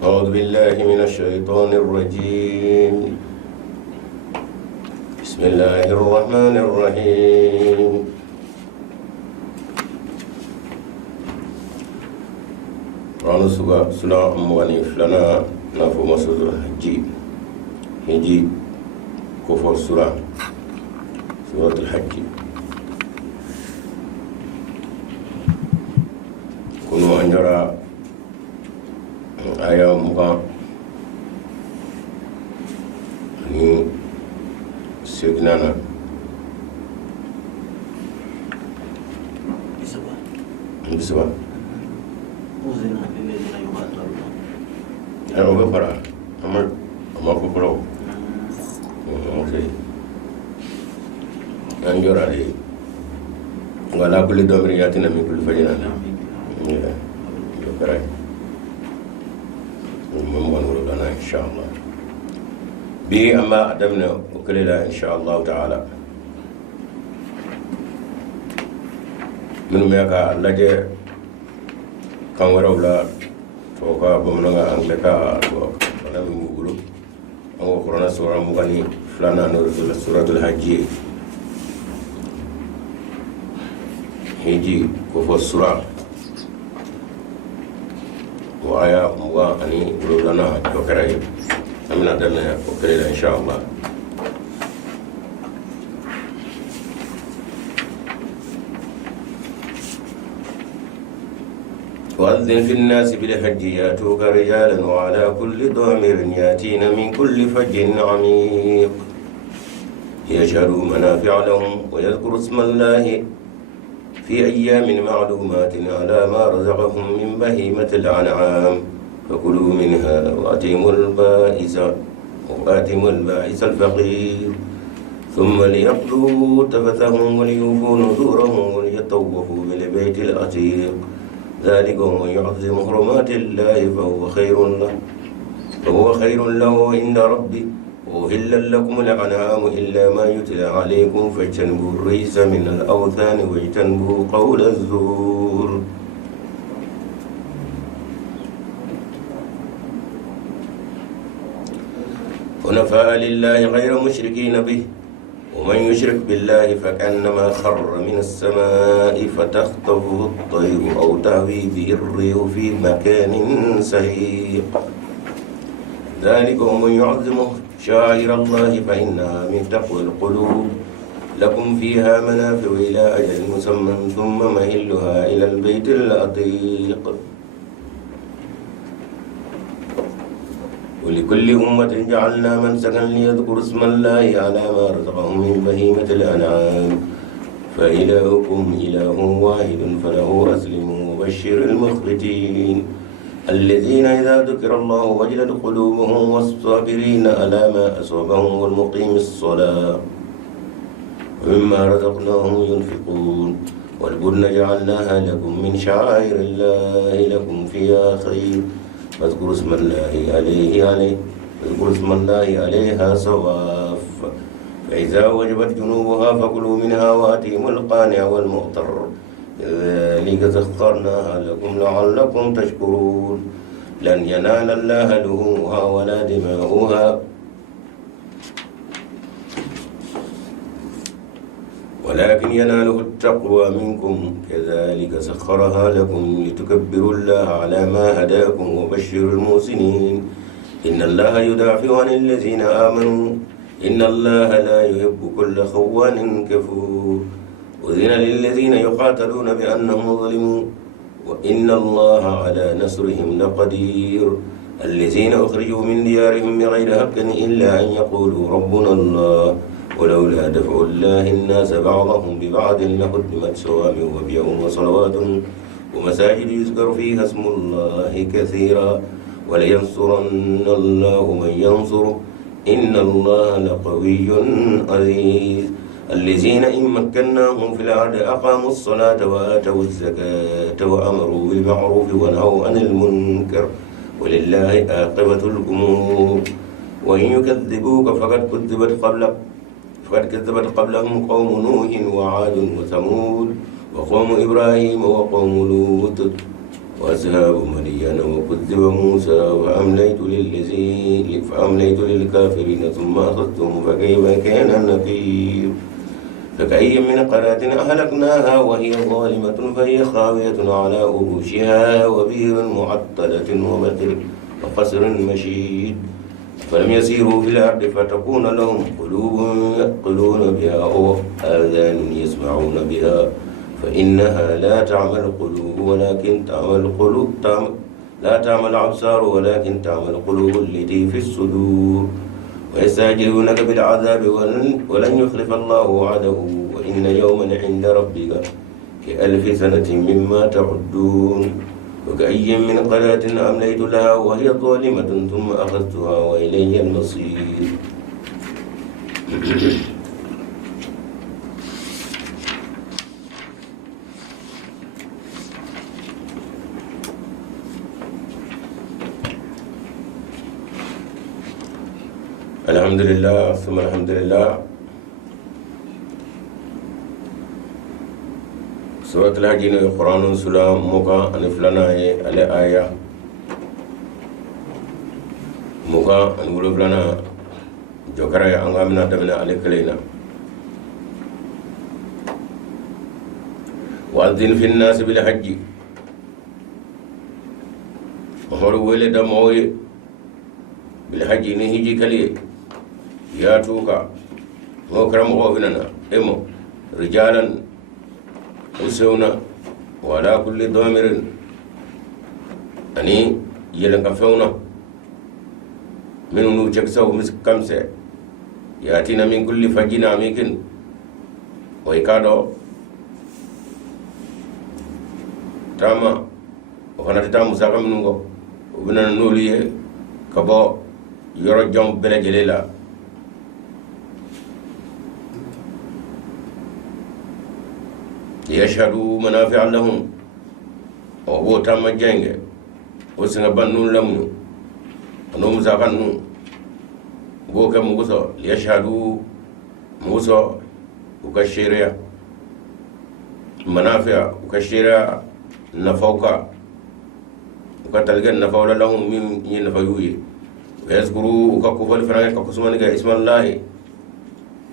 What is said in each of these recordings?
أعوذ بالله من الشيطان الرجيم. بسم الله الرحمن الرحيم. رانو سنا أمواني فلنا نافو مسود الحجي هجي كفر سورة الحج. كنوا أنجرا آية مقام ni segnana bisaba uzina lilladhina yuqataluna ayo be fara ama ko pro okay anjora de wala kulli domri yatina min kulli fajina ya yo fara mo wala dana inshallah bi amma adamna ukulila inshallah ta'ala min me ka laje kan waraw la to ka bamnanga angle ka to wala mi mugulu ango qur'ana sura mugani flana no suratul hajj hiji ko fo sura wa aya muga ani lana to karaye amina dana ukulila inshallah. وأذن في الناس بالحج يأتوك رجالا وعلى كل ضامر يأتين من كل فج عميق ليشهدوا منافع لهم ويذكروا اسم الله في أيام معلومات على ما رزقهم من بهيمة الأنعام فكلوا منها وأتموا البائس الفقير ثم ليقضوا تفثهم وليوفوا نذورهم وليطوفوا بالبيت العتيق ذلك ومن يعظم حرمات الله فهو خير له عند ربه وأحل لكم الأنعام إلا ما يتلى عليكم فاجتنبوا الرجس من الأوثان واجتنبوا قول الزور. حنفاء لله غير مشركين به ومن يشرك بالله فكأنما خر من السماء فتخطفه الطير أو تهوي به الريح في مكان سحيق ذلك ومن يعظم شعائر الله فإنها من تقوى القلوب لكم فيها منافع إلى أجل مسمى ثم مهلها إلى البيت العتيق ولكل أمة جعلنا منسكا ليذكروا اسم الله على ما رزقهم من بهيمة الأنعام فإلهكم إله واحد فله أسلموا وبشر المخبتين الذين إذا ذكر الله وجلت قلوبهم والصابرين على ما أصابهم والمقيم الصلاة ومما رزقناهم ينفقون والبدن جعلناها لكم من شعائر الله لكم فيها خير فاذكروا اسم الله عليها صواف فإذا وجبت جنوبها فكلوا منها وأتيموا القانع والمعتر ذلك سخرناها لكم لعلكم تشكرون لن ينال الله لحومها ولا دماؤها ولكن يناله التقوى منكم كذلك سخرها لكم لتكبروا الله على ما هداكم وبشر المحسنين إن الله يدافع عن الذين آمنوا إن الله لا يحب كل خوان كفور أذن للذين يقاتلون بأنهم ظلموا وإن الله على نصرهم لقدير الذين أخرجوا من ديارهم بغير حق إلا أن يقولوا ربنا الله ولولا دفع الله الناس بعضهم ببعض لهدمت صوامع وبيع وصلوات ومساجد يذكر فيها اسم الله كثيرا ولينصرن الله من ينصره إن الله لقوي عزيز الذين إن مكناهم في الأرض أقاموا الصلاة وآتوا الزكاة وأمروا بالمعروف ونهوا عن المنكر ولله عاقبة الأمور وإن يكذبوك فقد كذبت قبلهم قوم نوح وعاد وثمود وقوم إبراهيم وقوم لوط وأصحاب مدين وكذب موسى فأمليت للكافرين ثم أخذتهم فكيف كان نكير فكأي من قرية أهلكناها وهي ظالمة فهي خاوية على عروشها وبئر معطلة وقصر مشيد فلم يسيروا في الأرض فتكون لهم قلوب يعقلون بها أو آذان يسمعون بها فإنها لا تعمى القلوب ولكن لا تعمى الأبصار ولكن تعمى القلوب التي في الصدور ويستعجلونك بالعذاب ولن يخلف الله وعده وإن يوما عند ربك كألف سنة مما تعدون وكأي من قرية أمليت لها وهي ظالمة ثم أخذتها وإلي المصير الحمد لله ثم الحمد لله. سورة الحج القرآن سلام موكا أنفلنا على آية موكا أنولفلنا جوكرا أنغامنا دمنا على كلينا وأذن في الناس بالحج وهو ولد موي بالحج نهيجي كليه يا توكا موكرم غوفننا إمو رجالا وسونا ولا كل ضامر أني يلنك فونا من نوجك سو مسكمسة يأتينا من كل فجنا ميكن ويكادو تاما وخنا تتام مساقم نونغو وبنا نوليه كبو يرجم بلا جليلا يشهدوا منافع لهم وهو تام جنگ وسنبنون لمنو انهم زغنوا بوك موسى يشهدوا موسى وكشيريا منافع وكشيريا نفوكا وكتلغن نفولا لهم من ينفيوي ويذكروا وككفل فرانك كسمانك اسم الله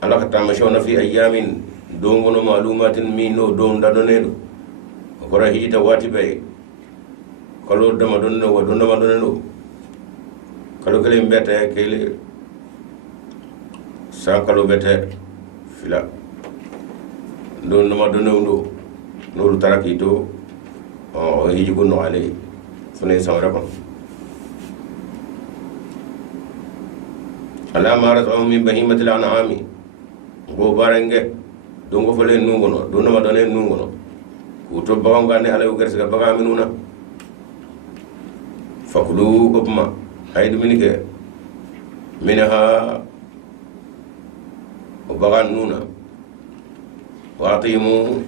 على كتامشون في ايام dongono malumatin mino don dadonedo okora hijita wati bay kalo dama donno wa donna madonno kalo kele mbete kele sa kalo bete fila don madonno ndo nuru tarakito o hiji gunno ale fune samara ko ala marat min bahimatil an'ami go barenge dongo fole nungono donna madone nungono kuto bagam gane ala ugerse ga bagam minuna fakulu ubma haydu minike minha bagan nuna watimu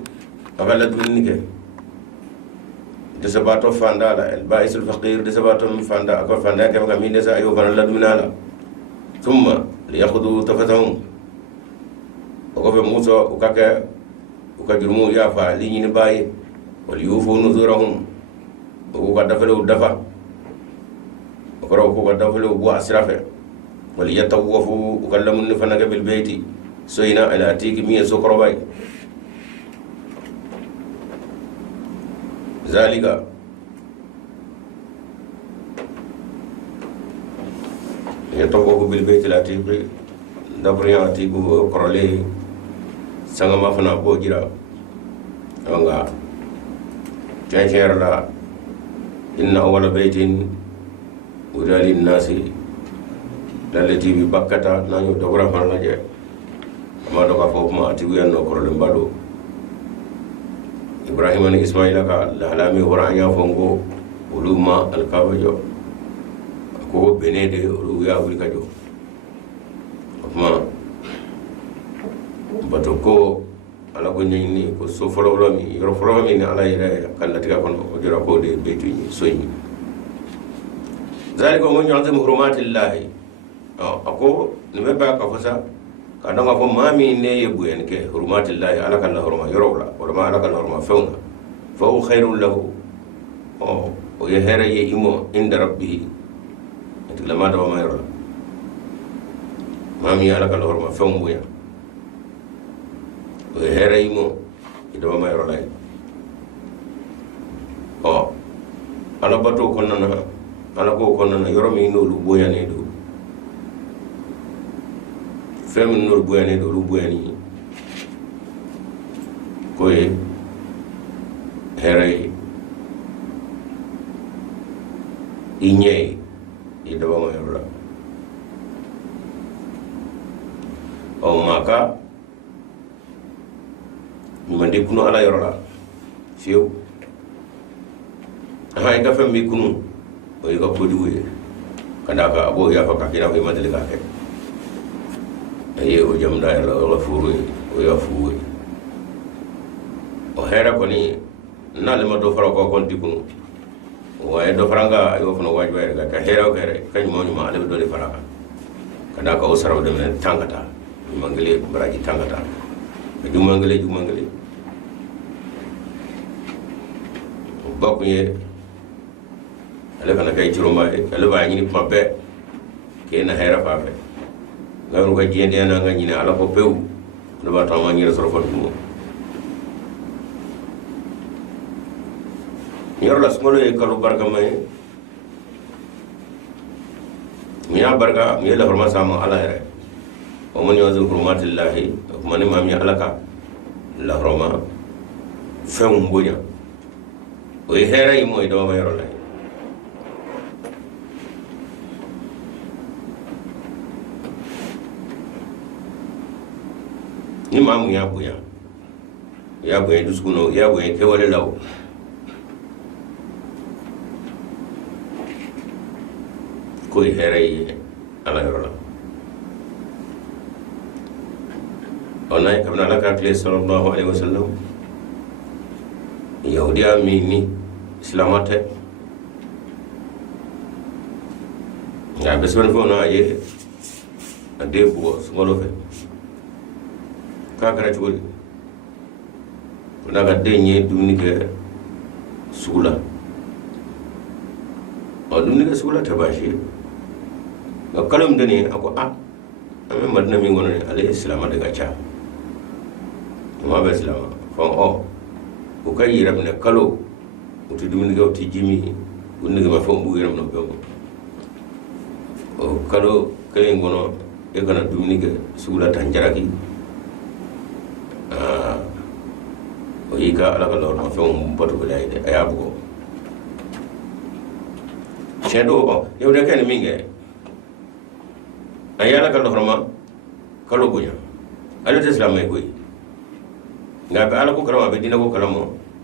agalad minike desabato fandala el baisul faqir desabato fanda akor fanda ke bagam min desa ayo banal minala thumma liyakhudhu tafatahum وقف موسى وكجرمو يافا لين باي وليوفوا نذورهم وقدفلوا الدفا وقدفلوا بو أسرافه وليتوفوا وكلموا النفنك بالبيت سوينا على أتيك 100 سكر باي ذلك يتوفوا بالبيت الأتيك دبريا أتيك وقرلي sangama fana ko jira anga la inna awwala baytin wudila linnasi lalati bi bakkata nanyo dogora fan laje ama doga fo ma ati wiyanno korole mbado ibrahim ni ismaila ka lalami waranya fongo uluma alkabajo ko benede ulu ya wulika jo ma bato ko ala ko nyini ko so folo mi yoro folo mi ni ala ire kan latiga kono o jora ko de betu ni soyi zalika mo nyante hurumatillahi ako ni be ba ka fasa ka danga ko mami ne yebu en ke hurumatillahi ala kan la huruma yoro la wala ma ala kan la huruma fauna fa khairul lahu o ye hera ye imo inda rabbihi atigla ma dawa mayro la mami ala kala horma fewm buya o ye hera imo dawa mayro la o ala bato konnana ala ko konnana yoro mi no lu boya ne do fem no boya ne do lu boya ni ko ye hera inye dawa mayro la o maka mandi kuno ala yoro la fiu hay ka fam bi kunu o yi ka koduwe kada ka abo ya fa ka kina ko madali ka ke ayi o jam da la furu o ya fuwe o hera ko ni na le ma do fara ko kon dikunu wa do faranga yo fono wajba ka hera ko re kany mo ma ale do le faraka kada ka o saraw de men tangata mangale baraji tangata du mangale bakuye ale kana kay ciroma ale ba ñini pampe ke na hera pape ngaru ko jende na nga ñini ala ko pew do ba tama ñira soro fot mo ñoro la smolo e kalu barka may miya barka mi la horma sama ala re o man yuzu hurmatillahi ko man ma mi alaka la horma fem mbonya o hera yi moy do ma yoro la ni mamu ya buya duskuno ya buya ke wale law ko hera yi ala yoro la onay kabna la ka kle sallallahu alaihi wasallam yahudiya mini islamate ya besban fo na ye ade bo smolo fe ka kara churi daga denye dumni ke sugula o dumni ke sugula ta bashi ga kalam dani ako a ame madna mi ngono ale islam daga cha ma be islam fa o ko kay yiram ne kalo uti dumni ke uti jimi unni ke ma fo bu yiram no be o kalo kay ngono e kana dumni ke sugula tan jaraki o yika ala ka lor ma fewum batu ko lay de ayabo chedo o yow de ken minge ayala ka lor ma kalo bunya ala te islam ay koy nga be ala ko karama be dina ko kalamo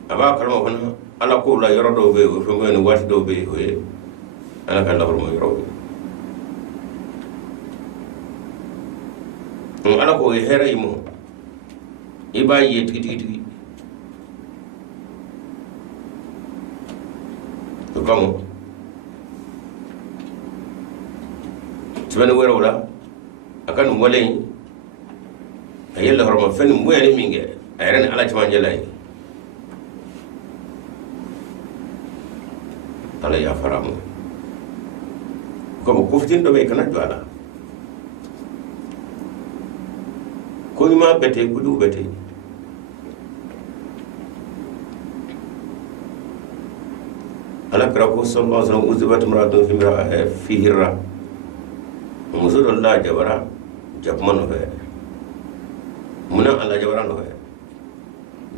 aba kalamo kono ala ko la yoro do be o fo men wati do be o ala ka lor mo yoro ala ko hera imo iba yi tigi to kamo tibane wero la akan walen ayella horma fen moyani minge ayran ala ci manjelay ala ya faramu ko ko fitin do be kana jwala ko ma bete kudu bete ala krako sallallahu alaihi wasallam uzibat muradun fi hirra musul allah jabara jabman ho muna ala jabara no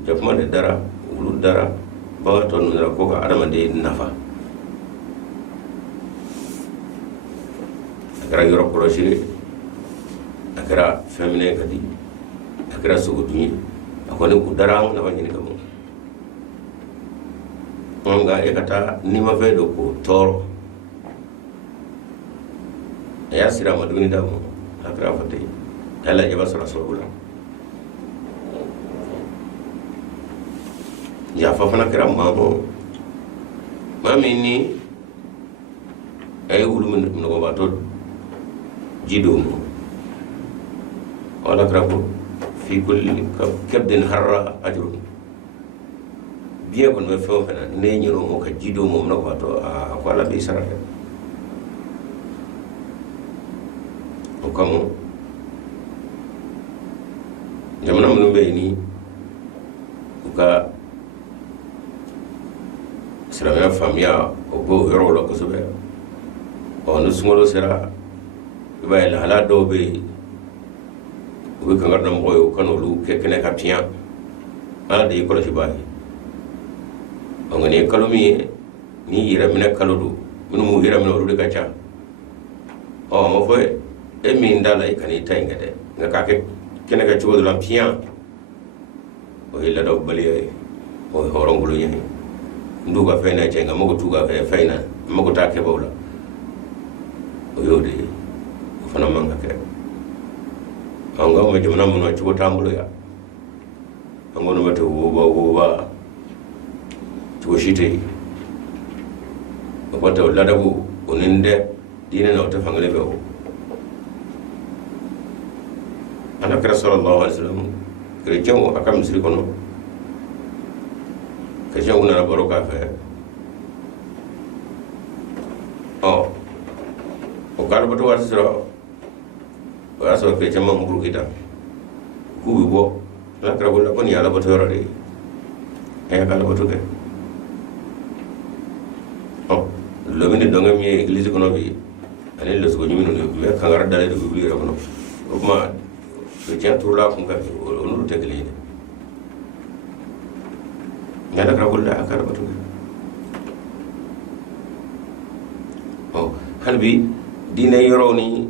jabman dara ulu dara ba ton dara ko ka adama de nafa akara yoro koroshi akara femine kadi akara suguduni akone ku dara na wanyini kamo nga ekata nima fedo ko toro ya sira maduni damo akra fate ala jaba rasulullah ya fa fana kira mamo mamini ay wulu min no bato jido mo wala krabo fi kulli kabdin harra ajrun biye ko no fo fana ne nyiro mo ka jido mo na ko to a ko ala bi sara o kamo jamana mun be ni ka silamɛya faamuya o b'o yɔrɔw la kosɛbɛ ni sunkalo sera i b'a ye lahala dɔw bɛ yen u bɛ kankari da mɔgɔw ye u ka n'olu kɛ kɛnɛ ka piyan ala de y'i kɔlɔsi baa ye nka nin ye kalo min ye ni yɛrɛ minɛ kalo don minnu m'u yɛrɛ minɛ olu de ka ca a ma fɔ e min da la i kan'i ta in kɛ dɛ nka k'a kɛ kɛnɛ kɛ cogo dɔ la piyan o ye ladabaliya ye o ye hɔrɔnkolonya ye n t'u ka fɛn na cɛ nka mago t'u ka fɛn na n mago t'a kɛbaw la o y'o de ye o fana man ka kɛ an ka ma jamana minnu cogo t'an bolo yan an kɔni bɛ to woba cogo si tɛ yen o kɔtɛ o ladabu o ni n dɛ diinɛ na o tɛ fankelen fɛ o ala kɛra sallallahu alaihi wasallam kerecɛnw a ka misiri kɔnɔ kerecɛnw nana baro k'a fɛ o k'alabato waati sɔrɔ o y'a sɔrɔ kerecɛn ma muru kita k'u bɛ bɔ ala kɛra ko la ko nin ye alabato yɔrɔ de ye a y'a ka alabato kɛ lomini dɔnkɛ min ye egilisi kɔnɔ bi ani lɔsogo ɲimi ninnu mɛ kankara dalen de bɛ wuli yɛrɛ kɔnɔ o kuma kerecɛn turula kun kan o n'olu tɛ kelen ye dɛ ala kɛra ko la a ka alabato kɛ hali bi diinɛ yɔrɔw ni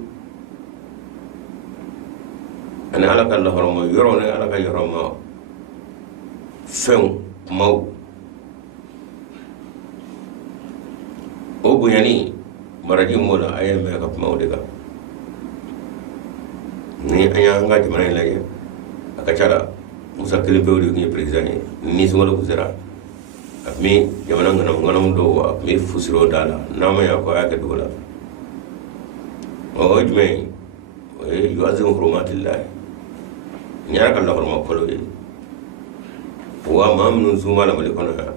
ani ala ka lahɔrɔma yɔrɔw ni ala ka yɔrɔma fɛnw kumaw o bonyani maraji m'o la a ye mɛn ka kumaw de kan ni an y'an ka jamana in lajɛ a ka ca la musa kelen pewu de tun ye perezan ye ni sunkalo tun sera a tun bɛ jamana ŋanamu dɔw a tun bɛ fusiro da la n'a ma ɲa ko a y'a kɛ dogo la o ye jumɛn ye o ye yuwazimu hurumatillahi nin yɛrɛ ka lahɔrɔma fɔlɔ ye wa maa minnu sun b'a la mali kɔnɔ yan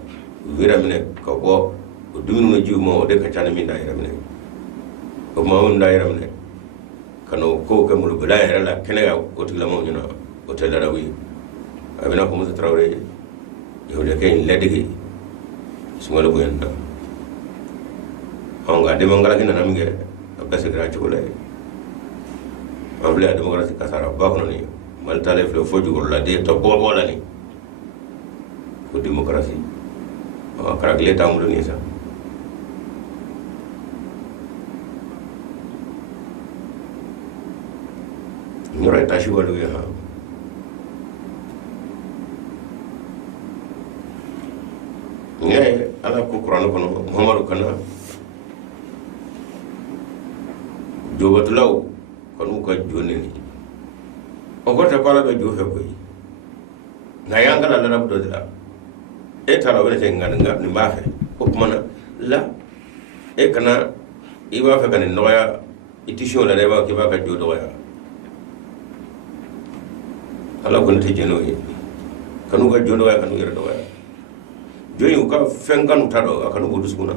u yɛrɛ minɛ ka bɔ o dumuni jiw ma o de ka ca ni min da yɛrɛ minɛ o maa minnu da yɛrɛ minɛ ka n'o kow kɛ molobila yɛrɛ la kɛnɛ kan o tigilamaw ɲɛna o tɛ ladabu ye a bɛna fɔ musa tarawele yahudiyakɛ in ladege sunkalo bonyani na nka demokarasi nana min kɛ a bɛɛ seginna a cogo la ye an filɛ demokarasi kasara ba kɔnɔ nin mali taalen filɛ fo jukɔrɔladen tɔ bɔbɔ la nin ko demokarasi kɛra tile t'an bolo nin sa n yɔrɔ ye tasi walew ye han n y'a ye ala ko kuranɛ kɔnɔ muhamadu kana jobatulaw kɔni ka jo neni o kɔtɛ ko ala bɛ jo fɛ koyi nka y'an kana ladabu dɔ de la e t'a la o bɛ cɛ nin b'a fɛ o tuma na la e kana i b'a fɛ ka nin nɔgɔya i tɛ sɔn o la dɛ i b'a k'i b'a ka jo dɔgɔya ala kɔni tɛ jɛn n'o ye kan'u ka jo dɔgɔya kan'u yɛrɛ dɔgɔya jo in u ka fɛn kanu ta dɔn a kan'u k'o dusukun na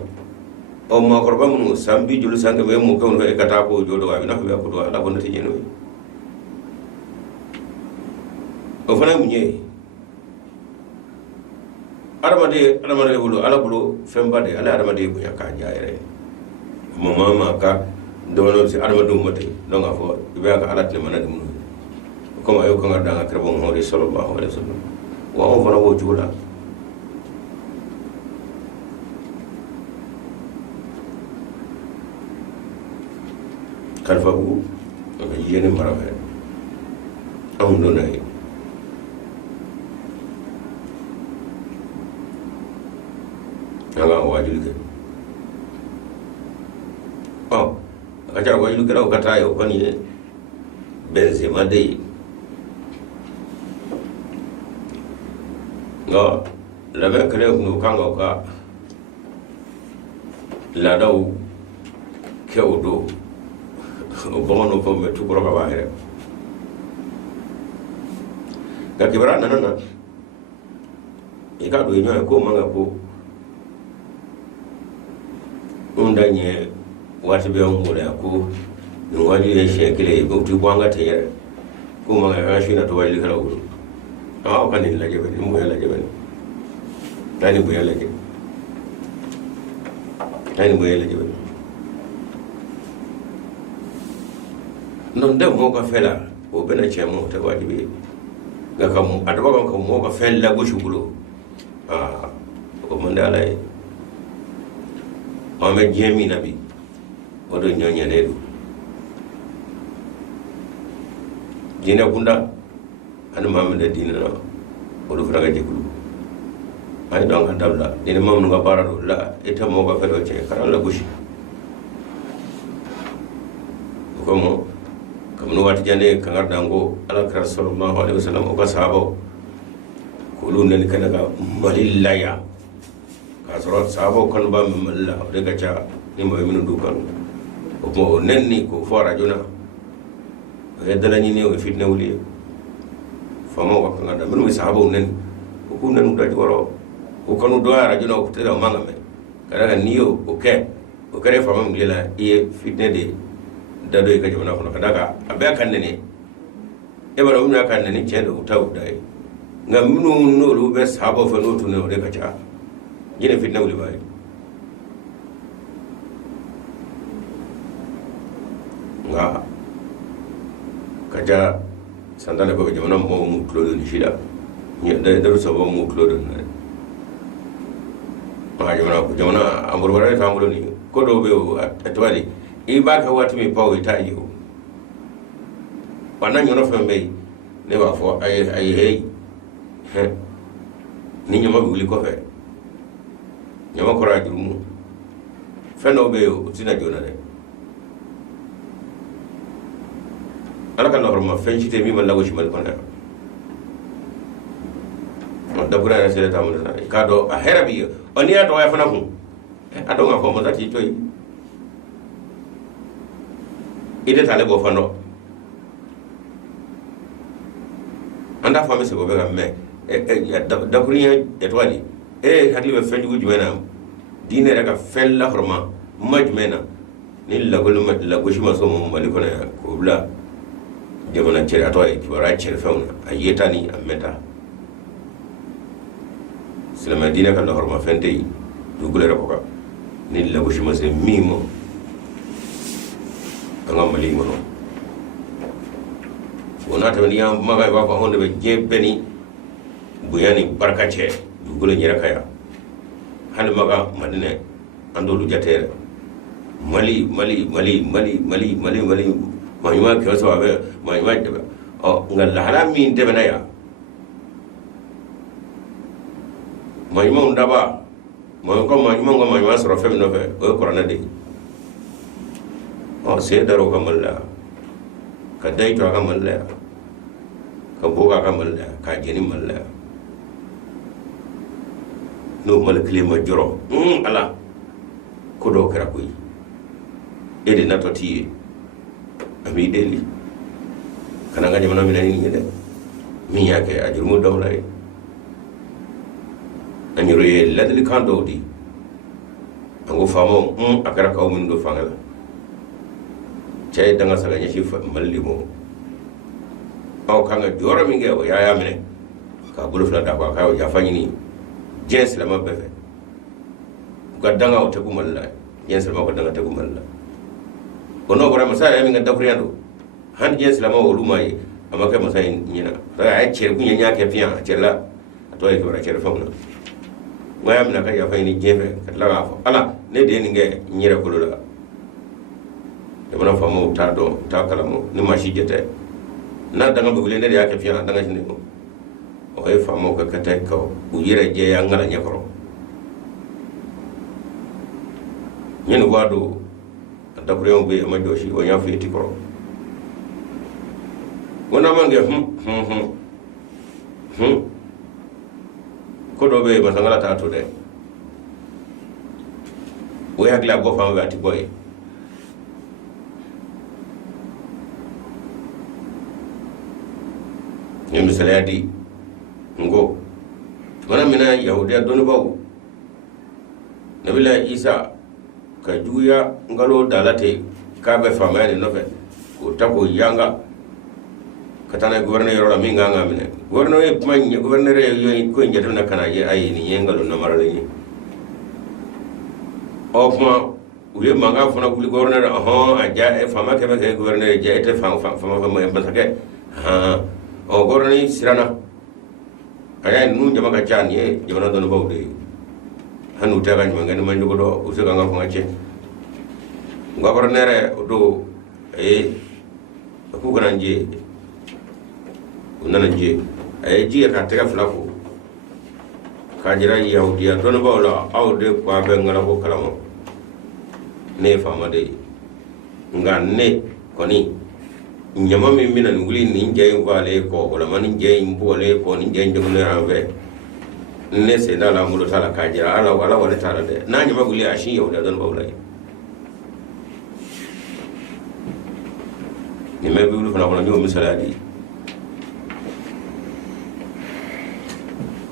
maakɔrɔba minnu san bi joli san kɛmɛ e mɔkɛw fɛ e ka taa k'o jo dɔgɔya a bɛ n'a fɔ i b'a ko dɔgɔya ala kɔni tɛ jɛn n'o ye o fana ye mun ye adamaden bolo ala bolo fɛnba de ala ye adamaden bonya k'a diya yɛrɛ ye maa ma ka dɔgɔnɔ bɛ se adamadenw ma ten donc a fɔ i bɛ ka ala tilemana de minnu ye comme a y'o kan ka dan ka kira bɔ Muhamadu sallallahu alaihi wasallam wa anw fana b'o cogo la kalifabugu a ka yeni mara fɛ anw donna ye an ka wajibi kɛ a ka ca wajibi kɛlaw ka taa ye o kɔni ye Benzema de ye nka labɛn kɛlɛ kun u kan ka u ka laadaw kɛ o don o bamananw fɛnw bɛ tu kɔrɔ ka b'a yɛrɛ nka kibaruya nana na ika do nyo ko manga ko undanye wati be on gole ko no wali e shekile ko tu kwanga te ko manga ga shi na to wali kala ko kan ni la jebe ni mo la jebe tani bo la jebe tani bo la jebe non de mo ka fela o bena chemo te wajibi ga kam adaba kan mo ka fella go shugulo o mandala e o me jemi nabi o do nyonya ne do jina kunda anu mamu da dina na o do fraga jekulu ay don ka dabla dina mamu ga bara do la ita mo ka felo che karan la gushi ko mo kamnu wati jande kangar dango alakar sallallahu alaihi wasallam o ka sahabo kulu nan kana ga malillaya ka soro sahabo kan ba malla de ga cha ni mo minu dukan o mo nenni ko fora jona e dalani ne o fitna wuli famo wa kan da minu sahabo nen ko kun nan da joro ko kanu do ara jona ko tela manga me kada ga niyo o ke o kare famo mi lela e fitna de da do ka jona ko daga abe kan ne e bara mun kan ne ce da utaw dai ngam minu no lu be sahabo fa no tunu de ka cha jine fitna wuli bai nga kaja sandana ko jona mo mu klodo ni shida ni da so bo mu klodo na jona amur bara ta amuro ni ko do be atwali i ba ka wati mi pawo ta yi o wannan yono fambe ne ba fo ay hey ni nyama wuli ko fe nyama ko ra jurumu feno be o tina jona de ala kan horma fencite mi man lago shimal kona da bura na sele tamu na ka do a herabi oni ato ya fana ku ado nga ko mo zati toy ide tale go fano anda fami se go be gamme da kuriya etwali hakli be fendi go jumena dine raka fella horma majmena ni lagol la go shima so mo mali kona ko bla jabana cere ato e kibara cere fauna ayeta ni ameta silama dina kan da horma fente yi dugule rako ka ni la go shima se mimo anga mali ngono wona tawni yam maga ba ko honde be jebeni buyani barkace dugule nyira kaya hal maga madine andolu jatere mali mahima ke so abe mahima de o ngal halami de benaya mahima undaba mahima soro fem no fe o korana de o se daro kamalla ka dai to kamalla ka boga kamalla ka jeni malla no mal klima joro ala ko do kara koy ede na toti ami deli kana ngani mana minani ni de mi yake ajurmu dawlay anyuro ye ladli kando di ango famo akara kaw min do fangala cey danga saga nyashi malli mo aw kanga joro mi ngewo ya mine ka bulu fla da ka ya fanyini jens la mabbe fe gadanga o tebu malla jens la mako danga tebu malla ono gora masaya mi ngada kuriando han jens la mawo lumai amaka masaya nyina da ay cer kunya nyake pian cerla to ay gora cer famna ngaya mina ka ya fayni jefe katla ga fo ala ne de ni nge nyira kulula de bana famo ta do ta kala mo ni ma shi jete na danga be wulende ya ke pian danga jini mo o ay famo ka kata ko u yira je ya ngala nyakoro nyen wado da kuriyo be ma joshi o nya fiti ko wona mange ko do be masangala ta to de o ya gla go fam wati boy ni misala di ngo mana mina yahudiya doni baw nabila isa ka juya ngalo dalate ka be famani no fe ko tako yanga katana gouverneur la minga ngamine gouverneur manya gouverneur yo ko njata na kana ye ay ni yengalo na marale ni ofma uye manga fana kuli gouverneur aja e fama ke be gouverneur je ete fama basake o gouverneur sirana aya nu jama ka chanye jama don bawde hanu taga ni mangani manju ko do usega nga ko ngache gouverneur do ku granje unana je ay ji ka tega flako ka jira yahudiya don bawla awde ko be ngala ko kalamo ne fama de nganne koni nyama mi mina nguli ni jey vale ko wala man jey mbole ko ni jey jomne anve ne se dala mulo tala ka jira ala wala tala de na nyama guli ashi yahudiya don bawla ni me bi wulu fana ko nyo misaladi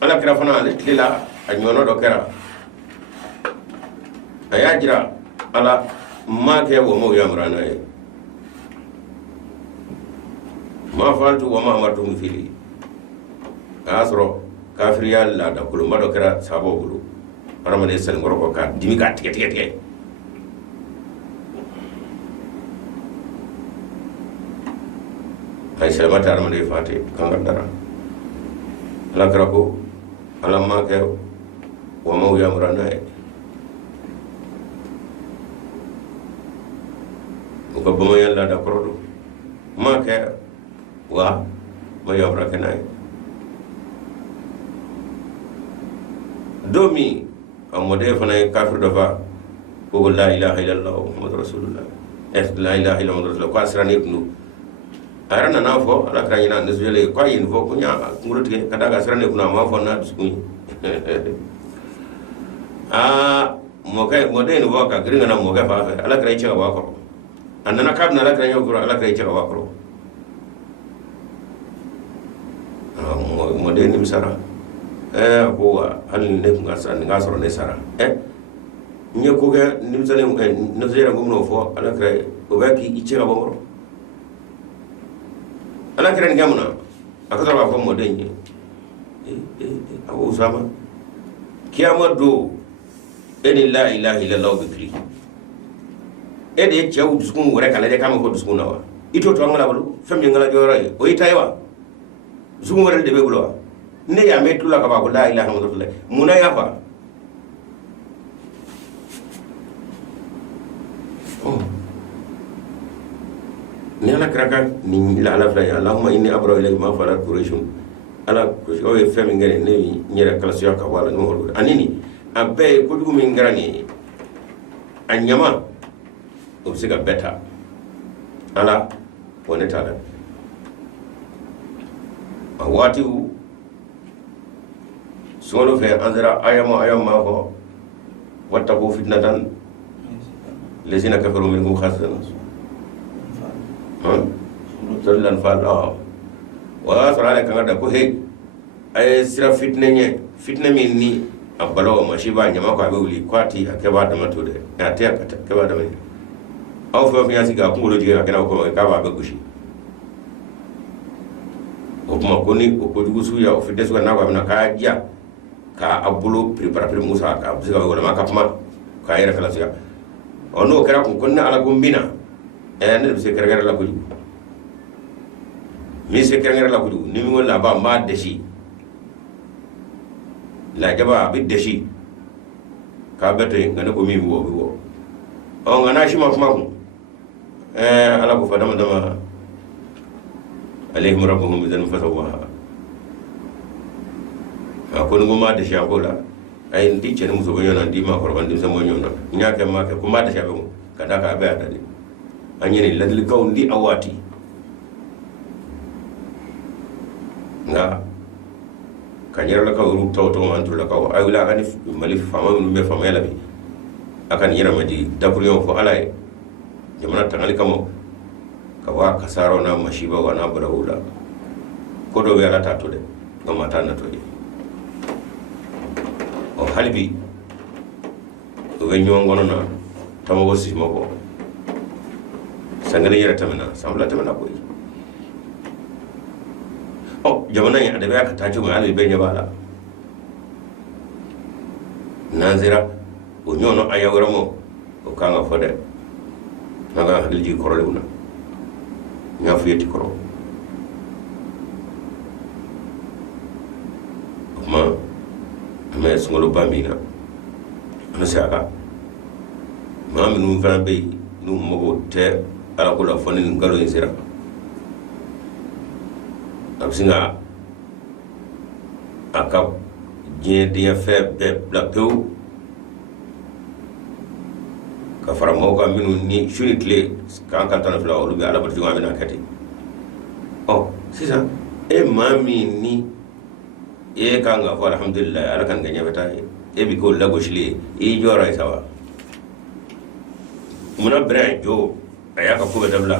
ala kira fana ale tila a nyono do kera aya jira ala ma ke wo mo yamrana e ma faltu wa ma amatu mithili asro kafiriya la da kulu mado kera sabo bulu aramane sel ngoro ko ka dimi ka tike ay salamata aramane fati kanga dara ala kera ko ala ma ke wa ma yamrana e ko bama yalla da korodo ma ke wa ma yabra kenay domi amode fana kafir dafa ko la ilaha illallah muhammadur rasulullah la ilaha illallah rasulullah ko asrani ibnu arana na fo ala kranyina ndesele ko yin fo ko nya nguruti kada ga asrani ibnu ma fo na duskuny mo kay mode ni voka gringa na mo ga fa ala kray cha wa ko andana kab na la kray ko ala kray cha wa ko mode ni misara ko hal ne ngasoro ne sara nye ko ga ni misale no zera ngumno fo ala kray o ba ki ichira bo ala kray ngamuna akata ba ko mode ni abu usama kiyama do eni la ilaha illallah bikri ede chawu duskun wore kala de kama ko duskun nawa ito to ngala balu fem ngala jora o itaywa duskun wore de be bulo ne ya metu la ka ba ko la ilaha illallah muna ya fa ni ala kraka ni la ala fa allahumma inni abra ilayka ma farat quraishun ala ko e fem ngene ne nyere kala siya ka wala no anini abe ko dugu min garani anyama o siga beta ala wona tada awati solo fe andra ayama ko watta ko fitnatan lesina kafaru minkum khasran sallan fal wa sala kan da ko he ay sira fitna min ni abalo ma shi ba nyama ko abuli kwati akeba da mato de ya te akata akeba da mai aw fa fi yasi ga kungulo jira kana ko ka ba be gushi o kuma ko ni ko dugu su ya o fi desu na ko na ka ja ka abulo prepare musa ka busiga wala ma ka kuma ka yera kala siya o no kera ko konna ala gombina ne se kera la ko mi se kera la ko ni mi wala ba ma deshi la jaba biddashi ka bete ngana ko mi wo o ngana shi ma kuma ko ala ko fadama dama alayhim rabbuhum bidan fasawaha ko ngo ma de sha ko la ay ndi cene muso go yona ndi ma ko ban dim sa mo nyona nya ke ma ke ko ma de sha be kada ka be ada de anyene ladil kaw ndi awati nga kanyar la kaw ru to mantu la kaw ay wala kan mali fama mun be fama yala bi akan yira maji dakuriyo fo alay jamana tangali kamo kawa kasaro na mashiba wana brawula ko do be ala tatu de ngama tan na to halibi o be nyongono na tamo wosi mako sangane yara tamana samla tamana ko jamana ya da ba ka tajo ma ali be nyabala nanzira o nyono ayawra mo o kanga fode naga haliji korole una nya fiyeti koro ma ame sungolo bamina ana saka ma minu fana be nu mo te ala ko la foni ngalo insira absinga aka dia fe be la peu ka fara mo ka minu ni shuritle kan kan tan fla olu be ala barju amina kati sisa mami ni kanga fa alhamdulillah ala kan ganya bata bi ko lago shile jora isawa muna bra jo aya ka ko dabla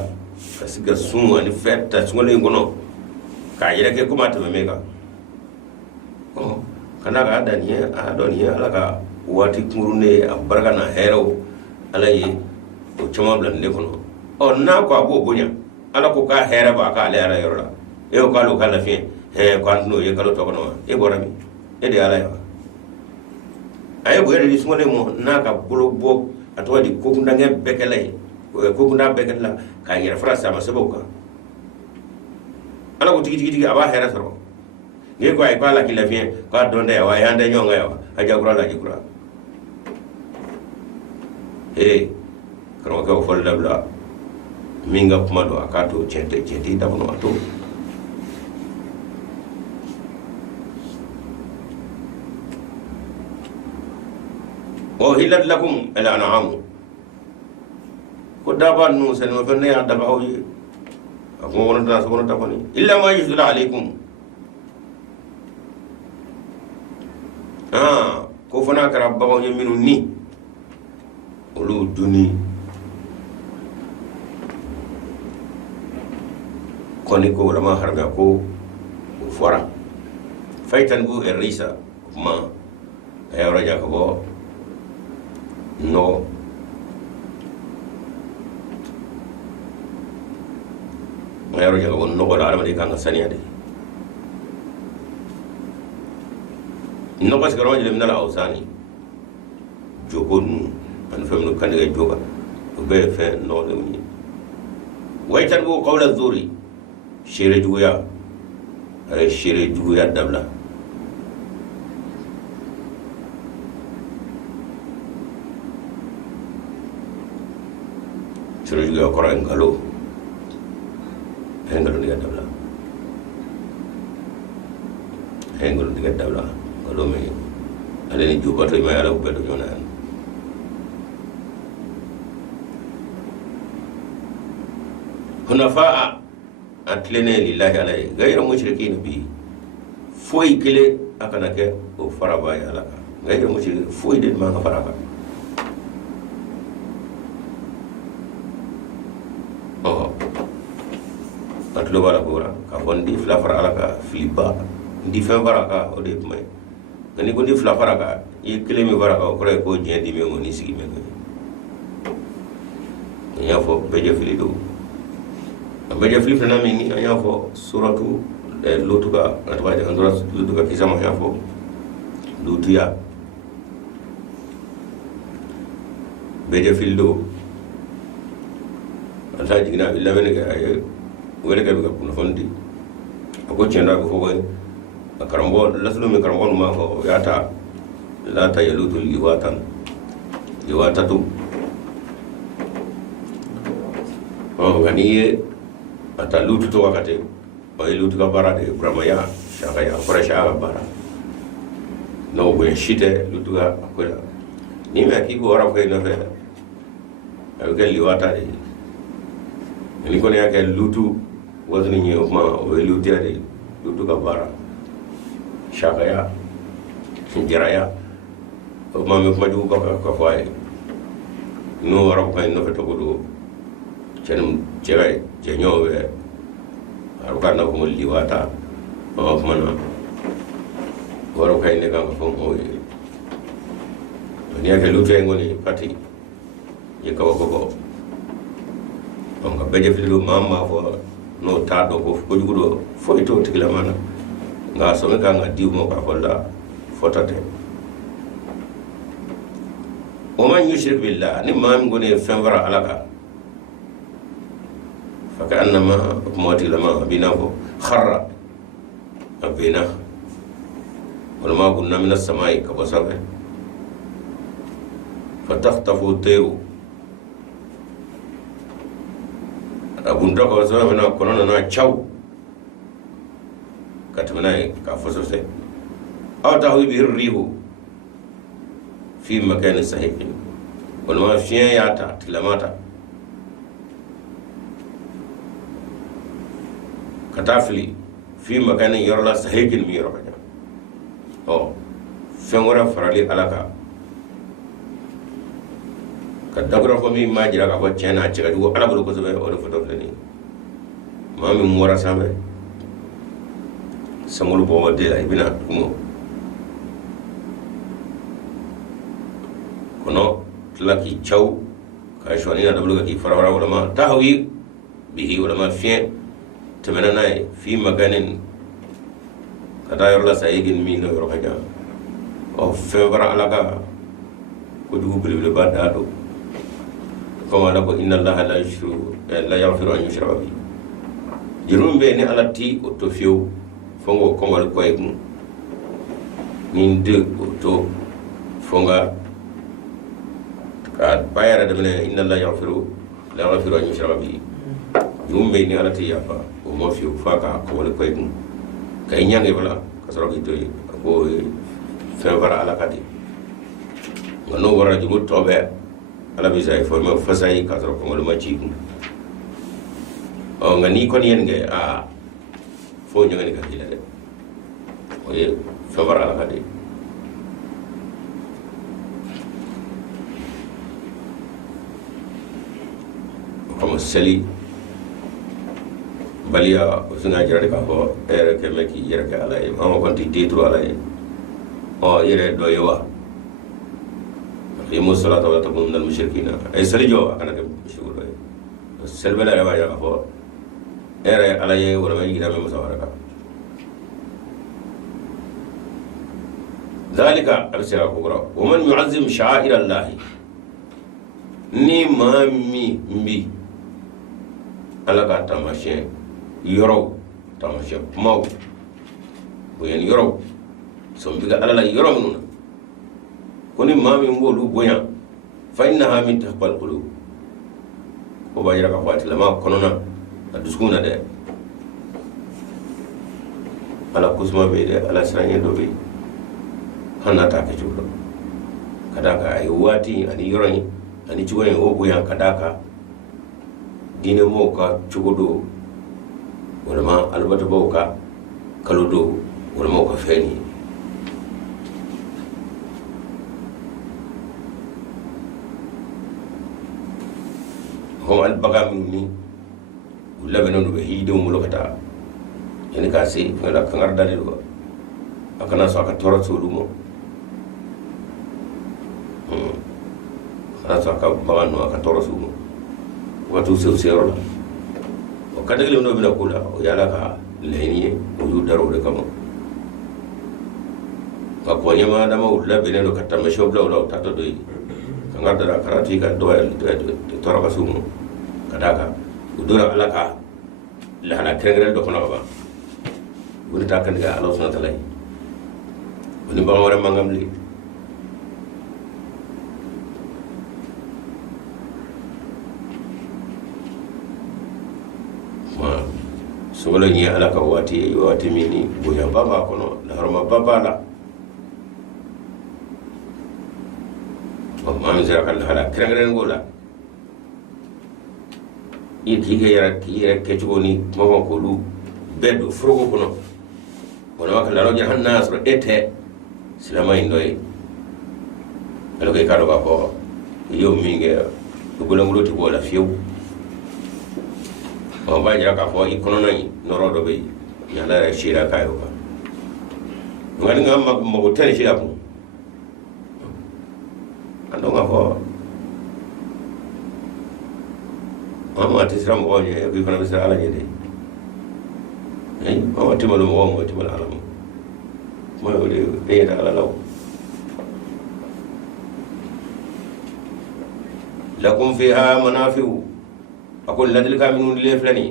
ka siga sun ani fetta sungole ngono ka yira ke kuma ta meka kana ga adoniya ala ka wati kurune barka na hero ala yi o chama blan le kono na ko abo bonya ala ko ka hera ba ka ale ara yorla o ka lo kala fi kan no ye kalo to kono borami de ala ya ay bo yede sumole mo na ka bolo bo atwadi ko kunda nge bekele ko kunda bekela ka yira frasa ma saboka ala ko tigi aba hera soro nge ko ay pala kila fi ka donde ya wa yande nyonga ya aja kura la jikura karo ka fol dabla minga kuma do akato chente da bono ato wa hilat lakum al-an'am ko daba nu sen mo fenne ya daba hoye ko wona da so wona tabani illa ma yusla alaykum ko fana karabba ko yeminu ni olu duni koni ko lama harga ko fora faitan bu erisa ma ya raja ko no ya raja ko no ko ala di kan saniya de no ko skaro je minala ausani jokonu an famnu kan ga joga be fe no le ni waitan bu qawla zuri shere juya dabla shere juya kora ngalo diga dabla ngalo me ale ni juba to ma ala ubedo jona hunafa'a atlene lillahi alai gayra mushrikin bi foy kile akana ke o faraba ya alaka gayra mushrikin foy de ma faraba atlo bala gora ka fondi fla fara alaka filiba ndi fe baraka o de may ngani ko ndi fla faraka e kile mi baraka ko re ko jendi me ngoni sigi me ya fo beje filido beje filif na mi ni ya fo suratu lutuka atwaje andora lutuka kisama ya fo lutia beje fildo ata jigina illa men ga ay wala ga ko fondi ko cenda ko fo karambo laslu mi karambo ma fo yata la ta yalutul liwata tu gani ata lutu to wakati ay lutu ka bara de brama ya shaka ya fara bara no go shite lutu ga ko ni me ki go ora ko no fe ay ga liwata de ni ko ne ya ke lutu wazni ni ma o lutu ya de lutu ka bara shaka ya jira ya o ma me ko ju ko ko ay no ora ko no fe to go do cenum cewai cenyowe arukana ko liwata o mana waro kay ne ga fo o ni ake luto ngoni pati ye kawa ko on ka beje filu mama fo no ta do ko ko jugo fo ito tigla mana nga so ka nga diu mo ka holla fotate o man yushrik billah ni mam ngoni fenvara alaka fa ka annama mawti lama binahu kharra abina wala ma kunna min as-samai ka basabe fatakhtafu tayru abunta ko so na kono na chaw katmana ka foso se aw tahu bi rihu fi makan sahih wala ma fiya yata tilamata katafli fi makan yorla sahih mi yorka fengora farali alaka ka dabra ko mi majira ka ko cena ci ga du ala bu ko zobe o do foto ni mami mora sambe samulu bo de la ibina kumo kono tlaki chaw ka shoni na dablu ki farara wala ma tahwi bihi wala ma fi tamana nay fi maganin kada yorla sayigin mi no yoro kaja o febra alaka ko du bele ba dado ko wala ko inna allaha la yushru la yaghfiru an yushraka bihi jirumbe ni alati o to fiu fongo ko wal ko egum min de to fonga ka bayara de ne inna allaha la yaghfiru an yushraka bihi jirumbe ni alati ya fa o mo fiu fa ka ko wal ko egum kay ñangi wala kasoro ki toy ko fevara ala kadi ngono wara jugo tobe ala bisay fo ma fasay kasoro ko ma ci o ngani ko yen nge a fo ñangi ka dila de o ye fevara ala kadi ko seli balia usunga jirade ka ko ere ke meki yere ke alay mama konti titru alay o yere do yewa qimu salata wa takunu minal mushrikina ay salijo akana ke mushriku do selbela rewa ya ko ere alay wala may gida me musawaraka dhalika absira kubra wa man yu'azzim sha'air allah ni mami mbi alaka tamashe yoro tamashe maw boyen yoro so biga alala yoro mun koni mami mbolu boya fa innaha min tahbal qulub ko bayira ka fati lama konona aduskuna de ala kusma be de ala sranye do be hanata ka julo kadaka ay wati ani yoro ni ani cigoyen o boya kadaka dine mo ka cugodo wala ma albata bo ka kalodo wala ma ka feni ko albaga minni wala benono be hido mu lokata yani ka se wala ka ngar dalilo akana so ka toro so dumo ana so ka bagano ka toro so watu sewsero o kadagele no bina kula o yala ka leni o yu daro de kamo ka ko nyama dama ulla bene no katta me shobla wala tato do ka ngadara karati ka do toro ka sumu kadaka udura alaka la hala kengre do kono ba woni ta kan ga Allah subhanahu wa ta'ala woni ba wara mangam li sogolo ñi ala ka wati mini boya baba kono la harma baba la mam zira kal hala krengren gola ki yara ke jogoni mama ko lu beddo frogo kono wala wakala roja hanna so ete silama indoy alo ke kado ba ko yo minge bulan nguloti bola fiu o ba jira ka fo ikono nay noro do be ya la shira kayo ka ngani ngam ma ko tare shira ko ando nga fo mama tisra mo ye bi fana bisra ala yede mama timalu mo timal ala mo wala e ta ala law lakum fiha manafi'u akul ladil kaminun le flani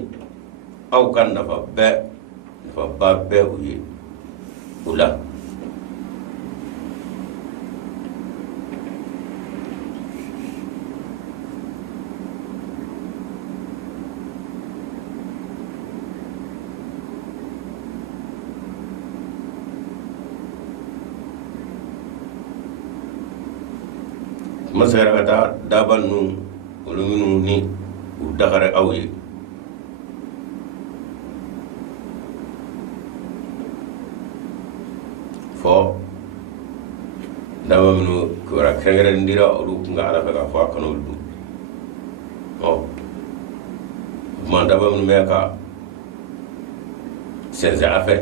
aw kan nafa ba be uye ula masara kata daban nu ulu minu ni udakare awye fo daban nu kura kengere ndira ulu kunga ala feka fo akano ulu ma daban nu meka senze afe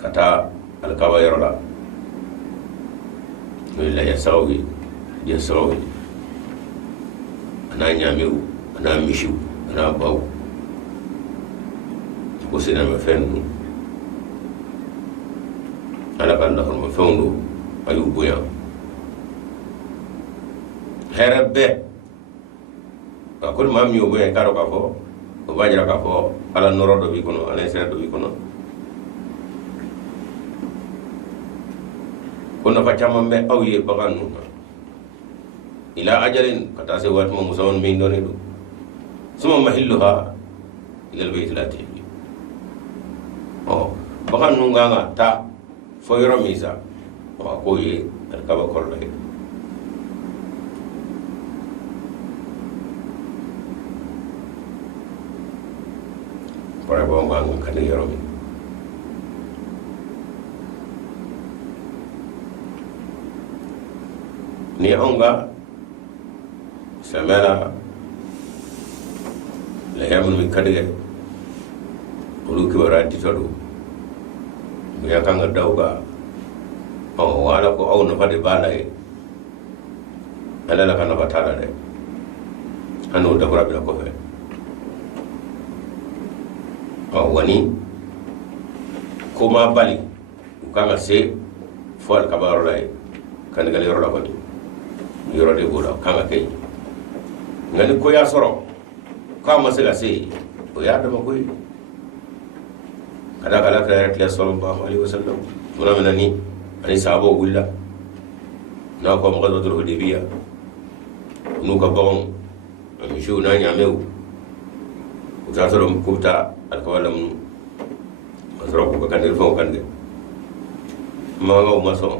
kata alkawa yerola wila ya sawi ana nyamiru ana mishu ana baw ko sina ma fennu ala kan da ma fendu ayu buya herabbe akul mam yo buya karo ka fo o bajira ka fo ala norodo bi kono ala sera do bi kono kono fa chamambe awye baganu ila ajalin kata se wat mo musawan min doni do suma mahilluha ila albayt alatiq bakan nunganga ta foyro misa ko ye alkaba kollo para bongang kan yoro mi ni onga samela la yamun mi kadige ulu kibara titodu ya kanga dauga wala ko aw na fadi balay ala la kana batala de anu da rabbi ko fe wani kuma bali kanga se fol kabaro lay kan gal yoro la ko yoro de bola kanga kay ngani ko ya soro kama se la se o ya da ko kada kala kala sallallahu alaihi wasallam muna menani ani sahabo willa na ko mo gado Hudaybiya nu ka bawon mi shu na nyameu uta soro kuta alkawalam masoro ko kan fo kan de ma ngaw maso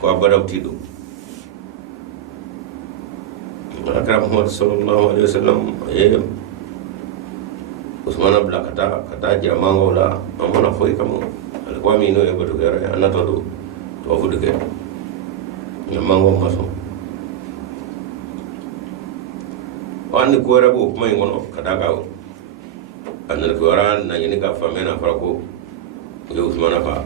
ko abadaw tido akram Muhammad sallallahu alaihi wasallam Usman abla kata jamango la amana foi kamo alikuwa mino ya bado gere anato do to fudu ke jamango maso wani ko rabo kuma ngono kada ka anna ko ran na yini ka famena farako yo Usman fa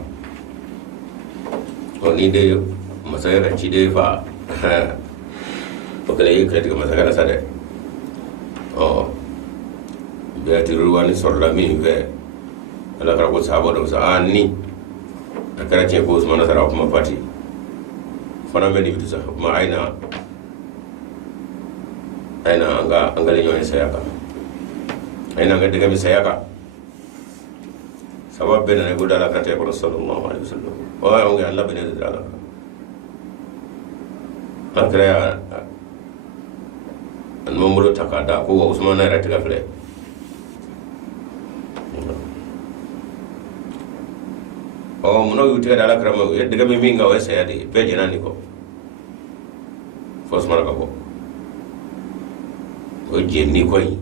oni de masaya ci de fa o kale yi kritika masaka sade beati ruwani sorla min ve ala kara ko sahabo do sa anni akara ce ko Usman sara kuma fati fana meli bitu sa ma aina anga le nyoy sayaka aina nga diga mi sayaka sabab bena ne godala kate ko sallallahu alaihi wasallam wa nga Allah bena dala akara an momulo takada ko Usman na ratiga fle muno yuti kada ala karama diga mi minga wa sayadi be jenani ko fos mara ko o jenni koy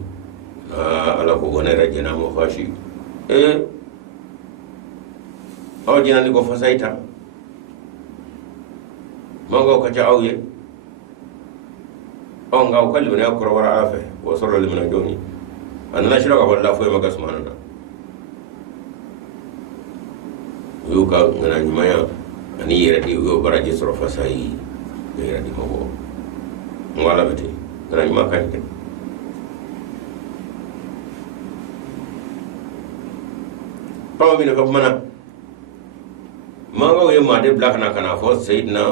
ala ko wona ra jena mo fashi o jenani ko fasaita mango ka ja awye on ga ko libna ko wara afa wo soro libna joni anna shira ka walla fo maga subhanallah yuka ngana nyumaya ani yere di yo baraje soro fasai bera di mabo wala beti ngana ma kan ke paw mi ko mana manga we ma de black na kana fo sayyidina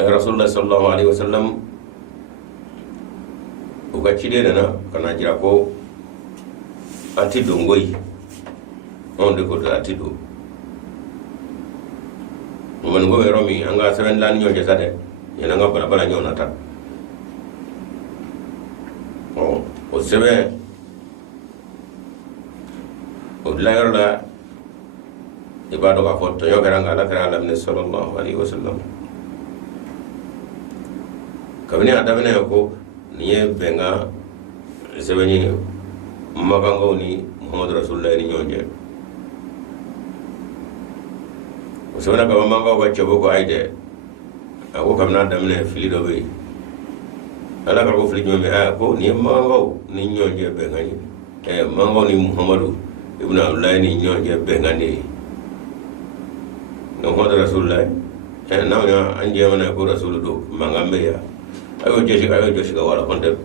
rasulullah sallallahu alaihi wasallam uga cide na kana jira ko ati dongoi on de ko ati do man go wero mi anga seven lan nyoje sade yana nga bala bala nyona ta o sebe o layar la ibado ka foto yo garanga la kara alam ne sallallahu alaihi wasallam kabini adabene ko niye benga sebe ni magango ni muhammad rasulullah ni nyonje usona ka manga wa chebo ko aide ako kamna damne fili do be ala ka ko fili nyome ko ni manga ni nyonje benga ni manga ni muhammadu ibnu abdullah ni nyonje benga ni no hoda rasulullah na nya anje mana ko rasul do mangambe ya ayo jeshi ga wala konde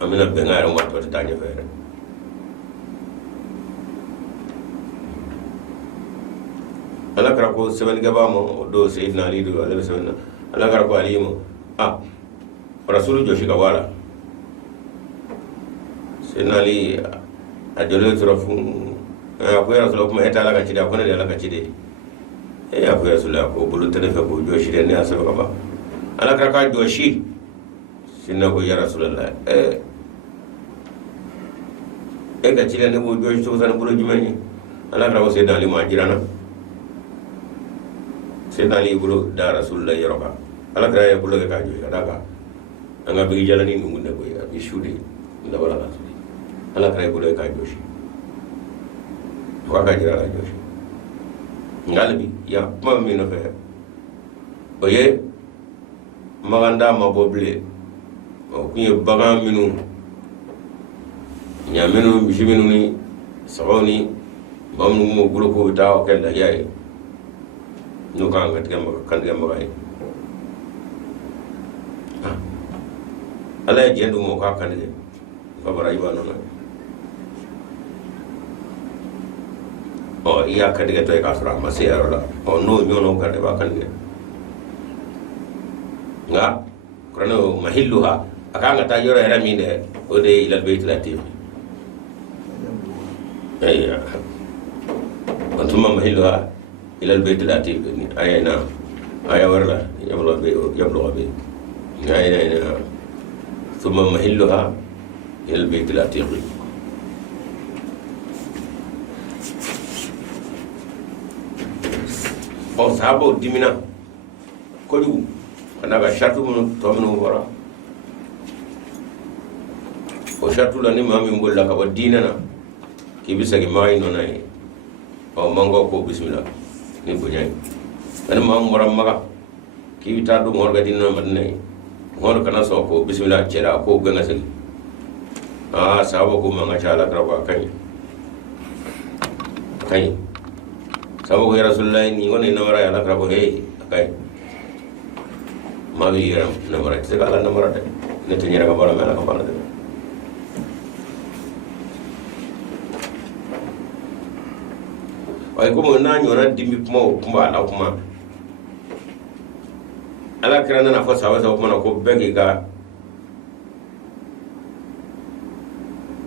amina benga ran wato ta tanya fere ala kara ko seven gaba mo do sayyidina ali do ala seven ala kara ko ali mo rasul jeshi ga wala sayyidina ali ajolo trofu ko rasul ko meta ala ka cide ko ne ala ka cide ko rasul ko bulu tane fa ko joshi de ne asaba ba ala kara ka joshi sinna ko ya rasulullah ga cide ne bo joshi to san bulu jumani ala kara ko sayyidina ali ma jirana sayyidina ali bulu da rasulullah yaroka ala kara ya bulu ka joshi daga anga bi jalani ngunde ko ya bi shudi nda wala rasul ala kara ya bulu ka joshi ko ka jira joshi ngalbi ya ma mi no fe oye maganda ma boble o kuye baga minu nya minu bishi minu ni sawoni mamu mo gulo ko ta o kella yayi no ka ngat kan ga magay ala jendu mo ka kan ge ko bara ibano na iya kadiga to ka sura masiyaro la no nyono kade ba kan ge nga krono mahilluha akanga ta yoro era minde o de ila bayt latif ayya antuma mahilluha ila bayt latif ni ayna aya warla yablo be ayna thumma mahilluha ila bayt latif sahabo dimina koju anaga shatu mun to mun wara o shatu la ni mami mbolla ka wadina na ki bisa gi mai no nay o mango ko bismillah ni ko nyai an mam moram maga ki wita do ngor ga dinna man nay ngor kana so ko bismillah cera ko ganga sagi sahabo ko manga chala kra ba kai sabo ko rasulullah ni ngone namara ya lakra ko hey akai mawi yaram namara segala namara de ne to nyera ka bala mela ka bala de ay ko mo na nyora dimbi kuma ala kuma ala kirana na fa sawa kuma na ko bege ga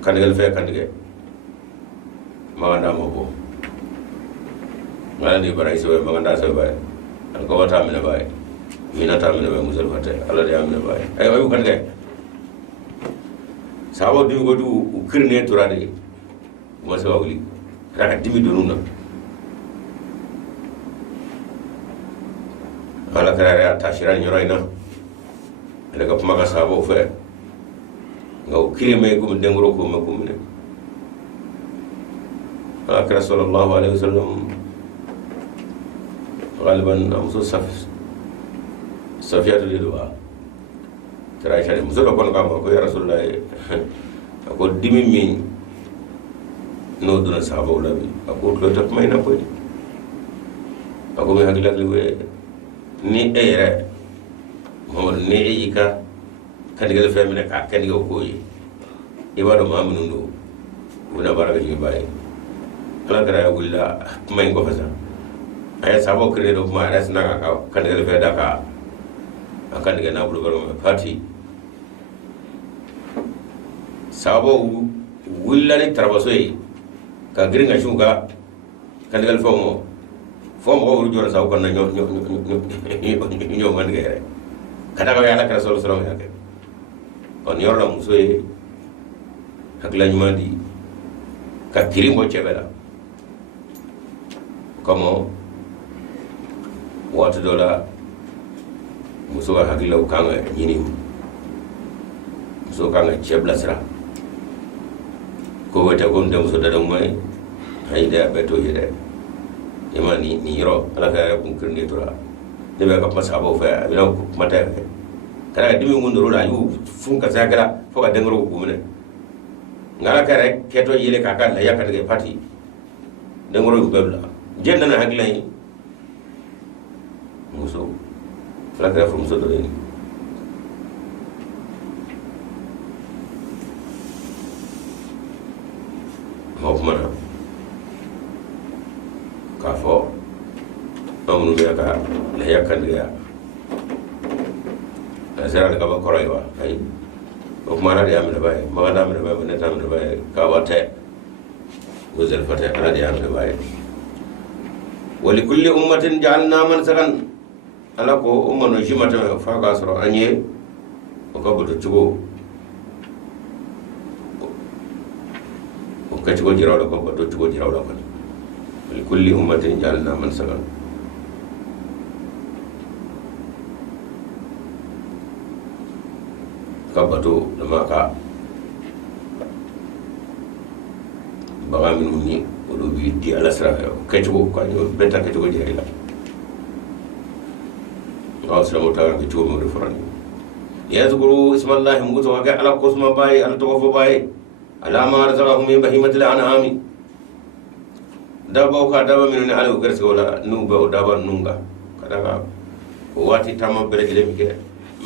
kandigal fe kandige maganda mo bo ngala ni barai so maganda so bay al ko wata mena bay minata mena bay musul fate ala de amena bay ay kan gay sabo di godu ukirne turade mo so wuli raka dimi donuna ala karare ta shiran yoroina ala ka maga sabo fe nga ukirme ko dengro ko ma ko mene akra sallallahu alaihi wasallam غالبا أمسو صفيات الدواء ترى شيء مسلم كون كام أقول يا رسول الله أقول دمي مين نودنا صحابة ولا بي أقول لو تكمين أقول مي هقول لك لو ني إيرة mo ne ka kandigal fe mena ka kandigal ko yi ibado mamunu ndo wala baraka ji baye kala gara wala may ko fasa ay sabo kire do ma ras na ka kandigal fe daka akan diga na bulu baro party sabo wala ni trabaso yi ka giringa shuga kandigal fomo ko jora saw kan ñoo man gere kada ko yalla kala solo solo yake kon yorla musoy ak lañu mandi ka kirimbo cebela como watu dola muso wa hakilo kanga nyini muso kanga cebla sra ko wata ko ndam so dadam may hayda beto yede yamani ni yoro ala ka kun kirni tora de be ka pasa bo fa bi no mata kala dimi ngundo ro ayu fun ka sagala fo ka dengro ko mene ngala ka rek keto yele ka la yakata ge party dengro ko bebla jenna na haglay muso fala ka fu muso do ni mana ka fo amunu ya ka la yakata ge sera de ka ba koroy wa ay o mana de amna bay ma da amna bay ne ta amna bay ka wate وزل فتح على ديان الباي ولكل أمة جعلنا منسكا على كو أمة نجمة فاقاسر أنيه وكبر تجو وكتجو جراولا كبر تجو جراولا كن ولكل أمة جعلنا منسكا كبر تو لما كا baga minnu ni olu bi di ala sira kɛcogo ka bɛɛ ta kɛcogo jira i la nka silamɛw ta kan kɛcogo min o de fɔra nin yazkuru ismallahi mugu tɔgɔ kɛ ala kosuma ba ye ala tɔgɔ fɔ ba ye ala ma razaqahum min bahimatil an'ami dabaw ka daba minnu ni ala y'u gɛrɛsɛgɛ o la n'u bɛ o daba ninnu kan ka da kan o waati taama bɛɛ lajɛlen bi kɛ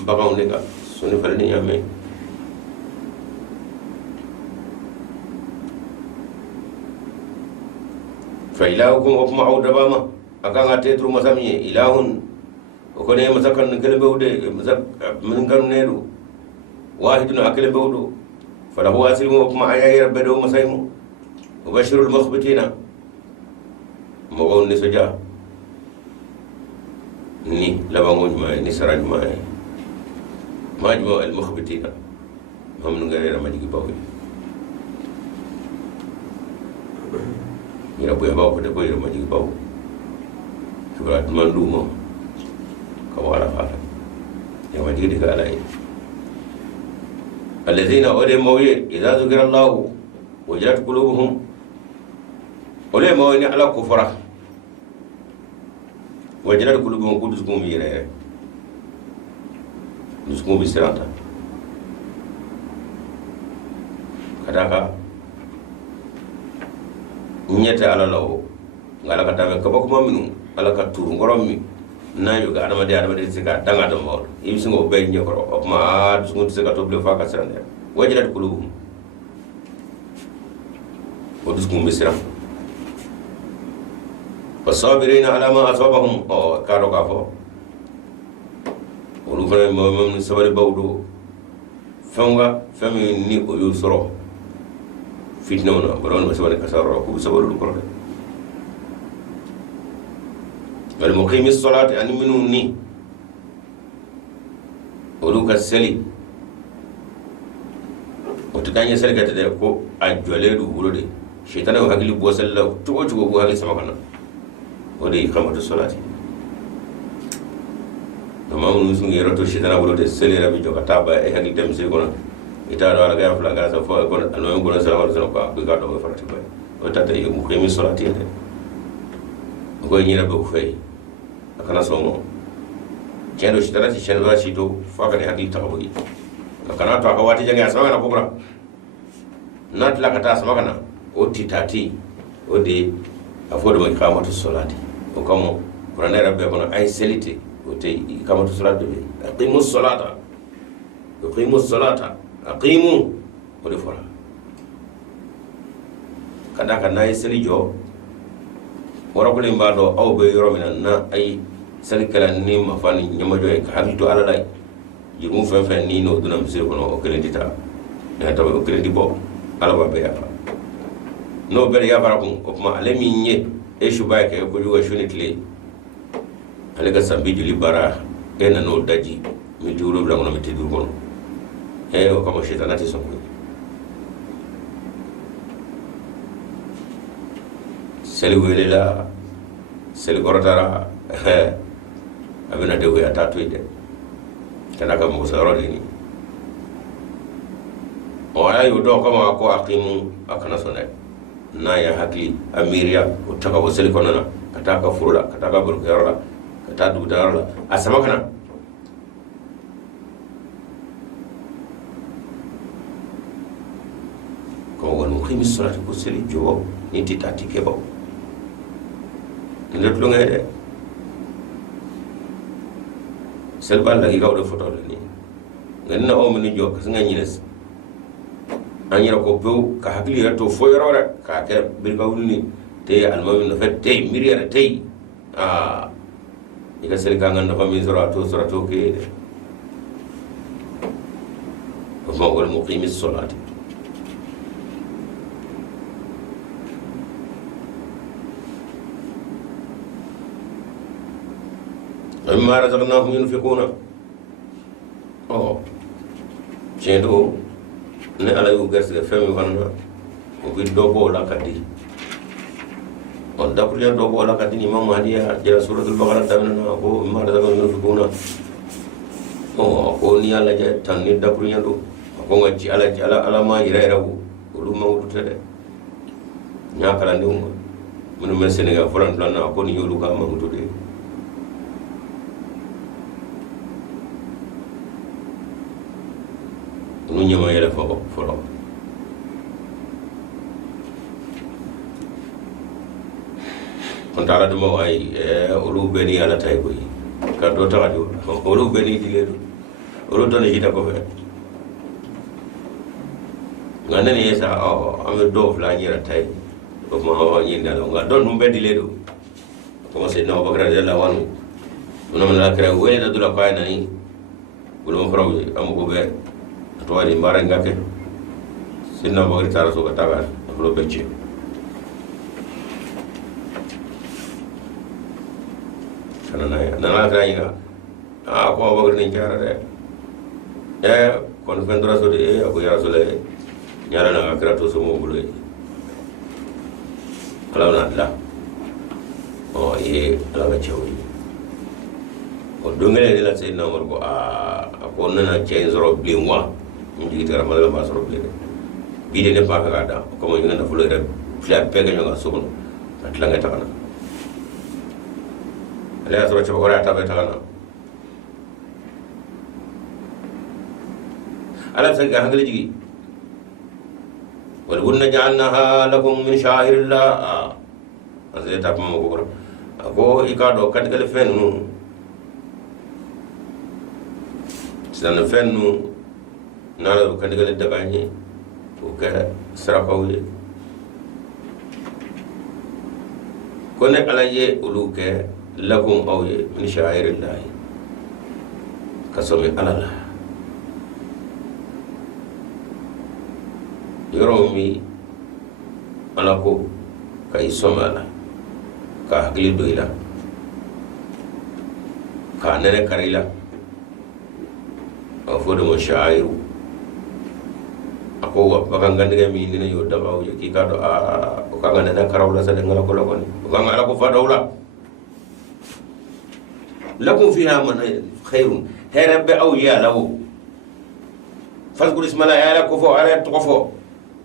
baganw de kan sɔnni fɛnɛ ni ɲaamɛ فإلهكم وكما عود باما أكان أتيتر مسامي إله وكونه مسكن نكلم بودة من كانوا نيرو واحد أكلم بودو فله أسلم وكما عيا رب دو مسايمو وبشر المخبتين مغون نسجا ني لبانون ما نسراج ما جمع المخبتين هم نغير ما جيجي باوي ira boya bawo de boya ma jigi bawo kibra man duma ka wala fala ya ma jigi de kala yi alladheena ode mawye idza zukira allah wajilat qulubuhum ode mawye ni ala kufra wajilat qulubuhum kuduskum yire duskum bisirata kadaka nyete ala lawo ngala ka tabe ka bakuma minu ala ka turu ngorom mi na yoga adama de sika danga do mawdo ibsingo be nyokoro ma sungu sika to ble fa ka sande wajilat qulubuhum ودسكم بسرا والصابرين على ما أصابهم كارو كافو ولوفنا من سبب بودو فمغا فمي ني أيو سرو fitnawna baron ma sabane kasaro ko sabaru problème wal muqimis salati an minuni oluka seli otukanye seli katade ko ajwale du wurode shaytan o hagli bo sella to bo hagli sama kana odi kamatu salati tamamu nusu ngero to shaytan wurode seli rabi jogata ba e hagli dem se kono ita do ala ga fula ga sa fo ko almo ko sallallahu alaihi wasallam ko bi ga do farati bay o tata e mu khemi salati de ko nyina be ko fay akana so mo kendo shitara ci shenwa ci to fa ga hadi tabawi akana to aka wati jangi asama na kubra nat la kata asama kana o titati o de afodo mo kamatu salati o kamo qur'an rabbe ko ay selite o وتي كما تصلى به أقيموا الصلاة يقيموا الصلاة أقيموا ولفرا كذا كنا يسلي جو ورقول بعضه أو بيرو من النا أي سلي كلا نيم مفاني نما جو كحكي على لاي يرمو فن نينو دون مسير كنا أكلين تتا نهتم أكلين تبو على بابا يا no bere ya farakun ko kuma ale min ye e shuba ke ko juwa shuni tile ale ga sambi juli bara e na no daji mi duro bla ngono mi tidu kono e o kama shaytan ati sonko seli welela seli korotara abena de ya tatu ide kana ka mo saro ni o ayo do kama ko aqimu akana sonai na ya hakili amiria utaka wasili konana kataka furula kataka burkera kataka dudarla asama kana ko wal muqimi salati ko seli jo niti tati kebo ndet lu ngay de sel bal la gi gawdo photo ni ngana o mini jo kas nga ñines anyira ko bew ka hakili to foyorore ka ke birga wulni te almami no fet te miriere te ika sel ka nganda fami sura to ke ko mo wal muqimi salati amma razaqnahum yunfiquna cendo ne ala yu gerse femi fanna o bi dobo la kadi on da kuriya dobo la kadi ni mamma dia jara suratul baqara tamna ko ma da ko yunfiquna ko ni ala ja tan ni da kuriya do ko ngati ala ma ira ko lu mawdu tede nya kala ndi mun men Senegal fulan plan na ko ni yolu ka ma mutu de nu ñama yele fo folo on tala dum ay olu beni ala tay koy ka do taxa do olu beni di ledu olu don hita ko fe ngana ni esa am do fla ñira tay ko ma wa ñi ndalo nga don num bedi ledu ko se no bakra de la wanu no la kra wele da dula pay nani bulo faraw am ko be to wadi mbara ngake sinna mo ritara so ka taga lo becce kana na grayga ko bagir ni jara de kon vendra so de ko ya so le nyara na akra to so mo bulo ala na la ala ga chawi o dongere de la sinna mo ko ko na change ro blimwa ndi tara mala ma soro bele bide ne pa ka da ko mo ngana fulo re fla pega nga sono atla nga takana ala soro cho ora ta takana ala sa ga hangali jigi wal gunna ja'alnaha lakum min sha'irillah azay ta mo ko ikado kadgal fennu sana fennu nala ko ndigal dagani ko ka sarakawle ko ne alaye uluke lakum awye min sha'irillah kasome alala yoromi alako kay somala ka hakili doila ka nene karila afodo mo sha'iru ako bakanga ndege mi ni yo dabaw je ki kado o kanga na karawla sa de ngala ko lokoni o kanga ala ko fa dawla lakum fiha man khairun herbe aw ya law fazkur ismala ya la ko fo ala to fo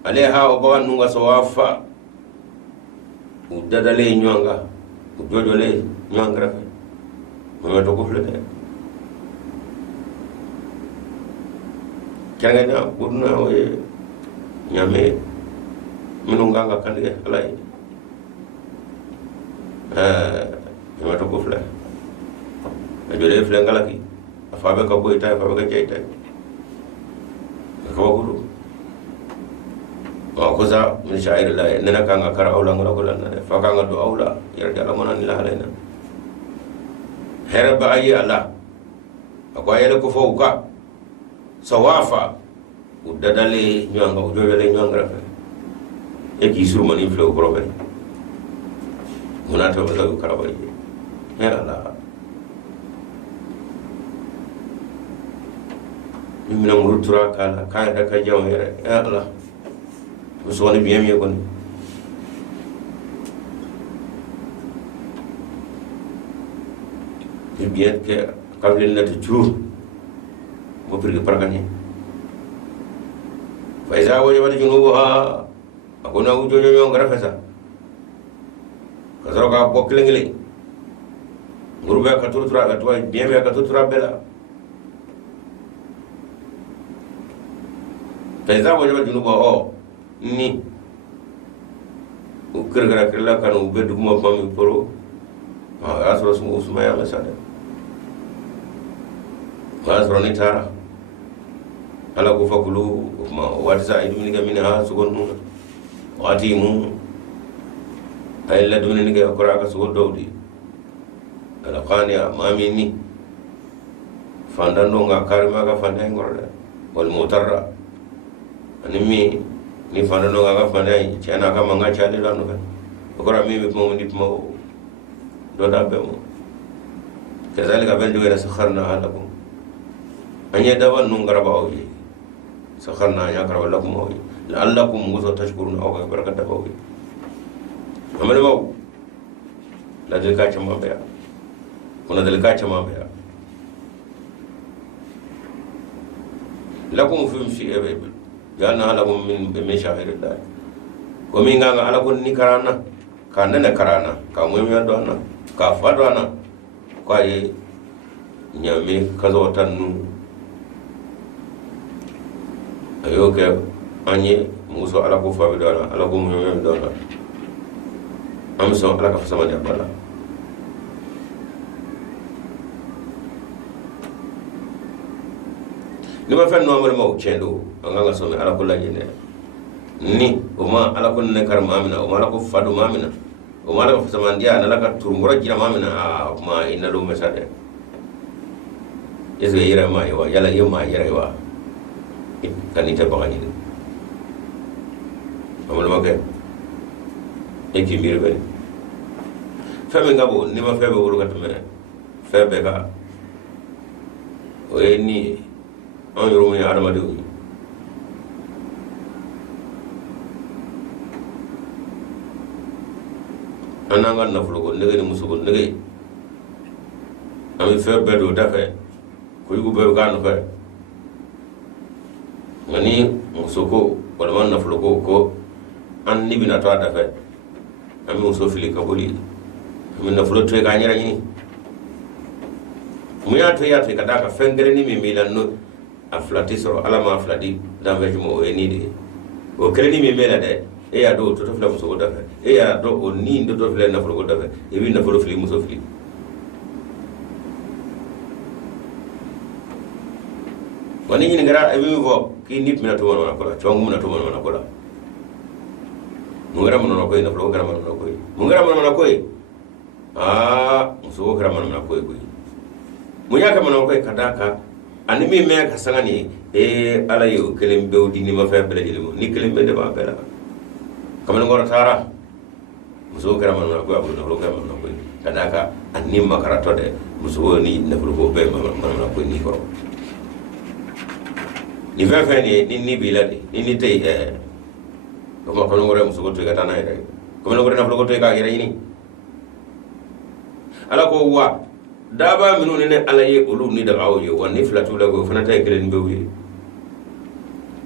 aleha o bawan nunga so wafa u dadale nyanga u jojole nyanga rafa mo to ko flete kanga budna o nyame minunga nga kandi alay nyama to ko fla ajole flengalaki afabe ka boyta afabe ka jeyta ko gulu wa ko sa min sha'ir la nena ka nga kara awla ngala ko lan fa ka nga do awla yarda la monan la halena herba ayi ala ko ayele ko fawka sawafa udadale nyanga ujole nyanga rafa e ki suru mani flo problem munata ba ko kara bayi ya ala mina murutura kala kaya ka jaw yere ya Allah musoni biyam ye kon biyen ke kawlen na tujur mo pirge paragani fa iza wajaba junubuha akuna ujojo yo ngara fesa kasaro ka boklengile ngurbe ka tutura ka toy biyam ka tutura bela Pesa wajib junuba ni ukir-kira kira kan ube dugma pami poro asro semua usmaya masada asro ni tara ala ko fakulu ma wadza idu ni gamina sugonu wati mu ayla dum ni ga qura ka sugo dawdi ala qaniya mamini fandando nga karima ka fandai ngorda wal mutarra animi ni fandano ga fandai chana ka manga chali lanu kan okora mimi mo ndip mo do da be mo kazalika bendu ila sakharna alakum anya dawan nun garaba oyi sakharna ya garaba lakum oyi la'allakum muso tashkurun aw ga barakata oyi amana mo la delka chama be kuna delka chama be lakum fi ebe janna lakum min shahirillah ko min nga ala kun ni karana ka nana karana ka mu mi andona ka fadwana ko ay nyame kazo tannu ayo ke anye muso ala ko fawi dona ala ko mu mi dona am so ala ka sama dia bala lima fen no amal mo chendo anga so me ala ko lajine ni uma ala ko ne kar mamina uma ala ko fadu mamina uma ala ko sama dia ala ka turmura jira mamina ma ina do mesade yeso yira ma yawa yala yema yira yawa kanita bagani amal mo ke ekimir be febe ngabo ni ma febe wuro katme febe ka o ni an yoro mun adamadenw ye an n'an ka nafolo ko nege ni muso ko nege an bɛ fɛn bɛɛ don da fɛ kojugu bɛɛ bɛ k'a nɔfɛ nka ni muso ko walima nafolo ko an ni bɛna to a da fɛ an bɛ muso fili ka boli an bɛ nafolo to yen k'an yɛrɛ ɲini mun y'a to yen ka d'a kan fɛn gɛrɛnin min b'i la n'o a filati sɔrɔ ala ma filati danfɛ juma o ye ni de ye o kelenni min bɛ la dɛ e y'a dɔn o tɔtɔ filɛ muso ko da fɛ e y'a dɔn o ni tɔtɔ filɛ nafolo ko da fɛ i bɛ nafolo fili muso fili wa ni ɲininkara i bɛ min fɔ k'i ni tɛmɛna to mana ko la cɔngɔ mina to mana ko la mun kɛra mana ko ye nafolo ko kɛra mana ko ye mun kɛra mana ko ye muso ko kɛra mana ko ye koyi mun y'a kɛ mana ko ye ka d'a kan ani min mɛ ka sanga ni ala ye o kelen bɛɛ di ni ma fɛn bɛɛ lajɛlen ma ni kelen bɛɛ de b'a bɛɛ la kamalen kɔrɔ taara muso kɛra mana ko ye a bolo nafolo kɛra mana ko ye ka d'a kan ani makaratɔ dɛ muso ni nafolo ko bɛɛ mana ko ye ni kɔrɔ ni fɛn fɛn ni b'i la de ni tɛ yen o kuma kamalen kɔrɔ ye muso ko to yen ka taa n'a yɛrɛ ye kamalen kɔrɔ ye nafolo ko to yen k'a yɛrɛ ɲini ala ko wa daba minnu ni ala ye olu ni daga aw ye wa ni fila t'u la ko fana ta ye kelen bɛ ye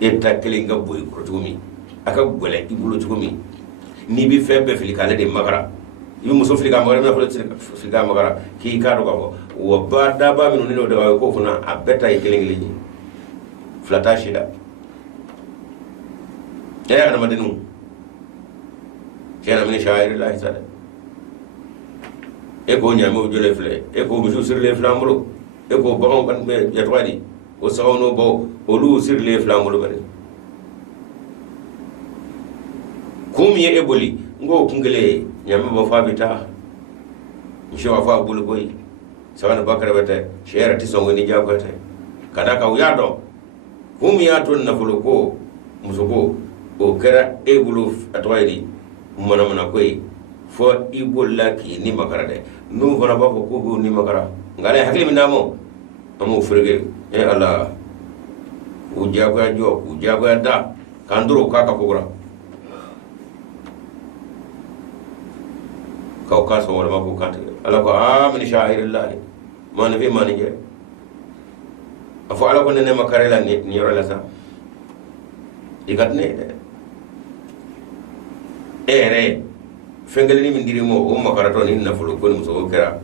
e ta kelen ka boyi kɔrɔ cogo min a ka gɛlɛ i bolo cogo min n'i bɛ fɛn bɛɛ fili k'ale de makara i bɛ muso fili k'a makara i bɛ nafolo fili k'a makara k'i k'a dɔn k'a fɔ wa ba daba minnu ni daga aw ye k'o fana a bɛɛ ta ye kelen kelen ye fila t'a si la e ye adamadenw tiɲɛna min sha'air lahi sa dɛ e ko nyame o jole fle e ko bisu sur le flambulo e ko bagon kan be jatwadi o sawno bo o lu sur le flambulo bari kum ye e boli ngo kungele nyame bo fabita nsho fa bulu boy sawana bakara bata shera ti songo ni jagote kada ka uyado kum ya ton na fulo ko musugo o kera e bulu atwadi mana koy fo ibolla ki ni makara de nu fana ba fo ko ni makara ngale hakili mi namo amu frege e ala ujaga jo ujaga da kanduro kaka kogura kaw kaso wala mako kante ala ko min sha'irillah man fi man je afo ala ko ne makare la ni yoro la sa igatne ere fengel ni min dirimo o makarato ni nafulo ko muso kera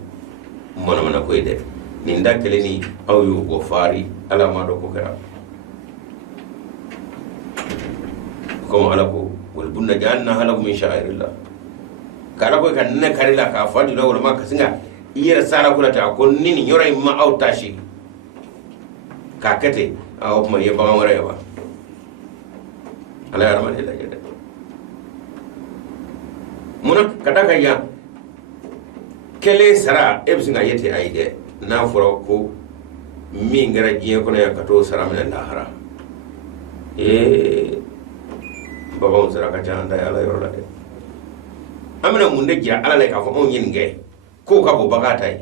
mana koy de ni ndakele ni aw yo go fari ala ma do ko kera ko ala ko wal bunna janna halakum min sha'irillah kala ko kan ne karila ka fadi do wala maka singa iyera sala kula ta ko nini yoray ma aw tashi ka kete aw ma ye ba ngore ba ala yarma de la jede muna kada kaya kele sara ebsinga yete aide na furo ko mi ngara jiye ko ya kato sara min lahara baba sara ka janda ala yorla de amina munde jira ala le ka fo on yinge ko ka bo bagata yi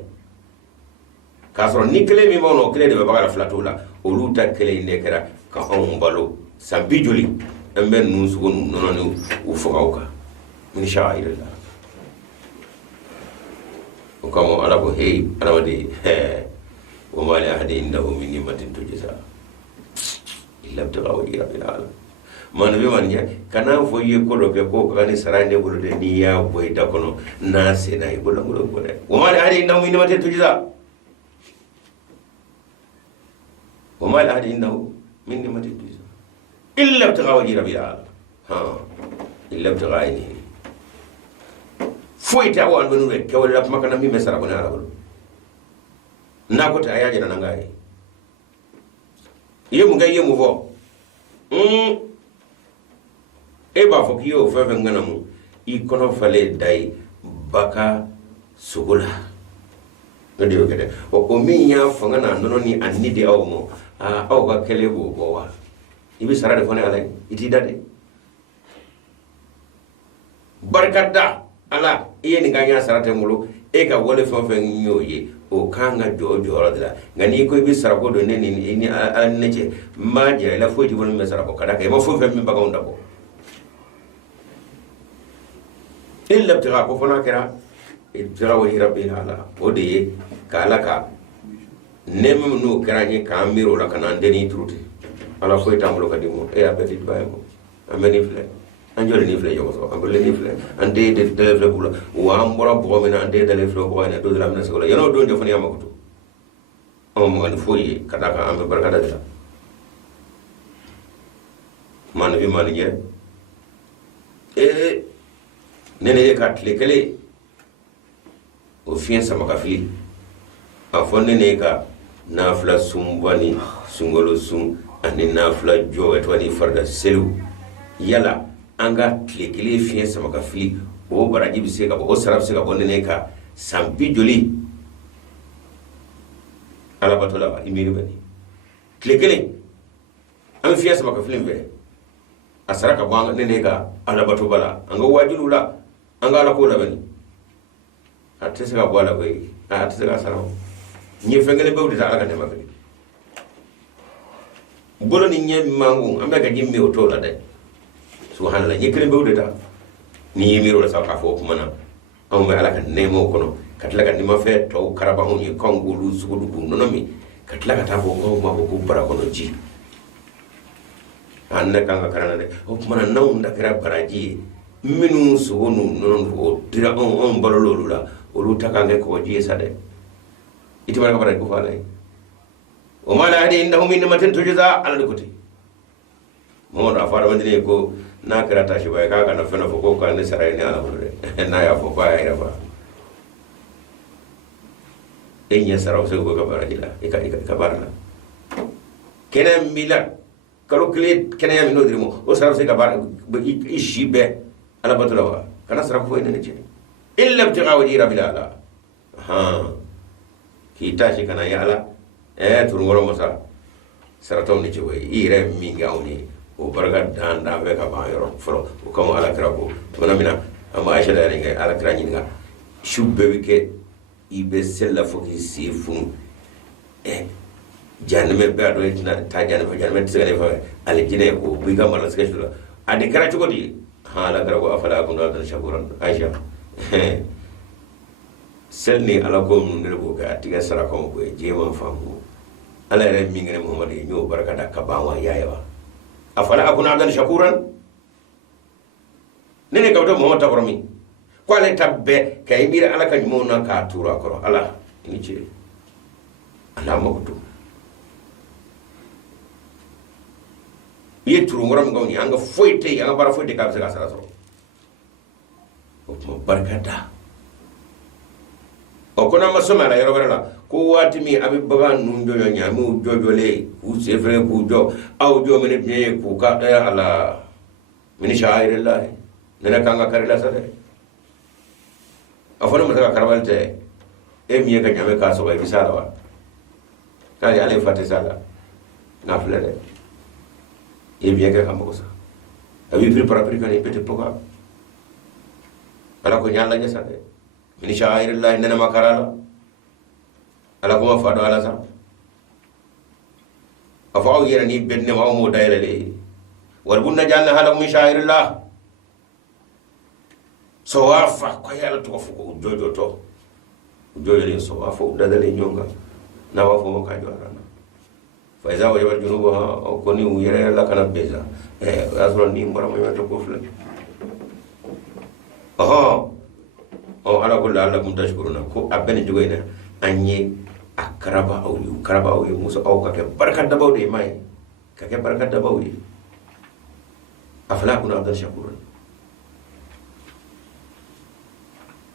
ka soro ni kele mi mono kele de bagala flatula o luta kele ne kera ka on balo sambi joli embe nun sugo nono ni u fogauka min sha'irillah o kamo ala ko hey ala wadi wa ma la ahadi indahu min ni'matin tujza illa ibtigha wajhi rabbil alamin man be man ya kana fo ye ko do be ko kani sarande bulu de ni ya boy da kono na se na ibulo ngulo ko de wa ma la ahadi indahu min ni'matin tujza wa ma la ahadi indahu min ni'matin tujza illa ibtigha wajhi rabbil alamin illa ibtigha ayni foyta o andu nure kewal la makana mi mesara ko na arabul na ko ta ayaje na ngai yemu ngai yemu fo e ba fo kiyo fa fa ngana mu I kono fale dai baka sugula ngadi o kede o mi ya fo ngana nono ni annidi aw mo aw ga kele bo wa ibi sara de fone ala iti dade barkada ala iye ni ganya sarate mulu e ka wole fo nyoye o kanga jojo radla ngani ko bi sarako do ne ni anneje ma je la foti won me sarako kada kay ma fo mi baga onda ko illa btira ko fona kera ibtira wa rabbil ala odi kala ka nem no kera ni kamiro la kana ndeni truti ala fo tamulo kadimo e apeti baymo ameni fle anjole ni fle yo so ambole ni fle ande de fle bula wa mbora bo mena ande de fle bo ina do dra mena sola yono do jofani amakuto o mo an foyi kada ka ambe barkada dira man bi man je nene e ka tlekele o fien sama ka fili a fonne ne ka nafla sumbani sungolo sum ani nafla jo etwani farda selu yala anga tlekele fien sama ka fili o baraji bi se ka o sarab se ka bonne ne ka sampi joli ala batola ba imiri bani tlekele am fien sama ka fili be asaraka banga nene ka ala batu bala anga wajulu la anga ala ko la bani atese ka bola ko atese ka saraw ni fengele bewde ta ala ka nema fili bolo ni nyem mangu ambe ka jimme o to la de subhanallah ni kire bewde ta ni yimiro la sa ka fo ko mana ambe ala ka nemo kono katla ka nima fe to karaba on ni kongulu sugudu bu nonomi katla ka ta fo ko ma ko bara kono ji anne kanga karana de o mana naw ndakira baraji minu sugonu non o tira on balolo la o luta kange ko ji sade itima ka baraji ko falay o mala hadi indahum min matin tujza ala dukuti mo da fara mandine ko na karata shi bai kaga na fena fo ko ka ne sarai ne ala bude na ya fo ba ya ba enya saraw se ko kabara ila kabara kena mila kalo kile kena ya mino dirimo o saraw se kabara ishibe ala batulawa kana saraw fo ene je illa btiqa wajhi rabbil ala kita shi kana ya ala turungoro masa saratom ni chewe ire minga oni o barga danda be ka ba yoro fro o kam ala krabo mana mina amma aisha da ringa ala krani nga shubbe wike ibe sella foki sifun janme be ado ta janme tsere fa ale jine ko bi ga mala ska shula ade kara chugodi ala krabo afala kun da shakuran aisha selni ala ko mun ne bo ga tiga sara ko ko jema famu ala re mi ngene muhammad nyo baraka da ka bawa yayawa afala akuna abdan shakuran nene gawdo muhammad tabarmi ko ale tabbe kay mira ala kan mo na ka tura ko ala ni ce ala mawdu ye turu ngoram ngawni anga foyte anga bara foyte ka sara sara so ko baraka da o kona masoma la yoro la ko wati mi abi baga nun jojo nyamu jojo le ku sefre ku jo aw jo mene ne ku ka ya ala min sha'airillah nena kanga karila sare afona mata karwalte e mi ka nyame ka so ba bisala wa ka ya le fate sala na flere e mi ka kambo sa abi prepara ka ni pete poka ala ko nyalla nya sare min sha'airillah nena makarala ala kuma fado ala sa afaw yera ni bedne wa mo dayla le wal bunna janna hala min sha'airillah sawafa ko yalla to fu jojo to jojo le sawafa dadale nyonga na wa fo ka jora fa iza wa yawal junuba ko ni yera la kana beza asro ni mbara mo to ko fle o ala kullu allakum tashkuruna ko abene jogoyna anye akaraba aw yu musa aw ka ke barkat da bawde may ka ke barkat da bawde afla kuna abdan shakurun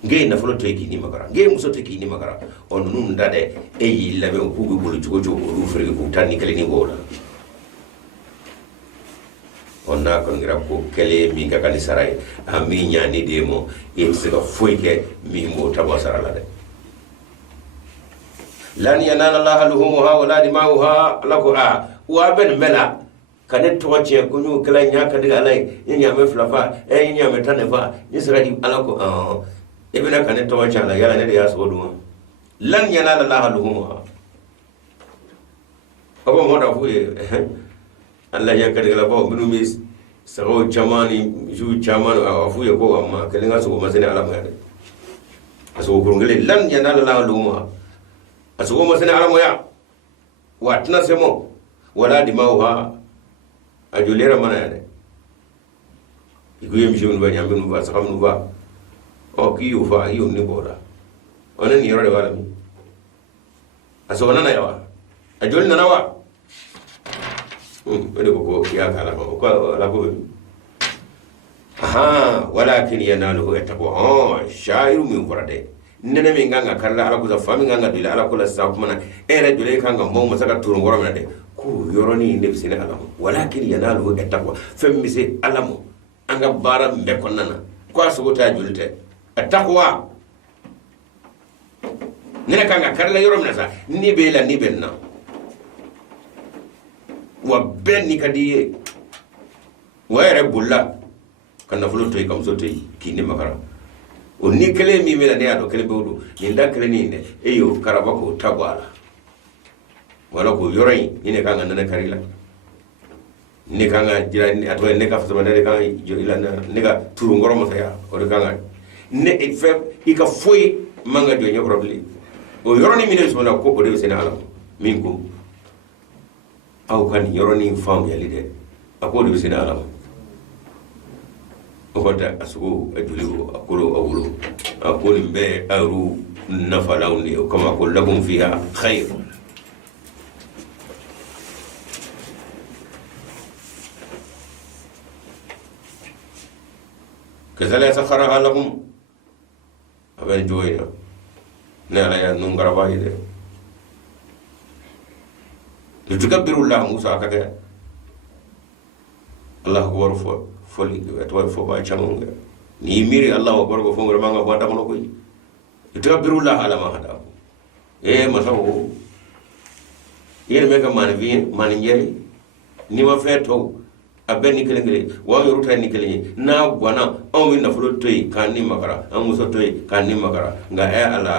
ngey na folo teki ni magara ngey muso teki ni magara on nun dade e yilla be ko bu bulu jogo du frege ko tanni kale ni gola onna kon ngira ko kele mi ga kali saray ami nyani demo e se ga foyke mi mo tabo sarala de lan yanala allah luhumha wala dimauha lako wa ben mela kanet to wace ko ñu kala nya ka diga lay nya me flafa nya me tanefa ni siradi alako ibina kanet to wace la yala ne da ya so duma lan yanala allah luhumha abo mo da fuye Allah ya kare la bawo minu mi sago chamani ju chaman afu ya ko amma kalin aso masani ala mo yade aso ko ngale lan yanala la luma aso masani ala mo ya watna semo wala dimauha ajulera mana yade iguye mi jonu ba nyambe nu ba sakam nu ba o kiyo fa iyo ni boda onan yoro de wala mi aso nana yawa ajul nana wa wani ko ya kala ko la ko walakin yanaluhu taqwa shairu min qurade nene mi nganga kala ala ko za fami nganga dile ala ko la sa kuma na ere dule kanga mo masaka turu ngoro na de ku yoroni ne bisine ala walakin yanaluhu taqwa femmi se alamu anga bara mbe konnana ko aso ta julte taqwa nene kanga kala yoro na sa ni be la ni benna wa benni kadi wa yare bulla kana fulo to kam so to kini makara o ni kele mi mela ne ado kele bewdo ni nda kele ni ne eyo karaba ko tabala wala ko yoray ni ne kanga nana karila ni kanga jira ni ato ne ka fasama ne kanga jorila ne ka turu ngoro mo saya o de kanga ne e fe ika foi manga do nyo probably o yoroni mi ne so na ko de sene ala min ko aw kan yoroni fam yali de akolo sina alam okota asugo ajuligo akolo awulo akolo be aru nafalawni kama qul lakum fiha khair كذلك سخرها لكم أبن جوينا ne ala ya nun garaba ide litukabbiru llah musa kake allah akbar foli to fo ba chamunga ni miri allah akbar ko fo ngara manga ko ta kono koy litukabbiru llah ala ma hada masawo yel me ka man vi man njeri ni ma fe to abbe ni kele wa yo ruta ni kele na gwana on min na fulo toy kan ni makara an muso toy kan ni makara nga ala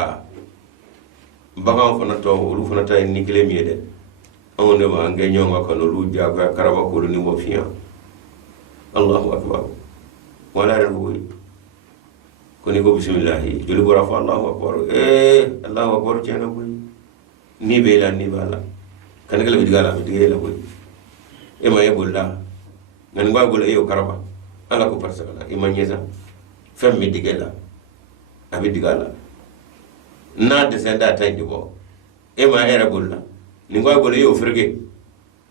bagan fana to olu fana tay ni kele mi de on ne ma nge nyonga ko lu jaga karaba ko ni mo fiya allahu akbar wala rawi ko ni ko bismillah juli bora fa allahu akbar allahu akbar chena ko ni bela ni bala kan kala bidigala bidigala ko ma yebulla ngani ngwa bula iyo karaba ala ko parsakala imanyeza femmi digela abi digala na desenda tay dibo ma era bulla ni ngwa bula iyo firge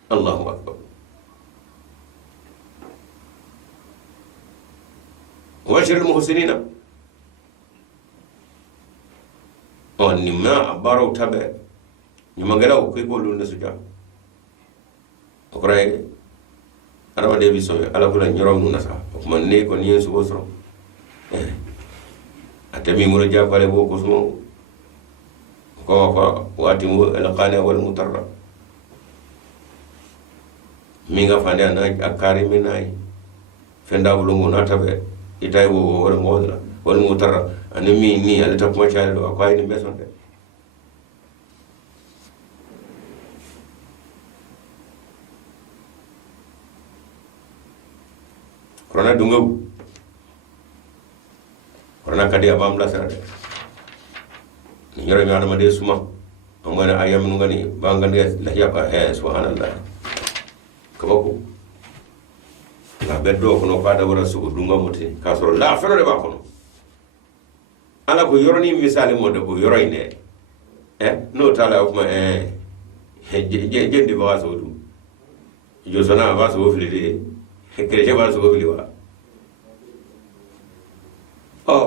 allahu akbar washir muhsinina on ni ma baro tabe ni magala ko ko lu nasuja okray arawa de bi so ala kula nyorom nu nasa kuma ne ko ni su bosro atami mura japale bo ko sumo ko wati mu al qani wal mutarra minga fande na akari minai fenda bulungu na tabe itay wo wala modla wal mutarra animi ni ala tapma chale do akwai ni besonde korona dungaw korona kadi abam la sara ni yoro mi adama de suma amana ayam ngani bangande la yaba subhanallah kabako la beddo kono fada wara su dunga muti kasoro la fero de ba kono ala ko yoro ni misali mo de ko yoro ine no tala kuma jendi ba so du jo sona ba so fili kereje ba so fili wa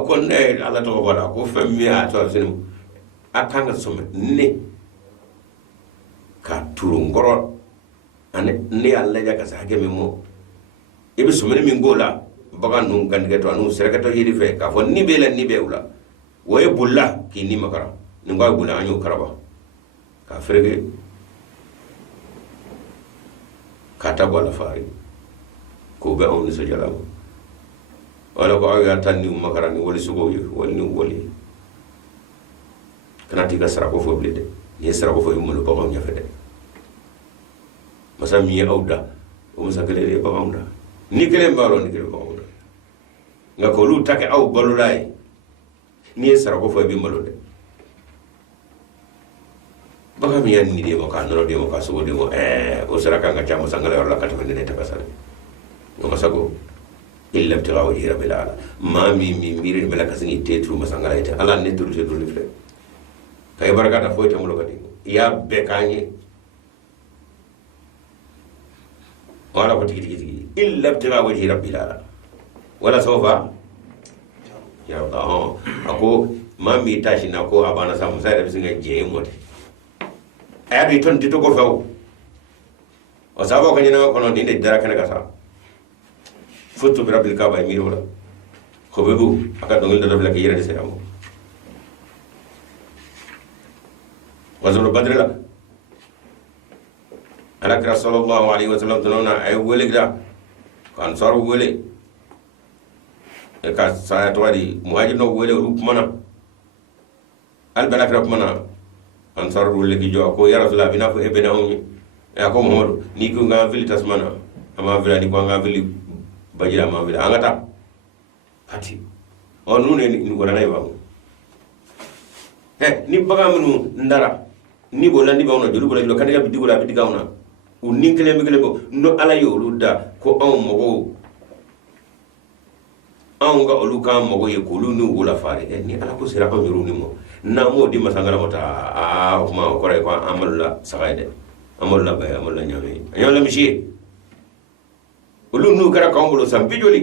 kon ala to wala ko fammi a to sinu akanga some ne ka turu ngoro ane ne alla jaga sa hage memo ibe some min gola bagan nun gandige to anu sereka to yidi fe ka fon ni bela ni beula waye bulla ki ni makara ni ngwa bulla anyu karaba ka frege kata wala fari ko be on so jalamu wala ko aga tanni makara ni wali sugo yu wali ni wali kana tiga sara ko fo blede ni sara ko fo yumul ko nya fede masa mi awda o musa kele ba awda ni kele mbalo ni kele ba awda nga ko lu take aw balulay ni sara ko fo bi malode baka mi yan ni de mo ka no de mo ka so de mo o sara ka nga chamo sangale wala ka to ne ta kasale ngoma sago illa ibtigha wajhi rabbil ala ma mi miri mala kasini tetru masangala ite ala ne turu te dulu fle kay baraka da foyta mulo kadi ya bekanye wala ko tigi illa ibtigha wajhi rabbil ala wala sofa ya Allah ako ma mi tashi na ko abana samu sai da bisinga je mote ayadu ton dito ko faw o sabo ko nyina ko non dinde dara kana kasa foto bi rabbil kaaba mi wala ko begu aka dongel da rabbil ka yere de seramu wazul badr la ala ka sallallahu alaihi wasallam donona ay welegda kan sar wele e ka sa to wadi muhajir no wele rup mana al balak rap mana ansar wele gi jo ko ya rasulullah bina fo e bena ummi e ko muhammad ni ko nga vili tasmana ama vila ni ko nga vili bajira ma vila angata hati on nune ni ko nanay bamu ni baga munu ndara ni bo landi bawna jolu bo la kadiga bidigula bidigawna u ninkele mi kelebo no ala yo ludda ko on mogo an ga olu kan mogo ye ko lu ni wala fare ni ala ko sira ko ni mo na mo di masangala mota ma ko re ko amalla sagaide amalla bay amalla nyame mishi olu nu kara kan bolo sam bijoli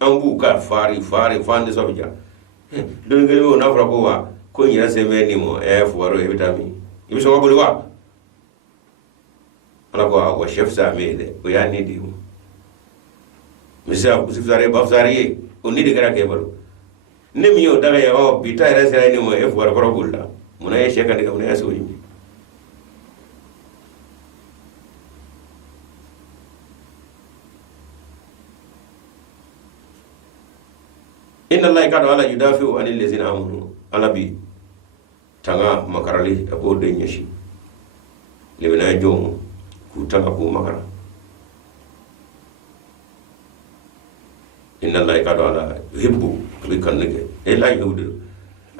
an bu ka fari fande so bija don ngelo na fra ko wa ko nyira seme ni mo fuwaro e bitami ibi so ngabuli wa ala ko wa chef sa mede ko ya ni di mo misa usifare bafsari o ni de gara ke balo ne mi yo daga ya o bita era sera ni mo fuwaro ko bulla muna ye sheka diga muna ya so yimi inna allahi kadu ala yudafi'u anil ladzina amanu ala bi tanga makarali abo de nyashi lebena jom ku tanga ku makara inna allahi kadu ala yuhibbu bi kanneke ila yuhibbu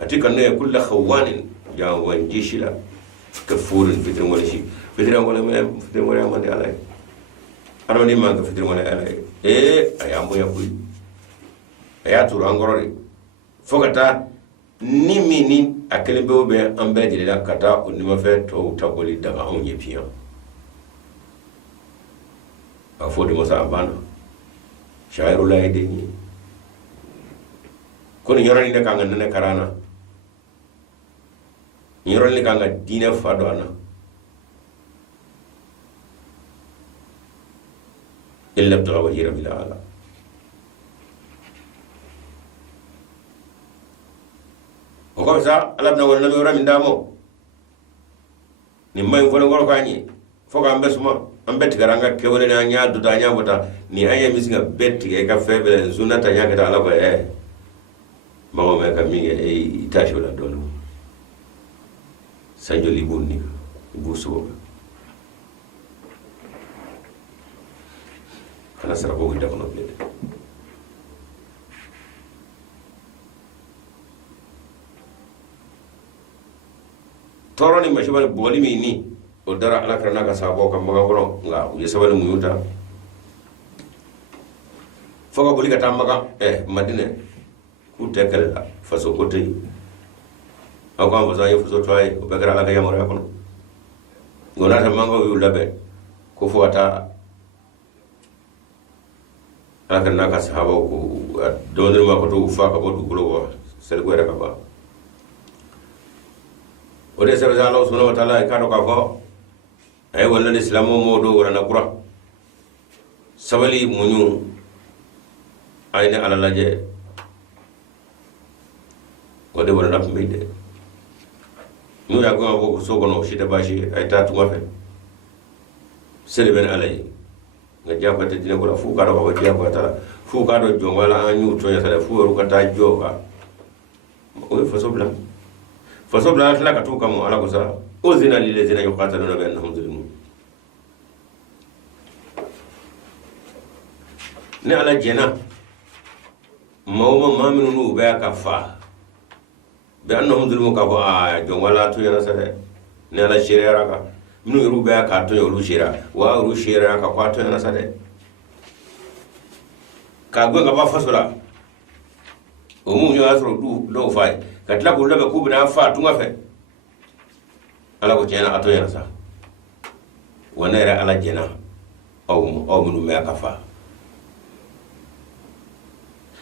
ati kanneke kullu khawanin ya wanjishila kafurin fitrin wala shi fitrin wala mande alay armani manga fitrin wala alay ayamu yakui aya turu angorori fogata ni mini akele be ambe dile kata onima fe to taboli daga on yepian afodi mosa abana shairu la edeni kono yorani ne kanga nene karana yorani kanga dina fado ana illa tawajira bil ala ko sa alab na wala nabi ramin damo ni may ko ngoro kany foka ambe suma ambe tigaranga kewele na nya du tanya bota ni aya misinga betti e ka febe zuna tanya ka ala ko mama me ka mi itasho la dolu sanjo libuni buso kana sara ko nda ko no bede toroni mashibal boli mi ni o dara ala karana ka sabo kam maga kono nga ye sabal muyuta foga boli ka tamaga madine ku tekal faso kote akwa mbaza yo faso toy o begara ala ka yamara kono ngona ta mango yu labe ko fuata ala karana ka sabo ko donir ma ko to fa ka bodu kulo sel ko era ka ba ode sabe Allah subhanahu wa ta'ala ka do ka fo ay wala islamu mo do wala na qura sabali munyu ayne ala laje ode wala na mbide ñu ya go ko so gono shi da bashi ay ta tuma fe sele ben alay nga jabate dina ko fu ka do ko jabata fu ka do jo wala anyu to ya sala fu ru ka ta jo ka o fa so bla fasobla la ka to kamo ala ko sa uzina lil ladina yuqataluna bi annahum zulmun ne ala jena mawma maminu be ka fa bi annahum zulmun ka ko jo wala to yana sare ne ala shirera ka minu ru be ka to yoru shira wa ru shira ka kwa to yana sare ka go ga ba fasola o mu yo asro do fay katla ko labe ku bina fa tunga fe ala ko jena ato yana sa wana era ala jena aw munu me aka fa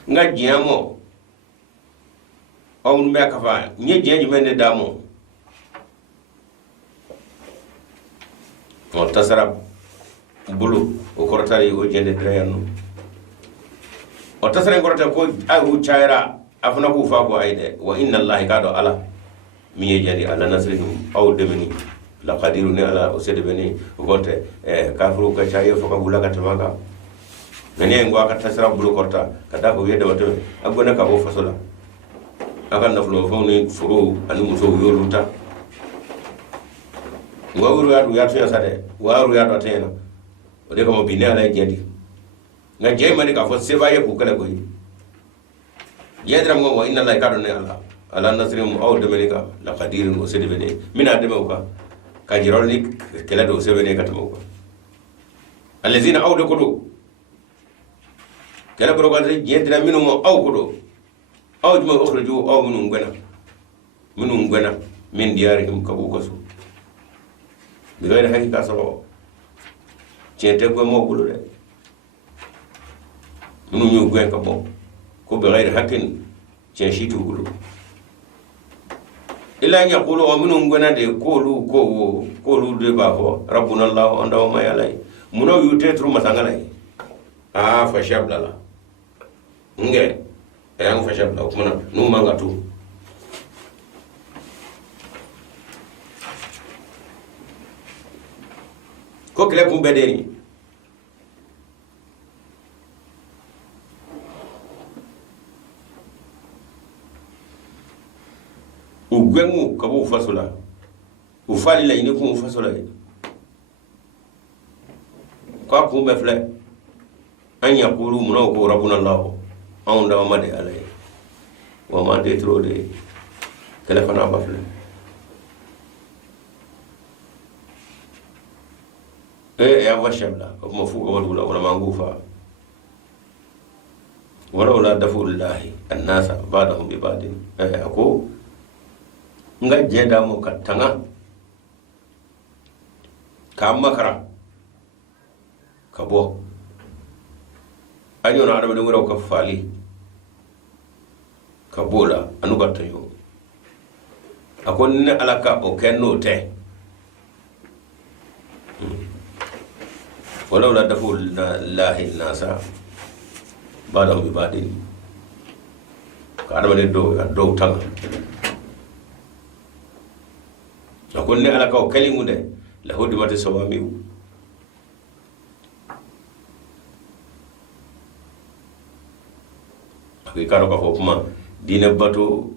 nga jiyamo aw munu me aka fa nye jenju mende damo on tasara bulu o kortari o jende drayano o tasara korta ko ayu chaira afuna ku fa ko ayde wa inna allahi kado ala mi yejani ala nasrihim aw demini la qadiru ne ala o sede beni gonte kafru ka chaye fo ka bulaga tamaka nene ngo aka tasara bulu korta kada ko yede wato agona ka bo fasola aka na flo fo ni furu anu muso yoluta ngawru ya to ya sade waru ya to tena o de ko mo binala jendi nga jeymani ka fo seba ye ku kala ko yedram ngo wa inna allahi kado ne ala nasrim aw demelika la qadirun o sede bene mina demewka ka jirol ni kala do sebe ne katamawka allazina awde kodo kala bro gadre yedra minu mo aw kodo aw dum ukhriju aw minu ngena min diyarihim kabu kasu bi gayri hakika sabo cente go mo bulu de minu ñu gwen ka bo ko be gayri hakin cen shitu gulu illa an yaqulu wa minhum gonade kolu de bafo rabbuna allah anda ma yalai muno yute tru masangalai fa shablala nge yang fa shabla kuma nu mangatu ko kile kum bedeni ugwengu kabu fasula ufali la ini kum fasula ko kum be fle an yaqulu muno ko rabbuna allah on da ma de alay wa ma de tro de kala fana ba fle ya washabla ko mo fu ko wala mangufa wala la dafullahi annasa ba'dahum bi ba'din ko nga jeda mo katanga ka makara kabo ayo na araba ngoro ka fali kabola anu gatayo akon ne alaka o kenno te wala la dafullahi annasa ba'dahum bi ba'din ka araba ne do tanga akon ne alaka o kalimu de la hodimata sawamiu akai karo ka hokuma dina bato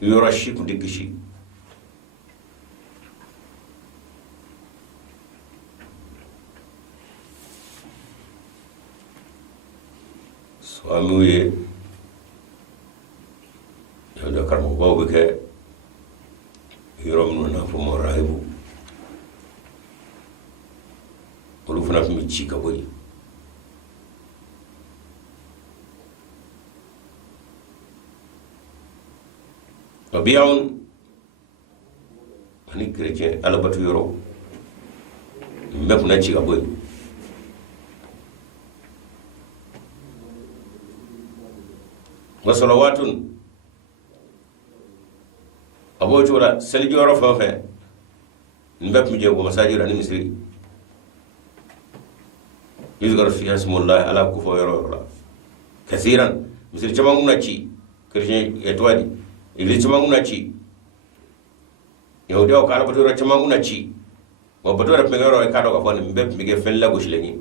yorashi kudikishi sawamiu ye yoda karmo bawo ke yorom na fo mo raibu olu fana mi ci ka boy tabi'un ani chrétien ala batu yoro mbep na ci ka boy wa salawatun abo chola sel joro fa fa mbep mi jego masajid ani misri yuzgar fi ismullah ala ku fo yoro la kathiran misri chama nguna ci chrétien etwadi ili chama nguna ci yahudi o kala batura chama nguna ci wa batura pe yoro e kado ka fo mbep mi ge fel la go shileni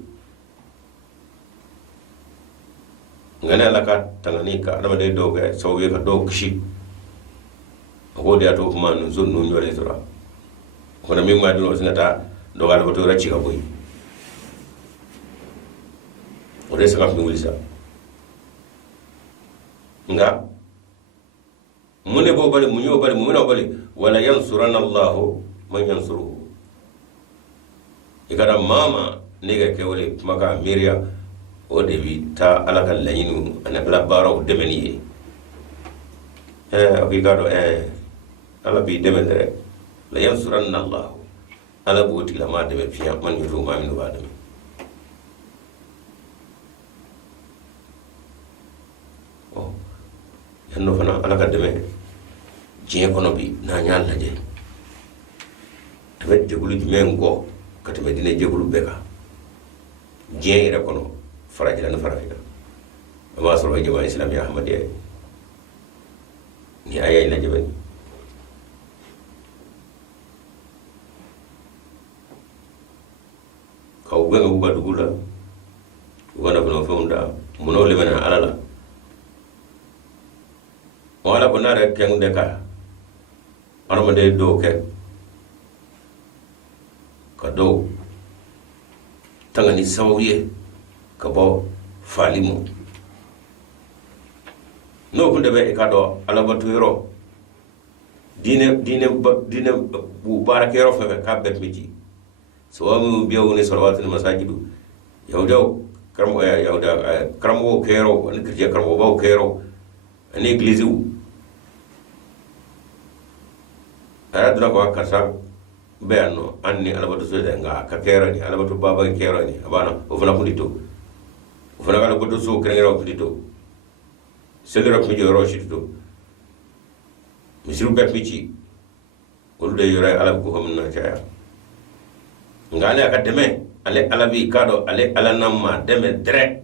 ngane ala ka tanganika adama de doge so ye ka do kishi ko de ato kuma no zon no nyore tora ko na mi ma dino singata do gala bato racci ka boy o de saka mi wulisa nga mune bo bale munyo bale muna bale wala yansurana allah man yansuruhu ikada mama nega ke wole maka miria o de bi ta alaka layinu ana bla baro demeni akigado ala bi demendere la yansuranna allah ala boti la ma deme fiya man yutu ma min ba deme yanno fana ala ka deme je kono bi na nyaal la je tabe jegulu men go katame dine jegulu beka je ira kono farajila na farajila amma soro jama islam ya ahmadiya ni ayay la jebani kaw benga buba dugula wana kono fonda muno le bana alala wala ko nare ken de ka arma de do ke ka do tangani sawiye ka bo falimu no kunde be ka do alabatu yoro dine bu barakero fe ka bet miji so amu biyo ni salawatu masajidu yawda karamo yawda karamo kero ni kirje karamo bawo kero ni eglise u araduna ko kasa beano anni alabatu so nga ka kero ni alabatu baba kero ni abana o fana kundito o fana kala godo so kengero kundito selera mi joro shito misiru be pici olu de yore ala ko hamna caya ngale aka deme ale ala bi kado ale ala namma deme dre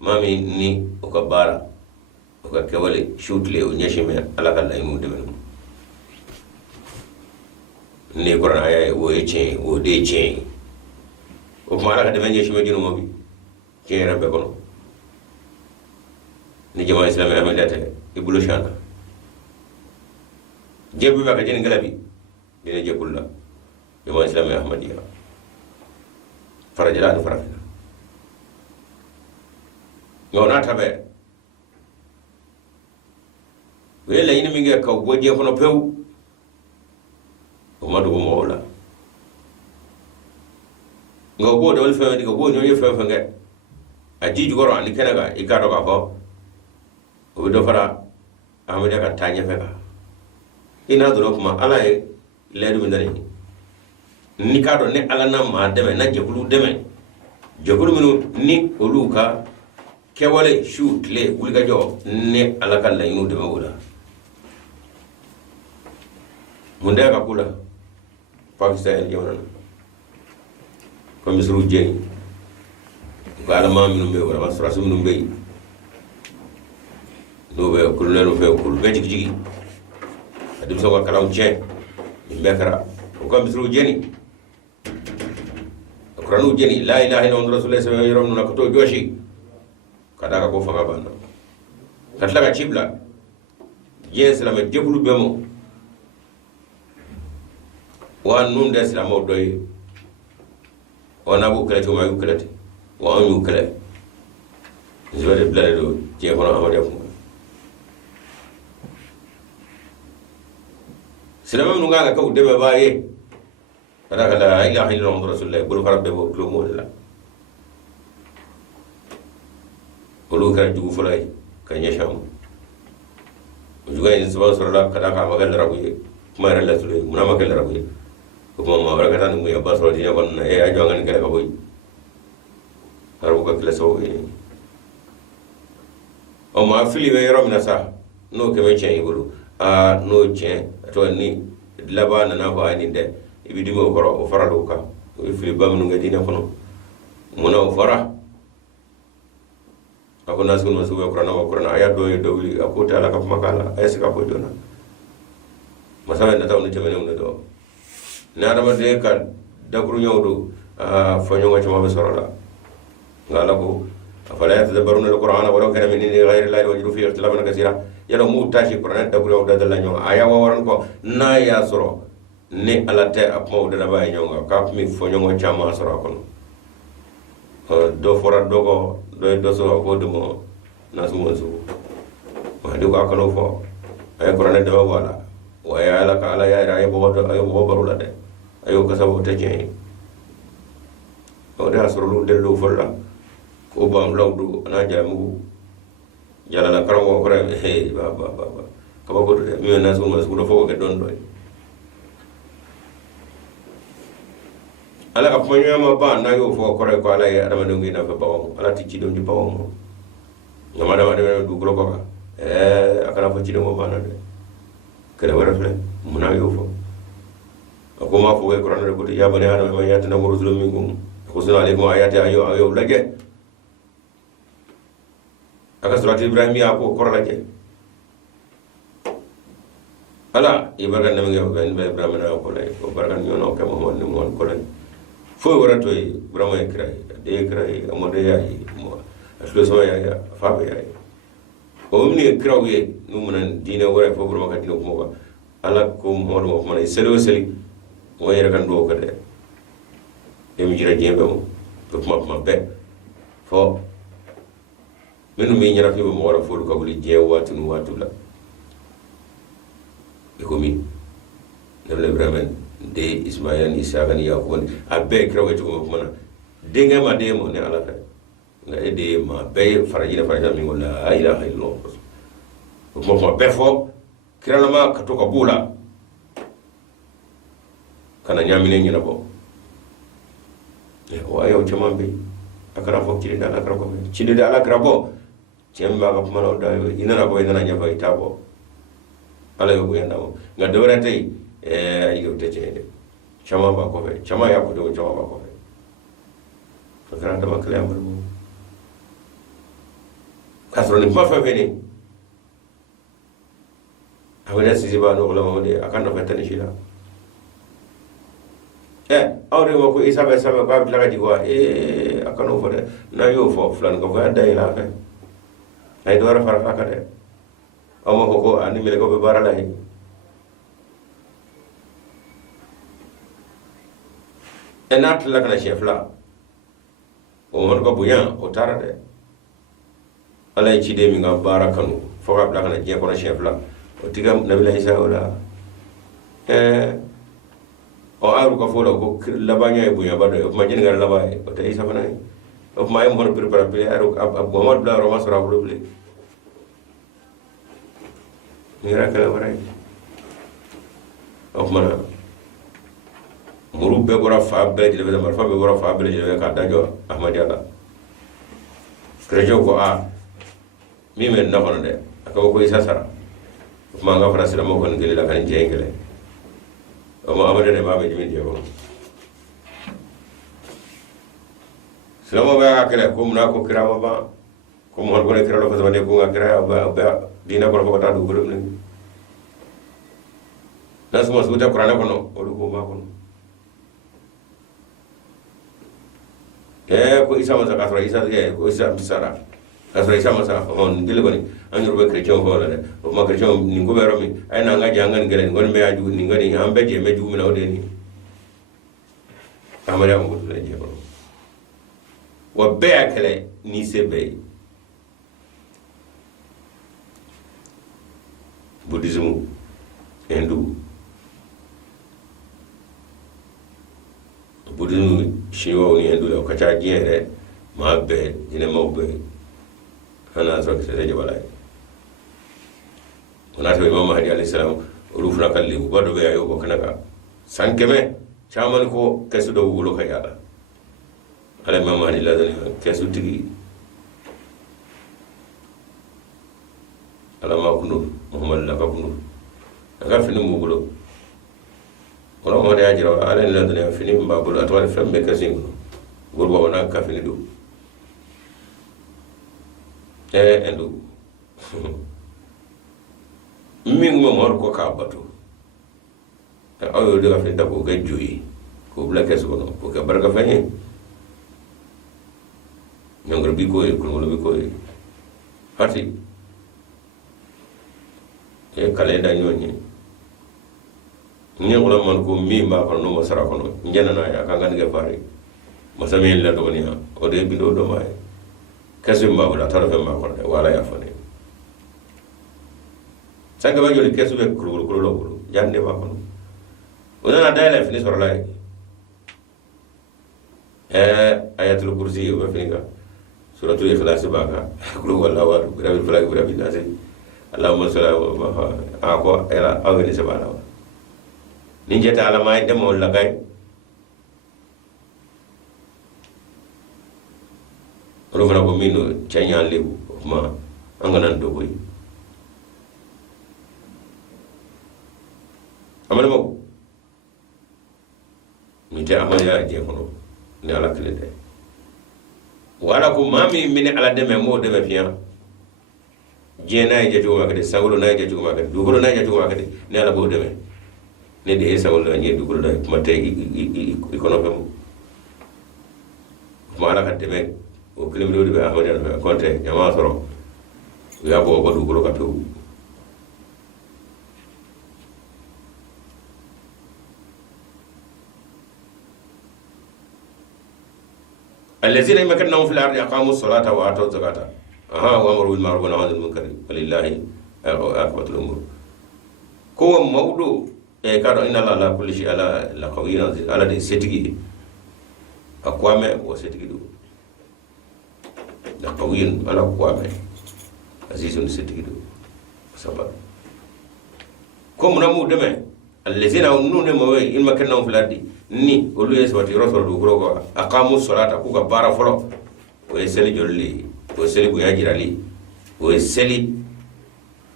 mami ni o ka bara o ka kewale shootle o nyashime ala ka lay mu deme ni qur'an ay wo eche wo de che o mala ka deme nyashime dinu mo bi ke rabbe kono ni jama islam amadate ibulu shana jebu ba ka jeni galabi dina jebulla jama islam ahmadiya farajala do farafina ngona tabe wela ina mingi ka goje kono pew o madu mo wala ngo do wal fe di go nyo fe fe nge aji jugoro ani kenaga ikado ka ko o do fara amade ka tanya fe ka ina do kuma ala e ledu mindani ni kado ne ala na ma deme na jekulu deme jekulu minu ni oluka kewale shoot le wulga jo ne ala kala inu deme wala munde ka kula pakistan jona ko misru jeni ko ala ma minu be wala masra sum minu be do be kullu fe kullu be jigi adim so ka kalam che mbekara ko misru jeni Qur'anu jeni la ilaha illallah rasulullah sallallahu alaihi wasallam nakato joshi kada ko fanga banda katla ka chibla yes la me jebulu bemo wa nun des la mo doy ona bu kala to ma yu kala wa an yu kala zore blare do je ko amade ko silama nu nga ka udebe baye kada la ilaha illallah rasulullah bulu farabbe bo klo modela bulu kara jugu fulay kanya sham juga in subhanahu wa ta'ala kada ka magal rabuye kuma ran la tulay muna magal rabuye kuma ma wara kata ngu ya basro dina kon e ajo ngan kala ka boy haru ka kala so e o ma fili we rom na sa no ke me chen ibulu a no chen to ni labana na ko ani de ibidi mo fara o fara doka o fili bamnu ngadina kono muna o fara ako nasul masuwa qur'ana aya do dowli ako ta ala ka makala ay sika ko dona masala na taw ni temene on do na dama de ka dagru nyawdo fanyo ngati ma besorola ngala ko afala yatadabbaruna alqur'ana walaw kana min ghayri allahi wajidu fi ikhtilafan kaseera yalo mu tashi qur'an dagru nyawdo dalla nyo aya wa waran ko na ya soro ne alate apmo de ba nyonga ka mi fanyo ngati ma soro kono do fora dogo do so ko demo nasu ma do ka kalo fo ay qur'an de wala wa ya la ka ala ya ra bo barula de ayo ka sabo te je o da soro de lo folla ko bam lawdu na jamu jala la karamo ko he ba ka ba ko de mi nasu do fo ke don do ala ka ponyo ma ba na yo fo kore ko ala ya dama ngi na fa bawo ala ti ci do di bawo mo ngama dama de du gro ko ka akana fa ci do mo ba na de kala wara fle muna yo fo ko ma fo we qur'an ko ya bani ana ma yata na rusul minkum khusna alaykum ayati ayo lage aka surat ibrahim ya ko kor lage ala ibagan na ngi ben be ibrahim na ko lay ko barkan yo no ke mo ni mo ko lay fo wara to vraiment kray amode yayi mo aslo so ya fa be yayi o mni krawe nu munan dina wara fo vraiment ka dina ko mo ala ko mo mo man selo seli o yera kan do ko de mi jira jembe mo to ma be fo menu mi nyara fi mo wara fo ko wuli je watu nu watu la e ko mi le vraiment de ismaila ni isaaka ni yakubu a bɛɛ kira wɛ cogo min na denkɛ ma den mɔ ni ala fɛ nka e de ma bɛɛ ye farajina min ko la ilaha illallah o kuma bɛɛ fɔ kiralama ka to ka b'o la ka na ɲaminen ɲɛnabɔ o ayaw caman bɛ a kana fɔ ciden de ala kira kɔfɛ ciden de ala kira bɔ cɛ min b'a ka kuma na o da i nana bɔ i nana ɲɛfɔ i t'a bɔ ala yo buya ndamo nga dora tay yo tete chama ba ko fe chama ya ko do chama ba ko fe to kana dama kala amul mo kasro ni ma fa fe ni awada sisi ba no la mo de akan do fetani shila awre mo ko isa ba sa ba la ga diwa akan o fode na yo fo flan ko fa dai la fe ay do ra fara ka de amo ko ani mele ko be barala hi enat la kana chef la o mon ko buyan o tara de ala ci de mi nga barakanu fo ka la kana je ko na chef la o tigam nabila isa wala o aru ko fo la ko labanya e buyan ba de ma jeni ngar labay o tay isa fana o ma e mon prepare pe aru ab gomad bla roma sura blu ble ngira kala waray o mana muru be bora fa be jele be marfa be bora fa be jele ka dajo ahmadiyala krejo ko a mi men na hono de ko ko isa sara ma nga fara sira mo ko ngeli la kan jengele o mo amade de ba be jimi je ko sira mo ba kala ko mun ko kira ba ko mo ko kira lo ko zama de ko kira ba dina ko ko ta du guru ni nasu mo suta qur'ana ko no o du ko ba ko ko isa masa ka fara isa ko isa bisara ka fara isa masa on dile bani an yurbe chrétien ko la de o ma chrétien ni ko bero mi ay na nga jangan gele ngon me aju ni ngani am be je me ju mi na ode ni amara mo le je ko wa be akele ni sebe buddhism hindu buddhism shiwa ni hindu la ka cha jere ma be ine mo be ana so ke se jabala ona to imam mahdi alayhi salam rufna kalli bado be ayo ko kanaka sankeme chaman ko kesu do wulo ka yala ala imam mahdi la dani kesu tigi ala ma kunu muhammad la ka kunu aga fini mu bulo wala mo de ajira ala la dani fini mba bulo atwal femme kesin gurbo wana ka fini do endu min mo mor ko ka batu ayo de ka fin da ko ga joyi ko bla kesu ko ko ka barka fanye nyangro bi ko bi ko hati kalenda nyonyi ngula man ko mi ma ko no masara ko no njana na ya ka ngani ga fare masami la do ni o de bi do mai kesu ma wala tara fe ma ko wala ya fane sanga ba joli kesu be kuru lo jande ba ko ona dala fini sor lay ayatul kursi wa fini suratul ikhlas ba ka kulu wala wa rabbil falaq wa rabbil nas allahumma salli ala ko era awni sabana ni jeta ala may dem wala gay rofana ko mino chanya lebu ma anganan do boy amana mo mi te amaya je kono ni ala kile de wala ko mami mini ala deme mo deme fiya je na je to makade sawlo na je to makade dugolo na je to makade ni ala bo deme ne de sawlo ni dugolo da kuma te ikono be mo mala ka deme o kilimdo de amade na konte jama soro ya bo ko dugolo ka to الذين يمكنهم في الارض اقاموا الصلاه واتوا الزكاه وامروا بالمعروف ونهوا عن المنكر ولله عاقبة الامور كو موضوع كادو ان الله لا كل شيء على قوي على دي سيتيغي اقوامه وسيتيغي دو لا قوي على اقوامه عزيز سيتيغي دو سبب كوم نمو دمه الذين نون موي ان مكنهم في الارض ni olu ye sabati rosol du gro ko aqamu salata ku ka bara folo o seli jolli o seli bu yajirali o seli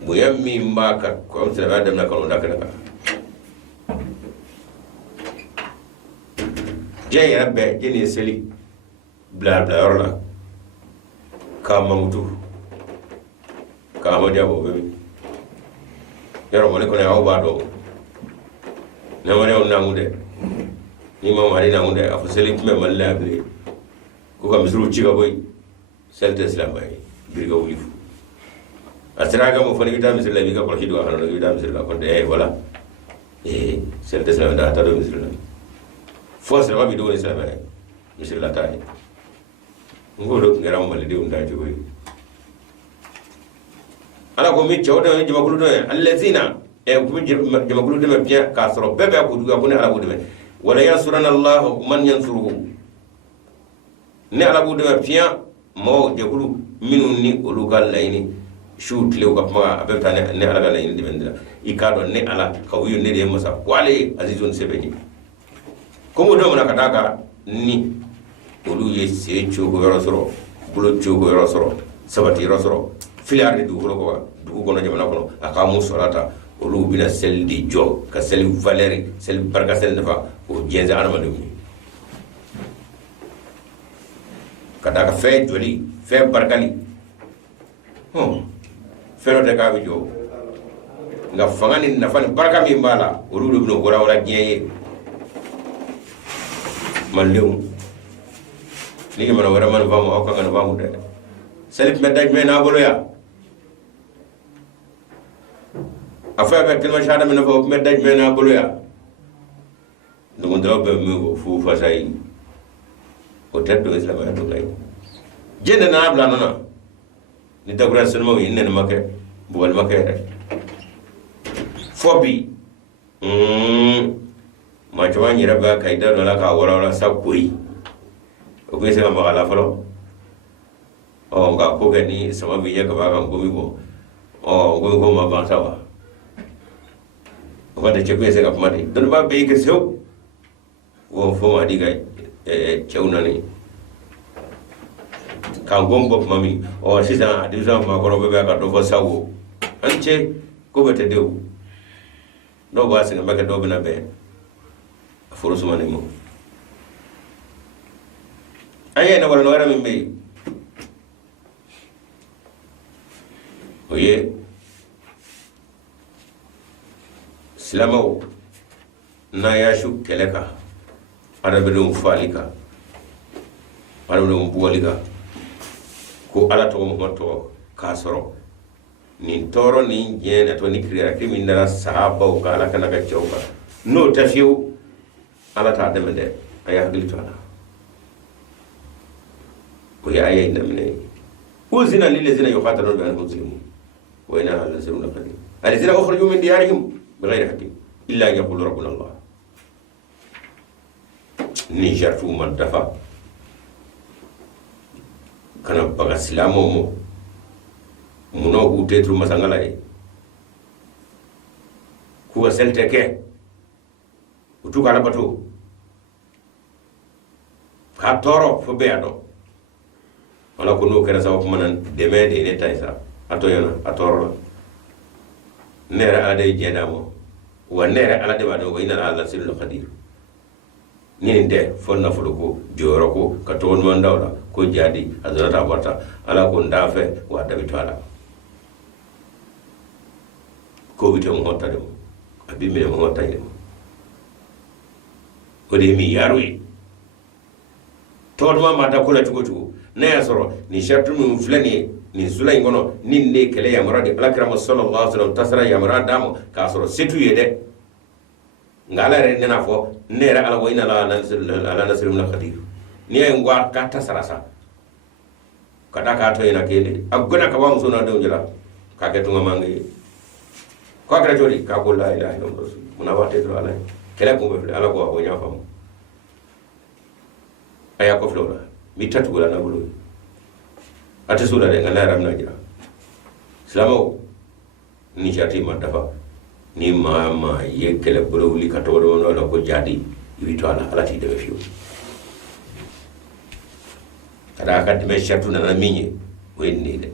boyam mi mbaka ko am sala dem na ko ndaka naka je rabbe jeni seli bla bla orla ka mamutu ka mo jabo be yaro mo ne ko ne aw ba do ne mo ne on namude ni ma mari namude afu seli me malla ble ko kam zuru ci ga boy selte islam ay birga wulifu asiraga mo fani vitam sir la biga ko hidwa hanu vitam sir la ko de wala selte islam da ta do misir la force ma bi do islam ay misir la tay ngolo ngaram mali de unda ci boy ala ko mi chawda jama kulu do allazina ko jama kulu de mabya kasro bebe ko duga ko ne ala ko de wala yansurana allah man yansuruhu ne ala ko de mabya mo jakulu minu ni ulugal layni shoot lew ka ma abeta ne ala layni dibendira ikado ne ala kawiyo ne de masa wale azizun sebeni komo do na kataka ni ulu ye secho ko yorosoro bulo chogo yorosoro sabati yorosoro filiar du ko ko no jamana ko akamu salata ulu bina sel di jo ka sel valeri sel barka sel nafa ko jenza anama dum kataka fe joli fe barkali fero de ka bijo nga fangani nafani barka mi mbala ulu do gora wala jeye man lew ni man wara man famu o kan famu de selip medaj me na bolo ya afa be kelma shada me na fo medaj me na bolo ya do ndo be me fu fa sai o teddo islam ya to kay jende na abla nana ni dagura sunmo yin ne make buwal make rek fobi ma jawani rabba kay da la ka wala sabui o ko se ma gala falo o nga ko gani sama biya ka ba kan gomi bo o go ma ba tawa o da ce ko se ka mari don ba be ke sew o fo ma diga cewna ni kan gombo mami o sisa adiza ma ko be ka do fo sawo ance ko bete dew do ba singa maka do bina be furu suma ni mo aye na wala wara min be oye silamo na ya shu keleka arabe do falika arabe do buwalika ko ala to mo to kasoro ni toro ni jena to ni kriya kimi ndara sahaba o kala kana ga chawka no tafiu ala ta de mede aya hagli to ala ko ya ayi namne uzina lil ladina yuqatiluna bi annahum muslimun wa inna la nasrun qadim alladhina ukhriju min diyarihim bighayri haqqin illa an yaqulu rabbuna allah ni jartu man dafa kana baga silamo mo muno ku tetru masangala e ku selte ke utu kala bato ka toro fo be ado wala ko no kera sa ko manan demede ne taysa ato yana atoro nera ala de jedamo wa nera ala de bado wa inna ala silul qadir ni nde fonna fulo ko joro ko ka ton man dawla ko jadi azrata bata ala ko ndafe wa dabi to ala ko wite mo hotta dem abi me mo hotta dem ko de mi yarwi to ma mata kula tugo ne yasoro ni shartu mu flani ni zulay ngono ni ne kele ya maradi alakram sallallahu alaihi wasallam tasra ya marada mo ka soro setu yede ngala re nena fo ne ra ala wayna ala nasir min qadir ni ay ngwa ka tasarasa kada ka to ina kele agona ka ba mu sona do jala ka ke tunga mangi ko akra jori ka ko la ilaha illallah muna wate do ala kele ko be ala ko o nya fam aya ko flora mi tatu wala na bulu ate sura de ngala ram na jira islamo ni jati ma dafa ni ma ye kele bulu li ka to do no ko jadi ibi to ala ti de fiu kada ka de shatu na minye wenni de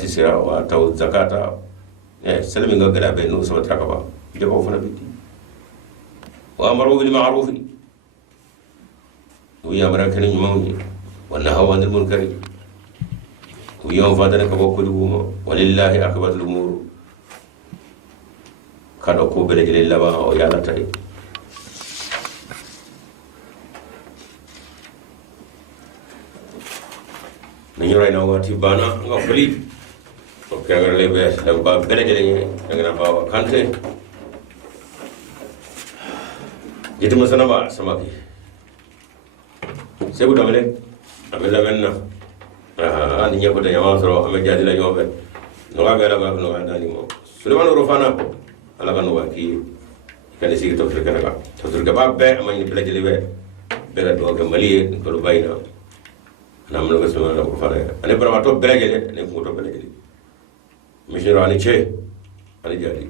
tisira wa taw zakata salami nga gala be no sabata ka ba jabo fana biti wa amaru bil ma'ruf wa yamara kan nyumawni wa nahaw anil munkar wa yawm fadana ka bokku duma walillahi akbatul umur kado ko bele jele laba o yalla tay ni rayna wati bana nga fali o kagar lebe da ba bele jele ngana ba kante yiti masana ba samaki sebu damele amela menna ani nyako de yama soro ame jadi la nyobe no ga bela ga no ga dani mo sulaiman rofana ko ala kan wa ki kan sigi to fere kana to turga ba be amani bele jele be bela do ga mali ko lo bayna nam lo gaso na ko fare ane bara to bele jele ne ko to bele jele mishiro ani che ani jadi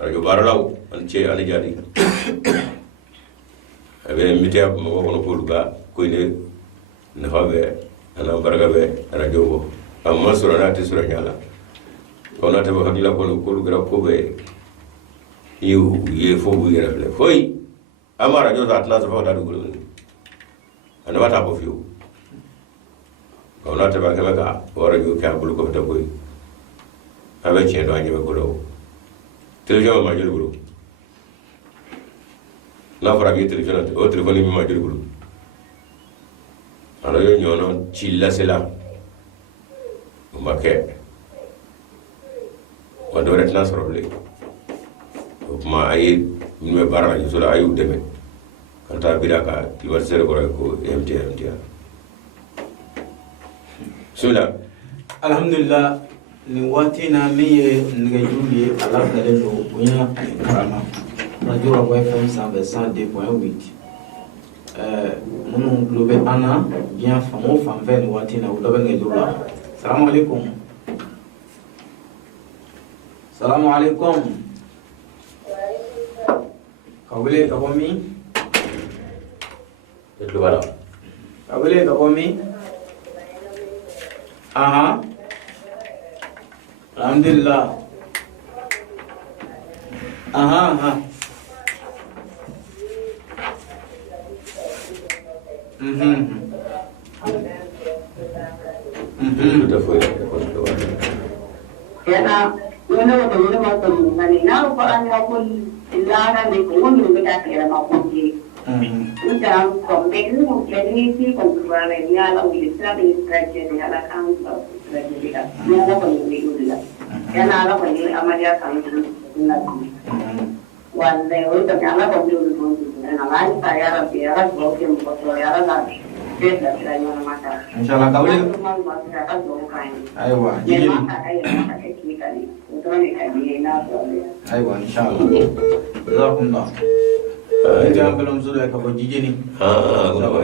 ara jo baralaw ani che ani jadi abe mitia mo ko no pulga ko ne na habe ana barga be radio bo amma surana ti suranya la ona te ba hakila ko ko gra ko be yu ye fo bu yera le foi ama radio ta atla fa da dugul ana bata bo fiu ona te ba kala ka radio ka bulu ko ta boy abe che do anyi ko do television ma jël bulu na fara bi television o telephone mi ma jël bulu ana yo nyono chilla sela make wa do retna sorole ma ay mi bara ni sura ayu deme kanta biraka ti war sere ko MT sula alhamdulillah ni watina miye nga julie ala dale do bunya karama radio wa FM 102.8 munu globe ana bien famo famve ni watina ulobe nga jula assalamu alaikum kawile kabomi itu bara kawile kabomi aha alhamdulillah aha itu foi Yana wani wata wani masu mutane na rufa an yi kun ilana ne ko wani wani da ke rama kunje. Ita kwambe ni mu ke ni si kwamfuwa ne ni ala wili sila ni strategy ni ala kan strategy da. Ni ala kwani ni yudila. Yana ala kwani amaliya kan na wanda wanda ni ala kwani ni kunje. Na ala ta yara bi yara ko ke mu ko yara da. Inshallah kawle aywa jiji aywa inshallah jazakumullah ida ambalom zudo ka bo jijini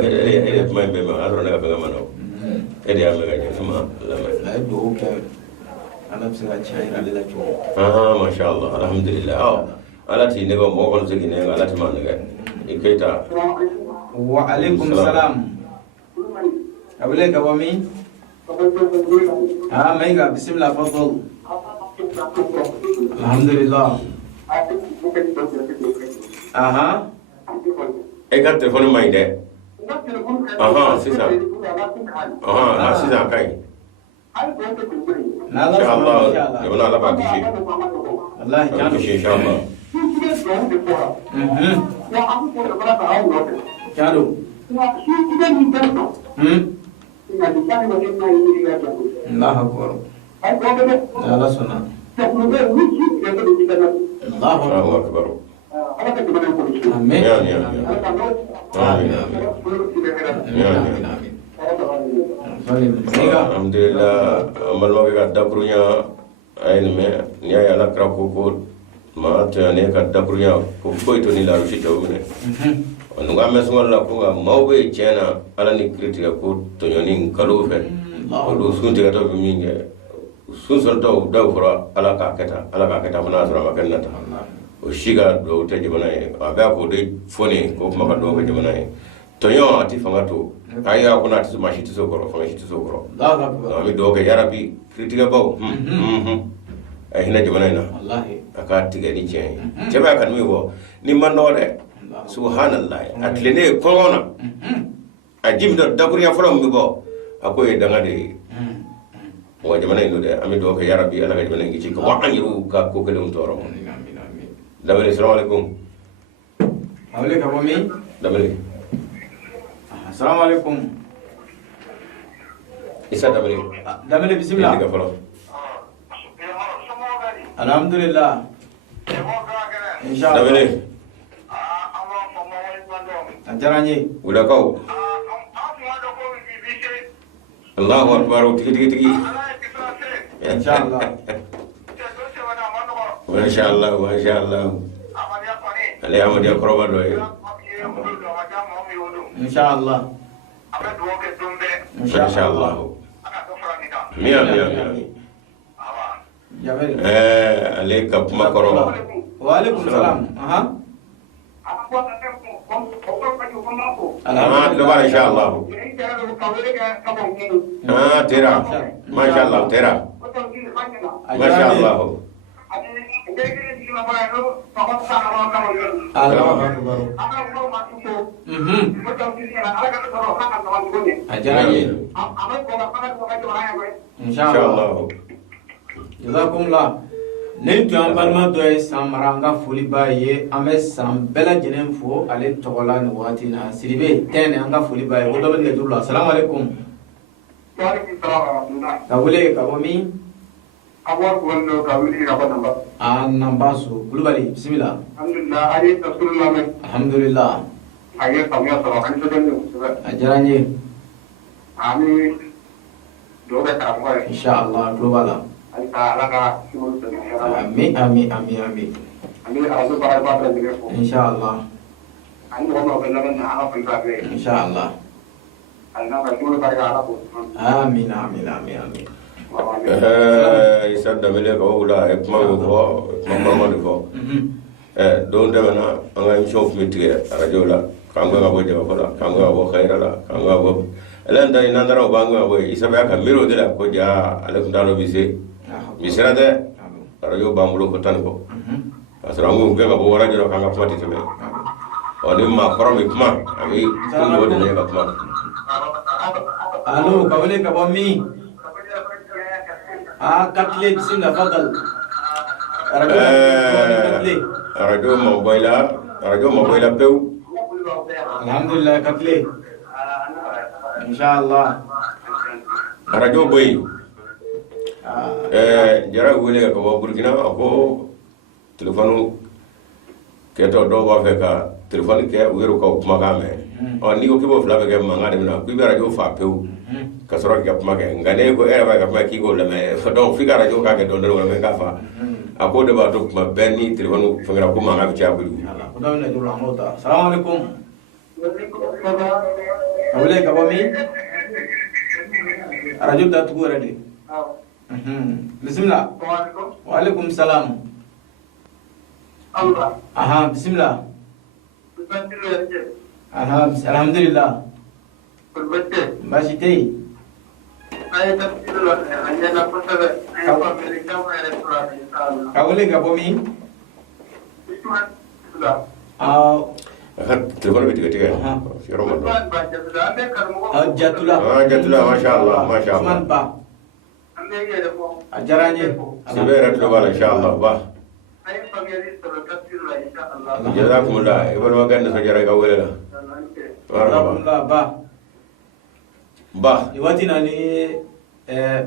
ede mai be ma aro na ka mano ede am ga ni sama la ay do ka ana bisa chaira lela cho masha Allah alhamdulillah ala ti ne go mo ko zigi ne ala ti man ga ikaita wa alaikum salam abule ka wami maiga bismillah fadal alhamdulillah aha e ka telefone mai de sisa sisa kai inshallah yabana ala ba kishi wallahi kan kishi inshallah Jado. Allah akbar. Allah sunna. Allahu akbar. Amin. Ya. Alhamdulillah amal wa ga dabrunya ayin me nya ya la krako ko ma ta ne ka dabrunya ko boyto ni la rushi tawmine on ga mes wala ko ga mawbe chena ala ni kritika ko to nyoni kalo fe o do sunti ga to minge sun son to daw fura ala ka keta mana sura makanna ta o shiga do te jibana e aga ko de fone ko kuma ka do ga jibana e to yo ati fanga to ayya kuna ta ma shi ta sokoro fa shi ta sokoro Allahu akbar ami do ke ya rabbi kritiga baw ay hina jamana ina wallahi aka tiga ni ce ce ba kan mi bo ni man no de subhanallah atlene kongona a jimdo daburiya folo mi bo akoy danga de wa jamana ino de ami do ke ya rabbi ala ga jamana ngi ci ko wa anyiru ka ko kele toro amin amin amin dabale assalamu alaikum awle ka bomi dabale assalamu alaikum isa dabale dabale bismillah diga folo alhamdulillah inshallah dabale ajaranye udah kau Allahu akbar tigi inshallah masya Allah ale amadi akroba do inshallah masya Allah mia jabel ale kap makoro wa alaikum salam aha dobar insya Allah tera masya Allah tera masya Allah Allahu akbar ajaranye inshallah jazakumullah nin tun an balima dɔ ye san mara an ka foli b'a ye an bɛ san bɛɛ lajɛlen fo ale tɔgɔ la nin waati na siribe tɛnɛ an ka foli b'a ye ko dɔ bɛ nɛgɛjuru la salamu alaikum ka wele ka bɔ min namba so kulubali bisimila alhamdulillah a diyara n ye inshallah tulo b'a la amin amin amin amin inshallah inshallah amin amin amin amin isa dabale ka wula kuma ko mama de ko don da na an ga shof mitige radio la kan ga bo jaba fala kan ga bo khaira la kan ga bo elan da ina ndara banga bo isa ba ka miro de la ko ja alaikum dalo bise misra de radio bangulo ko tan ko asra ngu ga bo radio kan ga fati tebe oni ma koro mi kuma ami kun do de ne ka kuma alo ka wele ka bo mi katle bismillah fadal radio mobile pew alhamdulillah katle inshallah radio boy jara wele ka bo burkina ko telefonu keto do ba fe ka telefon ke wero ko kuma ga me ni ko kibo fla be ke manga de na ku be radio fa pew ka soro ke kuma ke ngane ko era ba ka kuma ki go le me fa do fi ga radio ka ke do do me ka fa ako de ba to kuma benni telefon fa ga ko manga bi cha bu ko do ne do la mota assalamu alaikum awle ka bami radio da tu ready bismillah wa alaikum salam aha bismillah aha alhamdulillah bashi tei kawale ka bomi telefon bi tiga siro mo jatula masya Allah Usman ba ajaranye sibe rat lo bala insya Allah ba jazakumullah ibal wagan so jara ga wele la alhamdulillah ba iwati na ni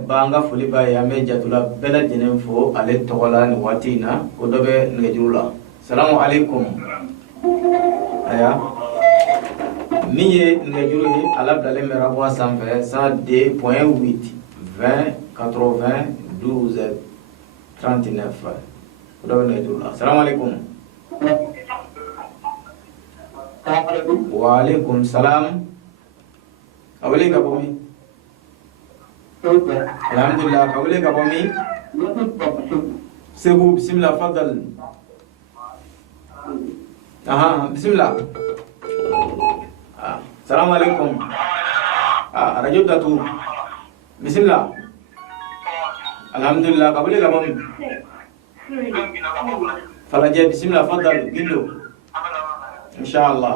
ba an ka foli ba ye an bɛ jatula bɛɛ lajɛlen fo ale tɔgɔ la nin waati in na ko dɔ bɛ nɛgɛjuru la salamu alaikum aya min ye nɛgɛjuru ye ala bilalen bɛ rabuwa sanfɛ 102.8 20 80 12 39 ko dɔ bɛ nɛgɛjuru la salamu alaikum wa alaikum salam awele ka bɔ min alhamdulillah kawule ka bɔ min segu bismillah fadal aha bismillah assalamu alaikum radio datu bismillah alhamdulillah kabule kabom falaje bismillah fadal gindo insyaallah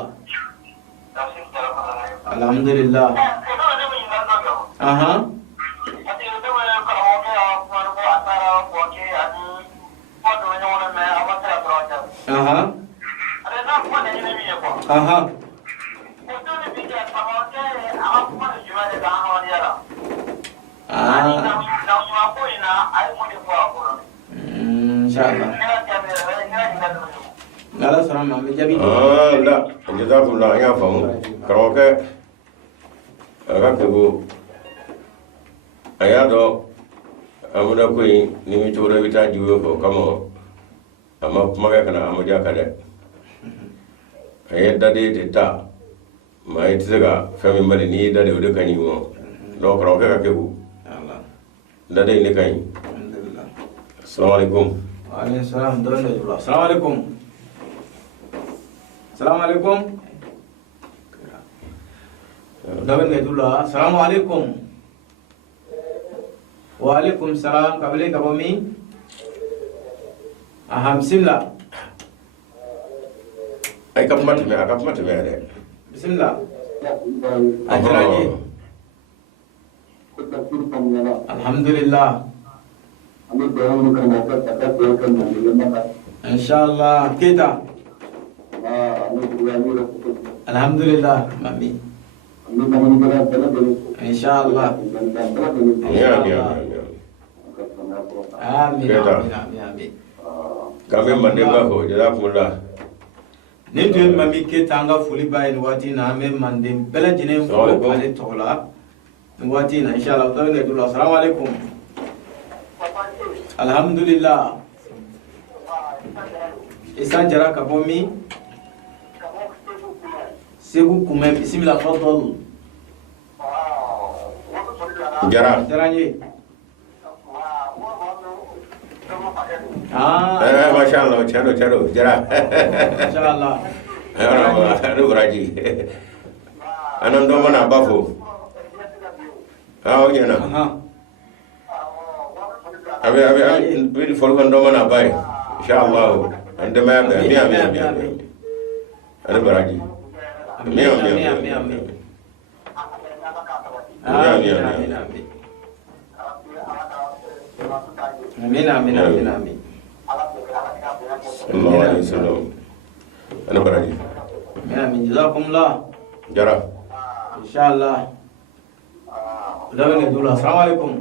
alhamdulillah aha aha aha insyaallah ngala salam ma jabi la jazakumullah ya famu karoke aga kebo ayado amuda koy ni mi tore bita jiwo ko kamo amma kuma kana amuja kada ayada de ta mai tizaga fami mali ni dade o de kani mo do karoke ka kebo Allah dade ni kani alhamdulillah assalamu alaikum wa alaikum salam don Allah assalamu alaikum assalamualaikum dapat nggak dulu assalamualaikum waalaikumsalam kabeli kabomi aham bismillah ay kap mat me de bismillah ajarani alhamdulillah insyaallah kita alhamdulillah mami insyaallah ya amin amin kami mandemba ko jazakumullah ne to mami ke tanga fuli bayin wati na me mandem bela jine ko ale tola wati na insyaallah to ne dulu assalamu alaikum alhamdulillah isa jara kabomi segu kuma bismillah fadal jaranye masya Allah charo jara insyaallah aduh raji anan do mana bafo oh yana abi wi fol kan do mana bay insyaallah ande ma be mi ada baraji mi amin sallallahu alaihi wasallam ana baraji amin jazakumullah jara insyaallah dawen dulu assalamualaikum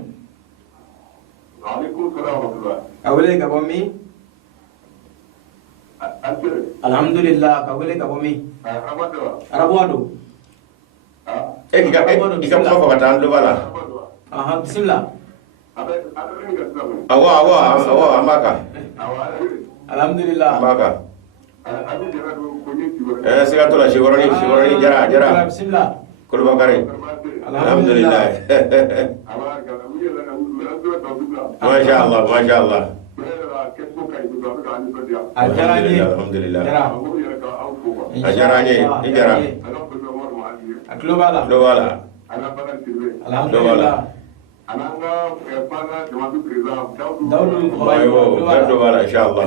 waalaikumsalam warahmatullah awale kabomi alhamdulillah kabule kabomi arabwado ika ko batan do bala aha bismillah awa amaka alhamdulillah amaka siga tola sigoroni jara bismillah kul bakari alhamdulillah masya Allah alhamdulillah ajaranye ijara aklobala alhamdulillah ananga pana jamatu kriza daudu bayo bala insyaallah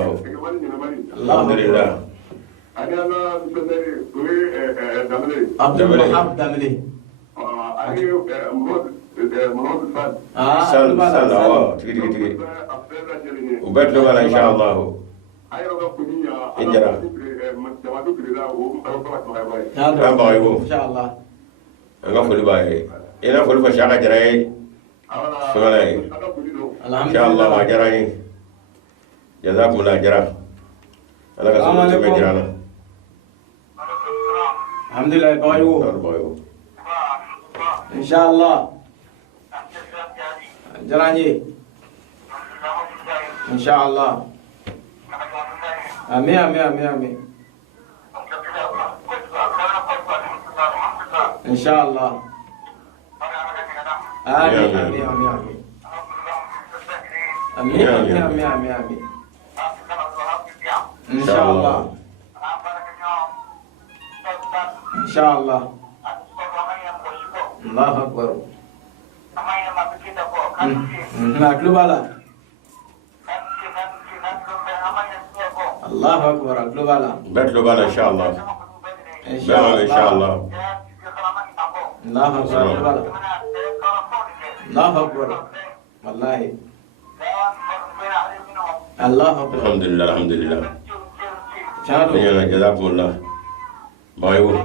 alhamdulillah ana bismillah kuri damle abdul wahab damle ani mohod fad sal tigi ubat do bala insyaallah ayo ga kunya ijara jamatu kriza wo ya bayo insyaallah nga fuli baye ina fuli fa shaka jaray sumalay insyaallah ma jaray jazakumullah jara ala ka sunu me jarana alhamdulillah bayo insyaallah jaranye insyaallah amin insyaallah amin insyaallah Allahu akbar. Na klubala. Allahu akbar klubala. Bet klubala inshallah. Inshallah. Allahu akbar klubala. Allahu akbar. Wallahi. Allahu akbar. Alhamdulillah. Chalo. Ya jazakumullah. Bayu.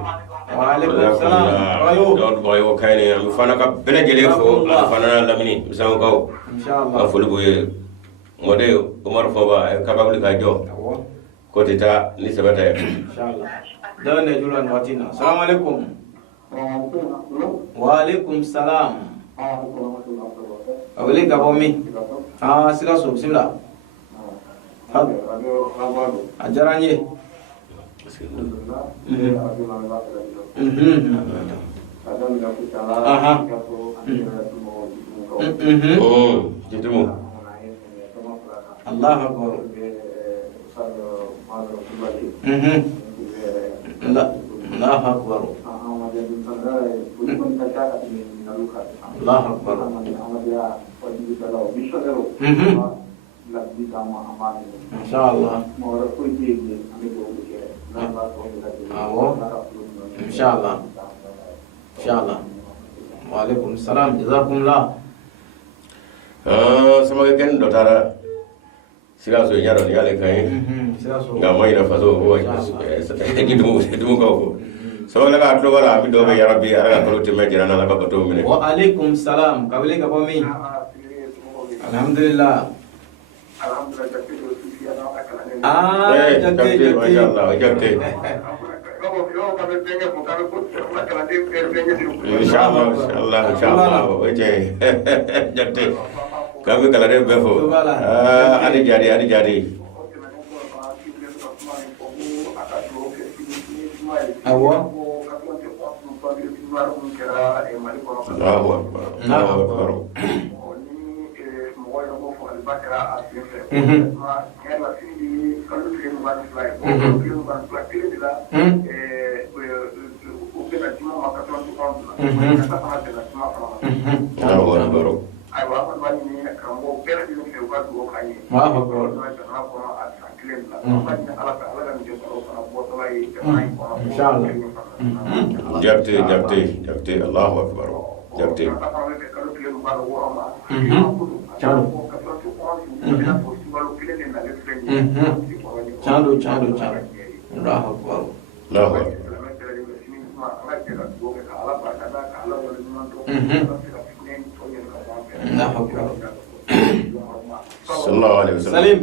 Waalaikum salam. Bayu. Bayu kayne am fana ka bele jele fo fana lamini misan ko. Inshallah. Fulu buye ngode Umar Foba ka babli ka jo. Ko tita ni sabata. Inshallah. Dan ne julan watina. Assalamualaikum. Waalaikum salam. Awali ka bomi. Sila so bismillah. Ajaranye. Aha. Jitumu. Allahu akbar. Allahu akbar. Allahu akbar. Insyaallah. Insyaallah. Insyaallah. Waalaikumsalam. Jazakumullah. Sama ken dotara sila so nyaro ni ale kai nga mai na fazo ho kidumu ko so la ka to wala bi do be ya rabbi ara ka to me jirana la ka to mine Wa alaikum salam. Kabile ka bomi. Alhamdulillah. Jagte mashallah jagte inshallah oje jagte kami kala de befo adi jadi Awa. Allahu akbar Jagte Allahu akbar jagte Chalo. Allahu akbar. Allahu akbar sallallahu alaihi wasallam Salim,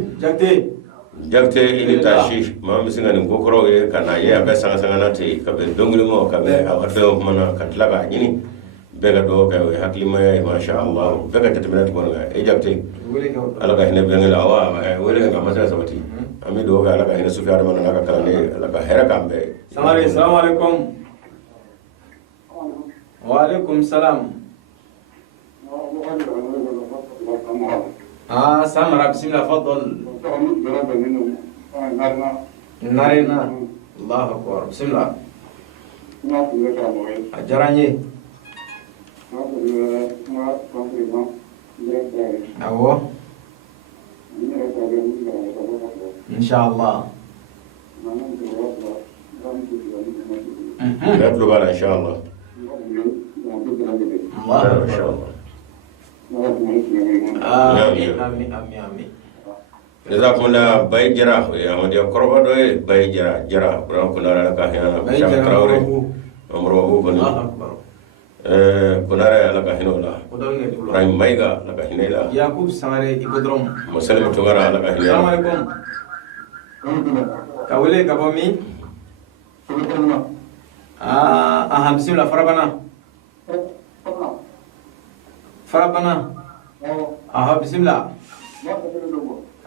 jagte ini tashi ma misinga ni kokoro ye kana ye abe sanga na te ka be dongli mo ka be awado mana ka tlaga nyini be ga do ka hakli ma ya masha Allah be ga tatamina to bonga e jagte ala ka hine be ngala awa wele ga masa sabati ami do ga ala ka hine sufiya mana na ka kala ne ala ka hera kambe Assalamu alaikum. Wa alaikum salam. Samara bismillah fadal. Narina. Allahu akbar. Bismillah. Ajaranye. Awo. Insyaallah. نطلب على إن شاء الله Allah. إن شاء الله Amin. جزاكم الله باي جرا يا مدي قربا دوي باي جرا قران كنا لك هنا شام تراوري عمره هو كن Allah akbar. كنا لك هنا ولا راي مايغا لك هنا لا Yakub Samare Ibodrom. مسلم تغرا لك هنا Assalamualaikum. Kawile kabomi. Bismillah farabana. Bismillah.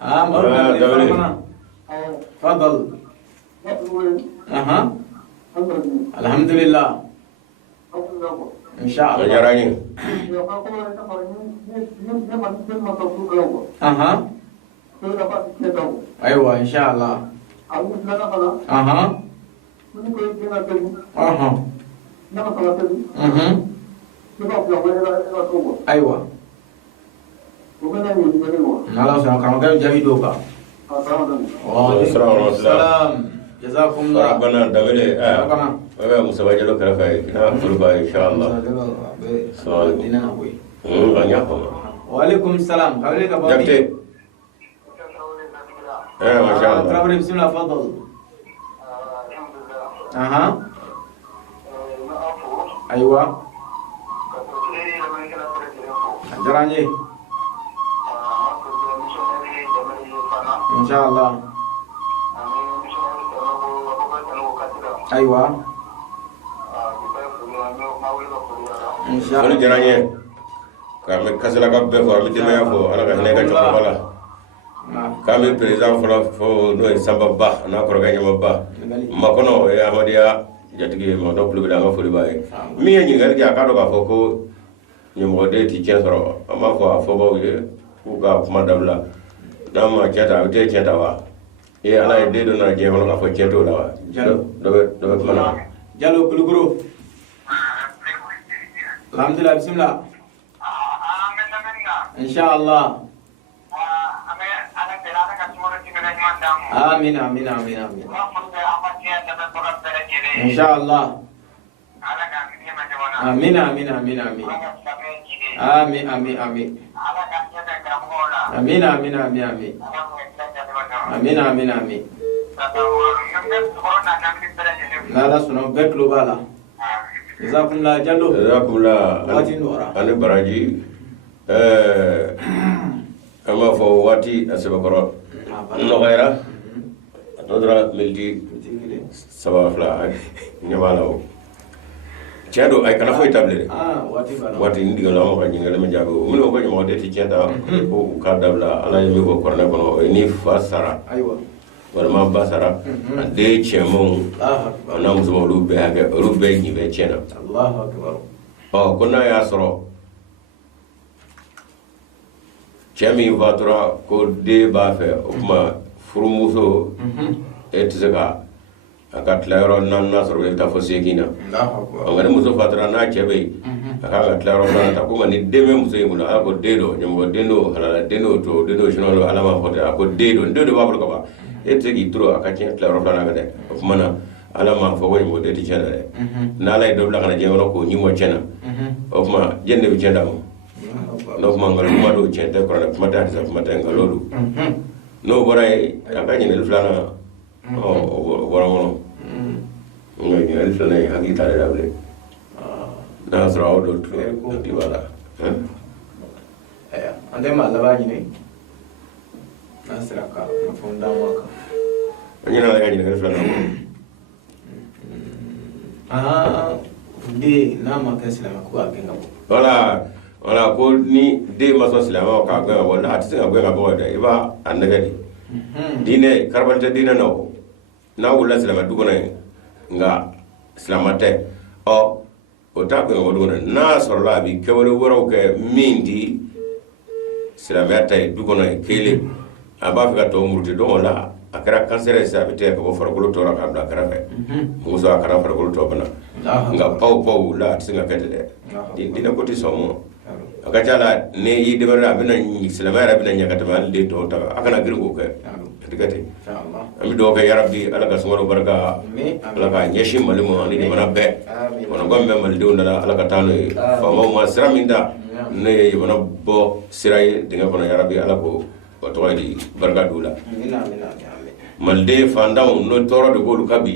Farabana. Fadal. Alhamdulillah. Insyaallah. jarani Aywa insyaallah. أيوة نعم سلام كرامة جميل دوكا وعليكم السلام جزاكم الله ربنا دمله مسابقة جلو كرفاي كنا فربا إن شاء الله وعليكم السلام خبرك أبو جبتي ما شاء الله ترابري بسم الله تفضل أها أيوة جراني إن شاء الله أيوة إن شاء الله جراني kami kasih lagi beberapa kami dimana fo ala kahine ka coba bala kami president fo no samba bah na korga nyama bah makono ya amadia jatigi mo do pulu bidanga fo libaye mi nyi ngal ja ka do ka fo ko nyimo de ti censoro ama fo fo ba ye ku ga kuma dabla na ma chata te chata wa e ala de do na je wala ka fo cheto la wa do mana jalo buluguro alhamdulillah bismillah إن شاء الله آمين آمين آمين آمين إن شاء الله آمين آمين آمين آمين آمين آمين آمين آمين آمين آمين آمين آمين آمين آمين لا لا سنو بكلو بالا جزاكم الله جلو جزاكم الله أنا براجي أما فواتي أسبقرا نغيره نودرا ملتي سبعة فلا نمالو cendo ay kana foy table wati ndi ngala mo kanyi ngala menjago mun ko mo de ti cenda ko ka dabla ala mi ko korne kono ni fasara aywa wala ma basara de chemo ana muso lu be haga lu be ni be cenda Allahu akbar oh konna ya soro chemi vatura ko de ba fe kuma furumuso etzega aka claro nan nasoro ta fosekina ngare muso fatra na chebe aka claro na ta kuma ni deme muso yimulo ako dedo nyambo dendo halala dendo to dendo shino alama fote ako dedo dedo babul ko ba etzegi tro aka chen claro na ga de kuma na alama fo woy mo de ti chena de na lay do la kana je wono ko nyimo chena kuma jende bi chenda mo no kuma ngal kuma do chenda ko na kuma ta sa kuma ta ngalolu no boray aka nyene flana waramo ngi ni alfa lay hagi tare dable na sraw do to di wala ande ma laba ni na sraka na fonda waka ni na lay ni alfa na de na ma ka islama ko agenga wala ko ni de ma so islama ka ga wala atse ga ga bo da iba annagadi dine karbanta dine no na wula islama dugona nga islamate o ta ko wodona na sorla bi kewale woro ke mindi islamata dugona kele aba fa to murti do wala akara kansere sa bite ko fargolo to ra kabla karafe muso akara fargolo to bana nga pau la tinga kete de dina ko ti somo akachala ne yi de bara bina islamara bina nyakata mal de to ta akana girgo ke digati inshallah ami do ka yarabbi ala ka sumaro baraka ala ka nyeshi malimo ani de mana be wana gombe mal de ndala ala ka tano fa mo ma siraminda ne wana bo siray de ngona yarabbi ala ko to wadi baraka dula mal de fandaw no toro de golu kabi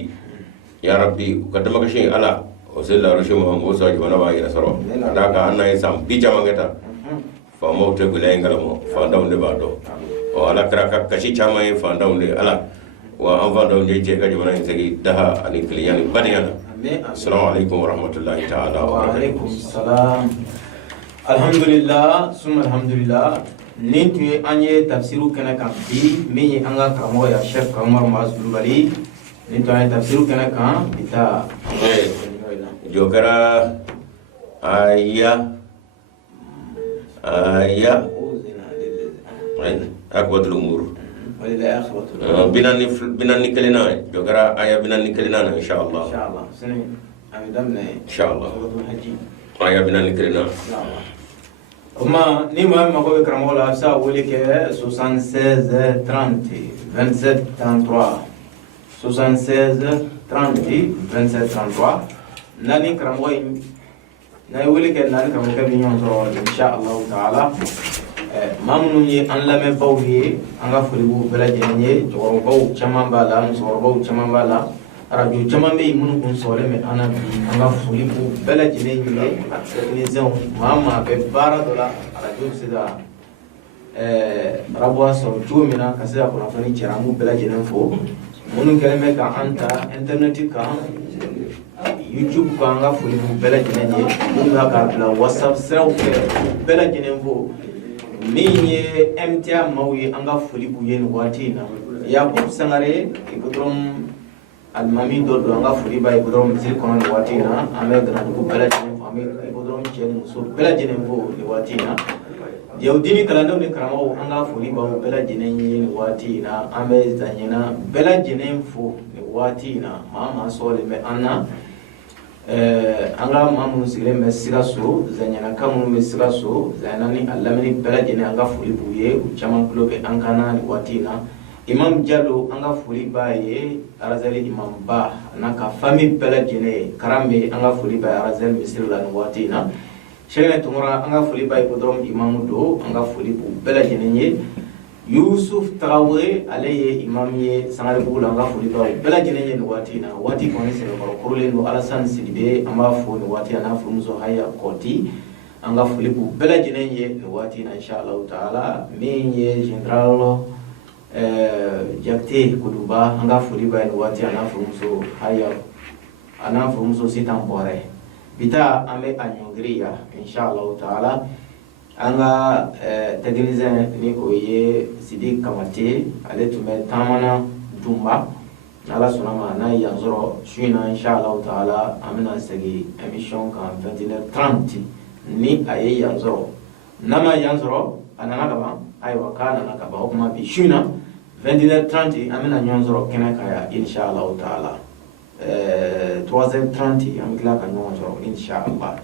yarabbi ka dama ka shin ala o sella rushe mo ngo so jibana ba ira soro da ka anay sam bija mangeta fa mo te gulay ngalamo fandaw de ba do o ala kraka kashi chama e fandawnde ala wa an fandawnde je kadi mana segi daha ani kliyani badiyana assalamu alaikum wa rahmatullahi ta'ala wa alaikum salam alhamdulillah summa alhamdulillah nin tu anye tafsiru kana kan bi mi anga kamo ya chef Umar Mazlul Bari nin tu anye tafsiru kana kan bita jokara aya akwatul umur binani kelina jogara aya binani kelina inshallah sini ami damne inshallah suratul haji aya binal kirina Oma ni ma ma ko karamo la sa woli ke 76 30 27 33 76 30 27 33 nani karamo na woli ke nani karamo ke bi nyon so insha Allah taala mamunu ni an lame bawhi anga fulibu bela jenye joro baw chama bala so baw chama bala radio chama be munu kun sore me ana anga fulibu bela jenye ni zon mama be bara dola radio sida rabwa so jumina kasida kuna fani chiramu bela jenye fo munu kelme ka anta internet ka YouTube ka anga fulibu bela jenye munu ka bla WhatsApp sera bela jenye fo minye MTA mawi anga fulibu yen watina ya ko sangare ikudrom almami do anga fuliba ikudrom zil kono watina ame gran ko bela jene ame ikudrom chen so bela jene bo ni watina yaudini kalando ni karamo anga fuliba bela jene ni watina ame zanyina bela jene fo ni watina mama sole me anna anga mamu sigre mesira so zanyana kamu mesira so zanani alamini bela jene anga fulibu ye chama klobe ankana watina imam jallo anga fuliba ye arazali imam ba naka fami bela jene karambe anga fuliba arazali misira watina shene tumura anga fuliba ipodrom imam do anga fulibu bela jene ye Yusuf Traoré aleye imam ye sangare bugula anga fuliba bela jene ye watina wati kone se ko kurule no Alassane Sidibé amba fo ni wati ana fumuzo haya koti anga fulibu bela jene ye watina inshallah taala menye general jakte kuduba anga fuliba ni wati ana fumuzo haya ana fumuzo sitampore bita ame anyongriya inshallah taala anga technicien ni oye Sidi Kamate ale tume tamana dumba ala sunama na yanzoro suina inshallah taala amina segi emission kan 21h30 ni aye yanzoro nama yanzoro anana kaba aywa kana nakaba hukuma bi suina 21h30 amina yanzoro kena kaya inshallah taala 3h30 amikla kan yanzoro inshallah